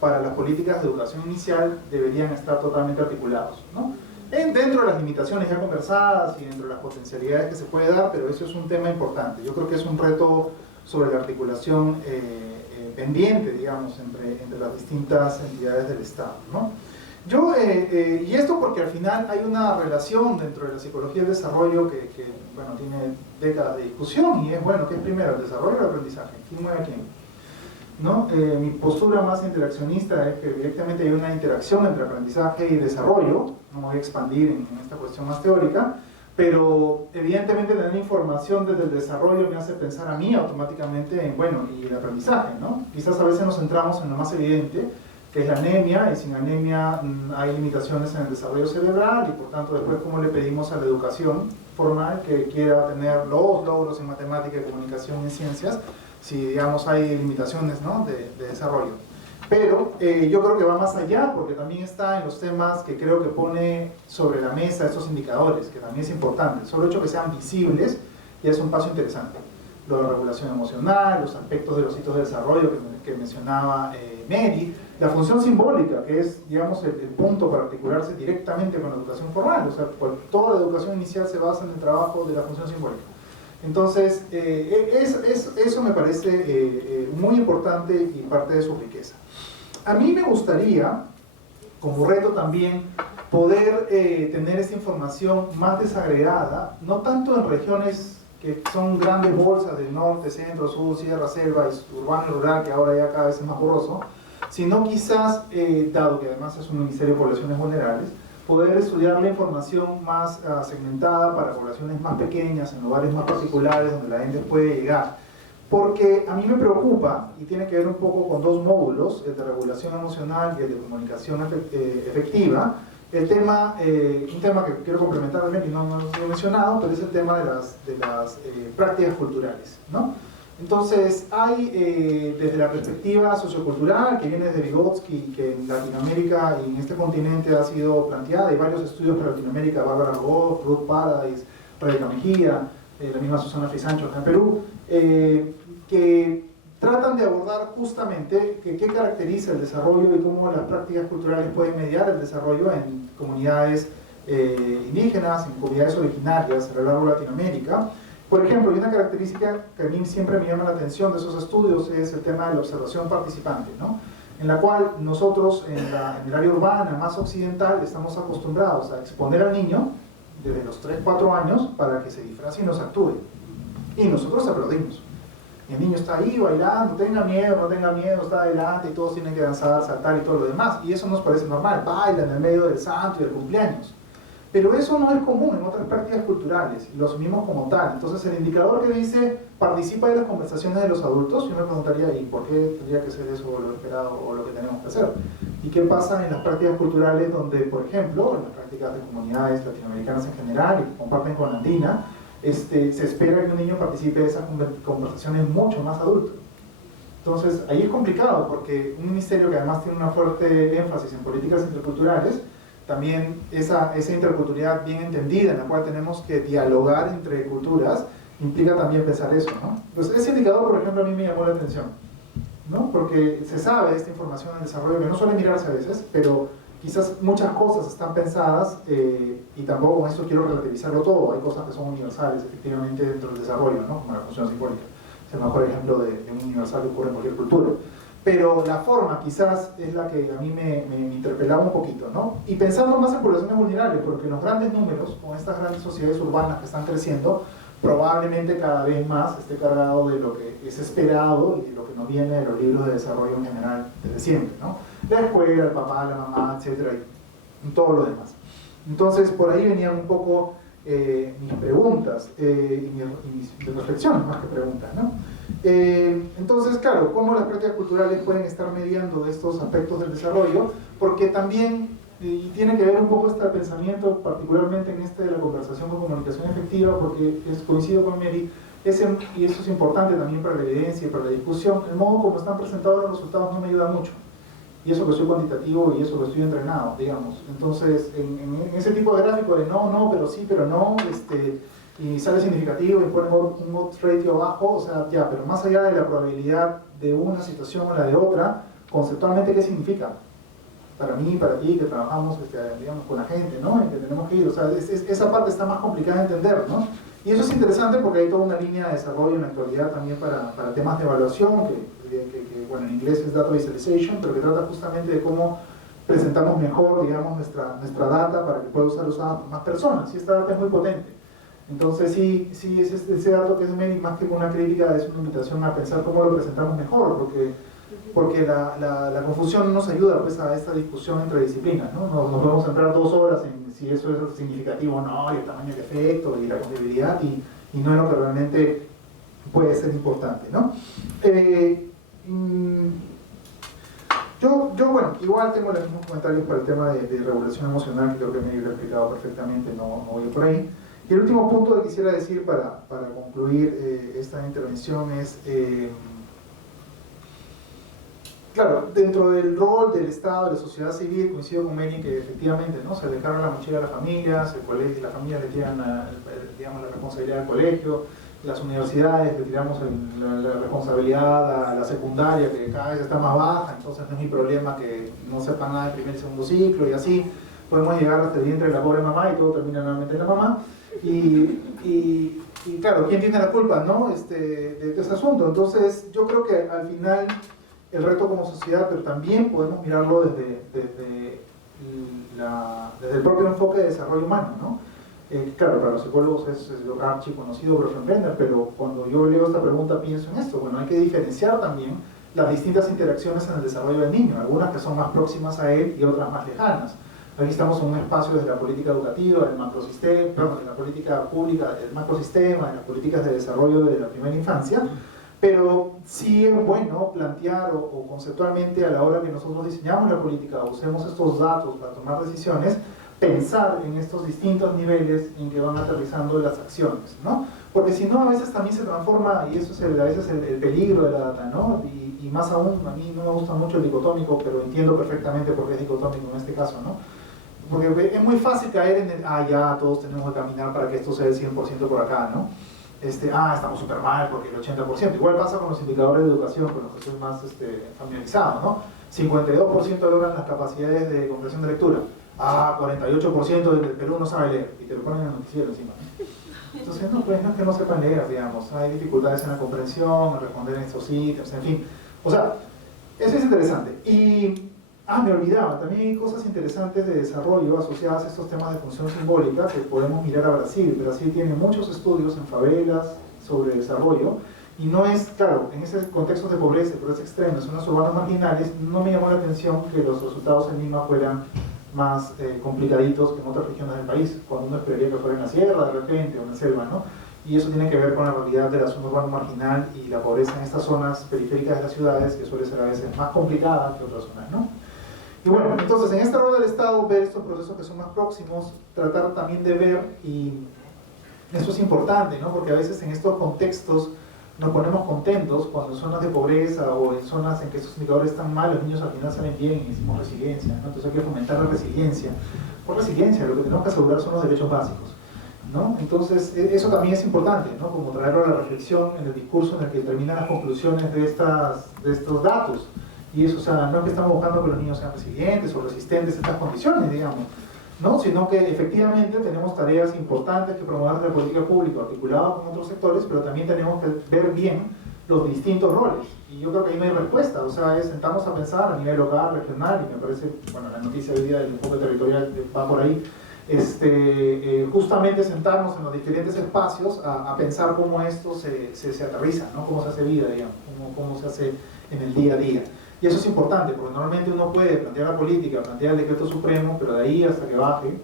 para las políticas de educación inicial deberían estar totalmente articulados, ¿no? Dentro de las limitaciones ya conversadas y dentro de las potencialidades que se puede dar, pero eso es un tema importante. Yo creo que es un reto sobre la articulación pendiente, digamos, entre las distintas entidades del Estado, ¿no? Y esto porque al final hay una relación dentro de la psicología del desarrollo que bueno, tiene décadas de discusión y es, bueno, ¿qué es primero, el desarrollo o el aprendizaje? ¿Quién mueve a quién? ¿No? Mi postura más interaccionista es que directamente hay una interacción entre aprendizaje y desarrollo, no me voy a expandir en esta cuestión más teórica, Pero evidentemente tener información desde el desarrollo me hace pensar a mí automáticamente en, bueno, y el aprendizaje, ¿no? Quizás a veces nos centramos en lo más evidente, que es la anemia, y sin anemia hay limitaciones en el desarrollo cerebral, y por tanto después cómo le pedimos a la educación formal que quiera tener los logros en matemática y comunicación y en ciencias, si digamos hay limitaciones, ¿no?, de desarrollo. Pero yo creo que va más allá, porque también está en los temas que creo que pone sobre la mesa estos indicadores, que también es importante. Solo el hecho que sean visibles ya es un paso interesante. Lo de la regulación emocional, los aspectos de los hitos de desarrollo que mencionaba Mary, la función simbólica, que es, digamos, el punto para articularse directamente con la educación formal. O sea, toda la educación inicial se basa en el trabajo de la función simbólica. Entonces, eso me parece muy importante y parte de su riqueza. A mí me gustaría, como reto también, poder tener esta información más desagregada, no tanto en regiones que son grandes bolsas del norte, centro, sur, sierra, selva, urbano y rural, que ahora ya cada vez es más borroso, sino quizás, dado que además es un Ministerio de Poblaciones Vulnerables, poder estudiar la información más segmentada para poblaciones más pequeñas, en lugares más particulares, donde la gente puede llegar. Porque a mí me preocupa, y tiene que ver un poco con dos módulos, el de regulación emocional y el de comunicación efectiva, un tema que quiero complementar también, y no lo he mencionado, pero es el tema de las prácticas culturales, ¿no? Entonces, hay desde la perspectiva sociocultural, que viene de Vygotsky, que en Latinoamérica y en este continente ha sido planteada, hay varios estudios para Latinoamérica, Bárbara Rogoff, Ruth Paradise, Rebeca Mejía, la misma Susana Frisancho acá en Perú, que tratan de abordar justamente qué caracteriza el desarrollo y cómo las prácticas culturales pueden mediar el desarrollo en comunidades indígenas, en comunidades originarias a lo largo de Latinoamérica. Por ejemplo, y una característica que a mí siempre me llama la atención de esos estudios es el tema de la observación participante, ¿no?, en la cual nosotros en el área urbana más occidental estamos acostumbrados a exponer al niño desde los 3-4 años para que se disfrace y nos actúe. Y nosotros aplaudimos. Y el niño está ahí bailando, tenga miedo, no tenga miedo, está adelante y todos tienen que danzar, saltar y todo lo demás. Y eso nos parece normal, baila en el medio del santo y del cumpleaños. Pero eso no es común en otras prácticas culturales y lo asumimos como tal. Entonces el indicador que dice participa de las conversaciones de los adultos, yo me preguntaría, ¿y por qué tendría que ser eso lo esperado o lo que tenemos que hacer? ¿Y qué pasa en las prácticas culturales donde, por ejemplo, en las prácticas de comunidades latinoamericanas en general y que comparten con la andina, se espera que un niño participe de esas conversaciones mucho más adulto? Entonces ahí es complicado porque un ministerio que además tiene una fuerte énfasis en políticas interculturales, también esa interculturalidad bien entendida, en la cual tenemos que dialogar entre culturas, implica también pensar eso, ¿no? Entonces ese indicador, por ejemplo, a mí me llamó la atención, ¿no? Porque se sabe esta información en desarrollo, que no suele mirarse a veces, pero quizás muchas cosas están pensadas, y tampoco con esto quiero relativizarlo todo, hay cosas que son universales efectivamente dentro del desarrollo, ¿no?, como la función simbólica, es el mejor ejemplo de un universal que ocurre en cualquier cultura. Pero la forma quizás es la que a mí me interpelaba un poquito, ¿no? Y pensando más en poblaciones vulnerables, porque los grandes números, con estas grandes sociedades urbanas que están creciendo, probablemente cada vez más esté cargado de lo que es esperado y de lo que nos viene de los libros de desarrollo en general desde siempre, ¿no? La escuela, el papá, la mamá, etcétera, y todo lo demás. Entonces, por ahí venían un poco mis preguntas y mis reflexiones más que preguntas, ¿no? Entonces, claro, cómo las prácticas culturales pueden estar mediando estos aspectos del desarrollo, porque también, y tiene que ver un poco este pensamiento, particularmente en de la conversación con comunicación efectiva, porque coincido con Mary, y eso es importante también para la evidencia y para la discusión, el modo como están presentados los resultados no me ayuda mucho. Y eso que soy cuantitativo y eso que estoy entrenado, digamos. Entonces, en ese tipo de gráfico de no, pero sí, pero no, y sale significativo y pone un odds ratio abajo, o sea, ya, pero más allá de la probabilidad de una situación o la de otra, conceptualmente, ¿qué significa? Para mí, para ti, que trabajamos, digamos, con la gente, ¿no? En que tenemos que ir, o sea, esa parte está más complicada de entender, ¿no? Y eso es interesante porque hay toda una línea de desarrollo en la actualidad también para temas de evaluación, que bueno, en inglés es data visualization, pero que trata justamente de cómo presentamos mejor, digamos, nuestra data para que pueda usar más personas, y esta data es muy potente. Entonces sí ese dato que es más que una crítica, es una invitación a pensar cómo lo presentamos mejor, porque la confusión no nos ayuda pues, a esta discusión entre disciplinas, ¿no? Nos podemos centrar 2 horas en si eso es significativo o no, y el tamaño del efecto, y la confiabilidad, y no es lo que realmente puede ser importante, ¿no? Yo, bueno, igual tengo los mismos comentarios para el tema de regulación emocional, que creo que me he explicado perfectamente, no voy por ahí. Y el último punto que quisiera decir para concluir esta intervención es, claro, dentro del rol del Estado, de la sociedad civil, coincido con Mary que efectivamente, ¿no?, se le carga la mochila a las familias, el colegio, las familias le tiran digamos, la responsabilidad al colegio, las universidades le tiramos la responsabilidad a la secundaria, que cada vez está más baja, entonces no es mi problema que no sepan nada del primer y segundo ciclo, y así podemos llegar hasta el vientre de la pobre mamá y todo termina nuevamente en la mamá. Y claro, ¿quién tiene la culpa, no? de ese asunto? Entonces yo creo que al final el reto como sociedad, pero también podemos mirarlo desde el propio enfoque de desarrollo humano, ¿no? Claro, para los psicólogos es archiconocido, pero cuando yo leo esta pregunta pienso en esto. Bueno, hay que diferenciar también las distintas interacciones en el desarrollo del niño, algunas que son más próximas a él y otras más lejanas. Aquí estamos en un espacio desde la política educativa, del macrosistema, perdón, de la política pública, del macrosistema, de las políticas de desarrollo de la primera infancia, pero sí es bueno plantear o conceptualmente a la hora que nosotros diseñamos la política, usemos estos datos para tomar decisiones, pensar en estos distintos niveles en que van aterrizando las acciones, ¿no? Porque si no, a veces también se transforma, y eso es a veces el peligro de la data, ¿no? Y más aún, a mí no me gusta mucho el dicotómico, pero entiendo perfectamente por qué es dicotómico en este caso, ¿no? Porque es muy fácil caer en el, ya, todos tenemos que caminar para que esto sea el 100% por acá, ¿no? Estamos súper mal porque el 80%. Igual pasa con los indicadores de educación, con los que estoy más familiarizado, ¿no? 52% logran las capacidades de comprensión de lectura. 48% del Perú no sabe leer, y te lo ponen en el noticiero encima, ¿no? Entonces, no, pues no es que no sepan leer, digamos, hay dificultades en la comprensión, en responder en estos ítems, en fin. O sea, eso es interesante. Y, me olvidaba, también hay cosas interesantes de desarrollo asociadas a estos temas de función simbólica que podemos mirar a Brasil. Brasil tiene muchos estudios en favelas sobre desarrollo, y no es, claro, en ese contexto de pobreza, pobreza extrema, en zonas urbanas marginales, no me llamó la atención que los resultados en Lima fueran más complicaditos que en otras regiones del país, cuando uno esperaría que fuera en la sierra de repente o en la selva, ¿no? Y eso tiene que ver con la realidad de la zona urbana marginal y la pobreza en estas zonas periféricas de las ciudades, que suele ser a veces más complicada que otras zonas, ¿no? Y bueno, entonces en este rol del Estado, ver estos procesos que son más próximos, tratar también de ver, y eso es importante, ¿no? Porque a veces en estos contextos nos ponemos contentos cuando en zonas de pobreza o en zonas en que estos indicadores están mal, los niños al final salen bien y hicimos resiliencia, ¿no? Entonces hay que fomentar la resiliencia. Por resiliencia, lo que tenemos que asegurar son los derechos básicos, ¿no? Entonces eso también es importante, ¿no? Como traerlo a la reflexión en el discurso en el que terminan las conclusiones de estos datos. Y eso, o sea, no es que estamos buscando que los niños sean resilientes o resistentes a estas condiciones, digamos, ¿no? Sino que efectivamente tenemos tareas importantes que promover en la política pública, articulada con otros sectores, pero también tenemos que ver bien los distintos roles. Y yo creo que ahí no hay respuesta, o sea, es sentarnos a pensar a nivel local, regional, y me parece, bueno, la noticia hoy día del enfoque territorial va por ahí, justamente sentarnos en los diferentes espacios a pensar cómo esto se aterriza, ¿no? Cómo se hace vida, digamos, cómo se hace en el día a día. Y eso es importante, porque normalmente uno puede plantear la política, plantear el decreto supremo, pero de ahí hasta que baje,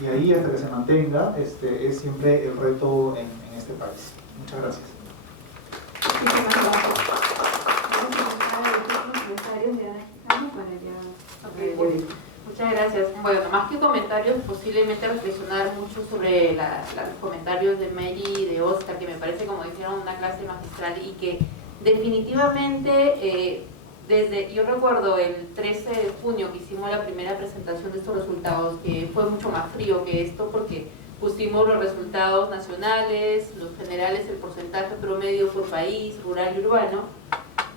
y ahí hasta que se mantenga, es siempre el reto en este país. Muchas gracias. Muchas gracias. Bueno, más que comentarios, posiblemente reflexionar mucho sobre los comentarios de Mary y de Oscar, que me parece, como dijeron, una clase magistral, y que definitivamente yo recuerdo el 13 de junio que hicimos la primera presentación de estos resultados, que fue mucho más frío que esto, porque pusimos los resultados nacionales, los generales, el porcentaje promedio por país, rural y urbano.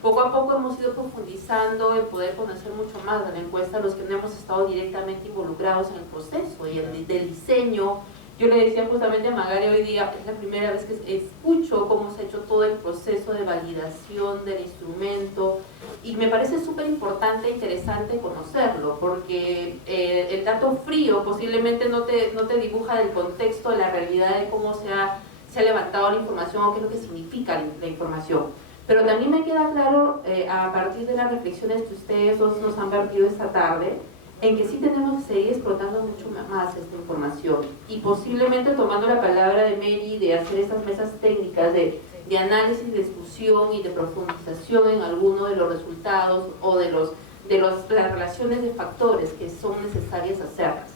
Poco a poco hemos ido profundizando en poder conocer mucho más de la encuesta, los que no hemos estado directamente involucrados en el proceso y del diseño. Yo le decía justamente a Magari hoy día, es la primera vez que escucho cómo se ha hecho todo el proceso de validación del instrumento, y me parece súper importante e interesante conocerlo, porque el dato frío posiblemente no te dibuja el contexto, la realidad de cómo se ha levantado la información o qué es lo que significa la información. Pero también me queda claro, a partir de las reflexiones que ustedes dos nos han vertido esta tarde, en que sí tenemos que seguir explotando mucho más esta información y posiblemente tomando la palabra de Mary de hacer estas mesas técnicas de análisis, de discusión y de profundización en alguno de los resultados o de las relaciones de factores que son necesarias hacerlas,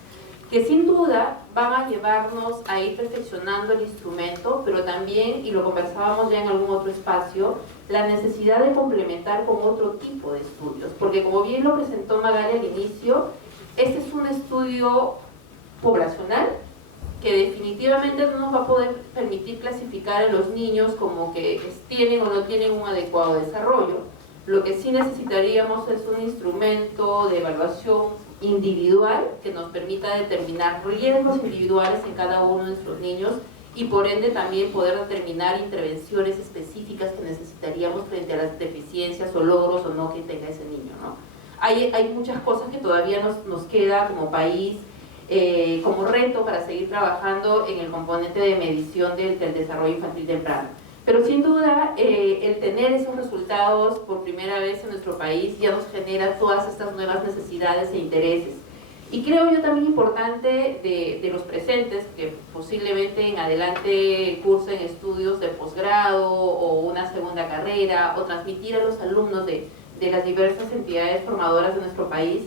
que sin duda van a llevarnos a ir perfeccionando el instrumento, pero también, y lo conversábamos ya en algún otro espacio, la necesidad de complementar con otro tipo de estudios, porque como bien lo presentó Magali al inicio, este es un estudio poblacional que definitivamente no nos va a poder permitir clasificar a los niños como que tienen o no tienen un adecuado desarrollo. Lo que sí necesitaríamos es un instrumento de evaluación individual que nos permita determinar riesgos individuales en cada uno de nuestros niños y por ende también poder determinar intervenciones específicas que necesitaríamos frente a las deficiencias o logros o no que tenga ese niño, ¿no? Hay muchas cosas que todavía nos queda como país como reto para seguir trabajando en el componente de medición del desarrollo infantil temprano. Pero sin duda, el tener esos resultados por primera vez en nuestro país ya nos genera todas estas nuevas necesidades e intereses. Y creo yo también importante de los presentes, que posiblemente en adelante cursen estudios de posgrado o una segunda carrera, o transmitir a los alumnos de las diversas entidades formadoras de nuestro país,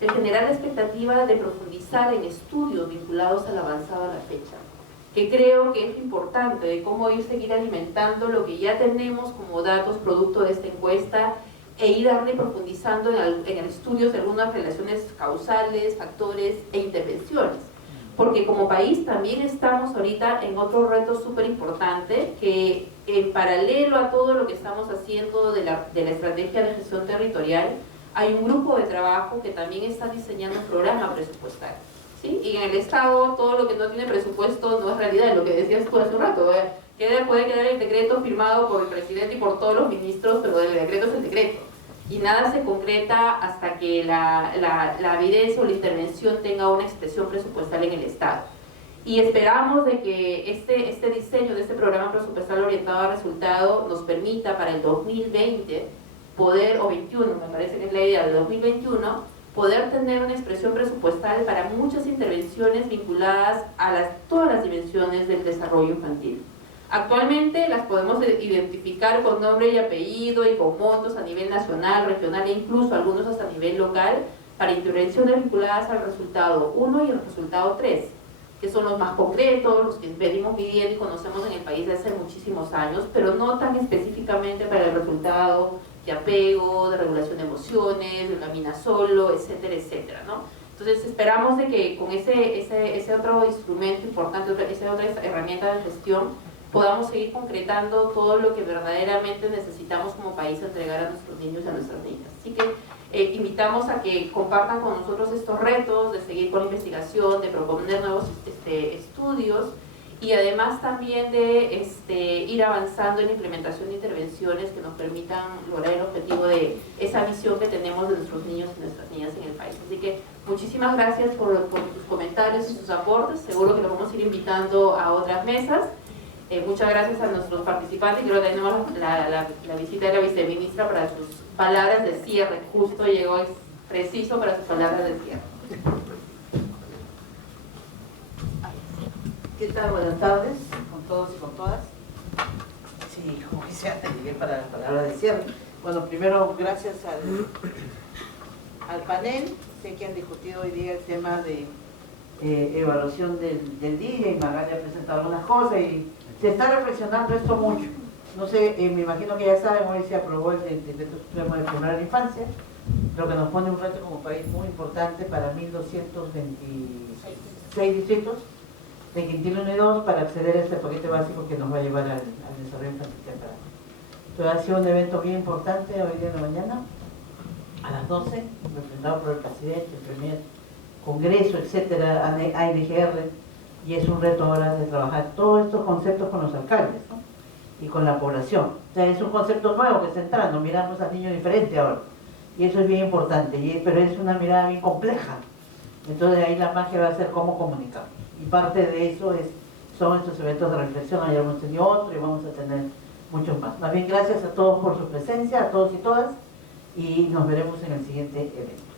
el generar la expectativa de profundizar en estudios vinculados al avanzado a la fecha, que creo que es importante de cómo seguir alimentando lo que ya tenemos como datos producto de esta encuesta e ir darle profundizando en estudios de algunas relaciones causales, factores e intervenciones. Porque como país también estamos ahorita en otro reto súper importante que en paralelo a todo lo que estamos haciendo de la estrategia de gestión territorial, hay un grupo de trabajo que también está diseñando un programa presupuestario. ¿Sí? Y en el Estado todo lo que no tiene presupuesto no es realidad, lo que decías tú hace un rato, puede quedar el decreto firmado por el presidente y por todos los ministros, pero el decreto es el decreto. Y nada se concreta hasta que la evidencia o la intervención tenga una expresión presupuestal en el Estado. Y esperamos de que este diseño de este programa presupuestal orientado a resultado nos permita para el 2020 poder, o 21, me parece que es la idea de 2021, poder tener una expresión presupuestal para muchas intervenciones vinculadas a todas las dimensiones del desarrollo infantil. Actualmente las podemos identificar con nombre y apellido y con montos a nivel nacional, regional e incluso algunos hasta a nivel local para intervenciones vinculadas al resultado 1 y al resultado 3, que son los más concretos, los que venimos viviendo y conocemos en el país desde hace muchísimos años, pero no tan específicamente para el resultado de apego, de regulación de emociones, de camina solo, etcétera, etcétera, ¿no? Entonces esperamos de que con ese otro instrumento importante, esa otra herramienta de gestión, podamos seguir concretando todo lo que verdaderamente necesitamos como país entregar a nuestros niños y a nuestras niñas. Así que invitamos a que compartan con nosotros estos retos, de seguir con la investigación, de proponer nuevos estudios y además también de ir avanzando en la implementación de intervenciones que nos permitan lograr el objetivo de esa visión que tenemos de nuestros niños y nuestras niñas en el país. Así que muchísimas gracias por tus comentarios y sus aportes, seguro que los vamos a ir invitando a otras mesas. Muchas gracias a nuestros participantes, creo que tenemos la visita de la viceministra para sus palabras de cierre, justo llegó preciso para sus palabras de cierre. ¿Qué tal? Buenas tardes con todos y con todas. Sí, como que sea, llegué para la palabra de cierre. Bueno, primero, gracias al panel. Sé que han discutido hoy día el tema de evaluación del día y Magali ha presentado algunas cosas y se está reflexionando esto mucho. No sé, me imagino que ya saben, hoy se aprobó el Decreto Supremo de Primera Infancia, lo que nos pone un reto como país muy importante para 1.226 distritos de Quintino 1 y 2 para acceder a este paquete básico que nos va a llevar al desarrollo infantil temprano. Entonces ha sido un evento bien importante hoy día en la mañana, a las 12, representado por el presidente, el primer congreso, etcétera, ANGR, y es un reto ahora de trabajar todos estos conceptos con los alcaldes, ¿no? Y con la población. O sea, es un concepto nuevo que está entrando, miramos al niño diferente ahora, y eso es bien importante, pero es una mirada bien compleja. Entonces ahí la magia va a ser cómo comunicar. Y parte de eso son estos eventos de reflexión, ayer hemos tenido otro y vamos a tener muchos más. Más bien, gracias a todos por su presencia, a todos y todas, y nos veremos en el siguiente evento.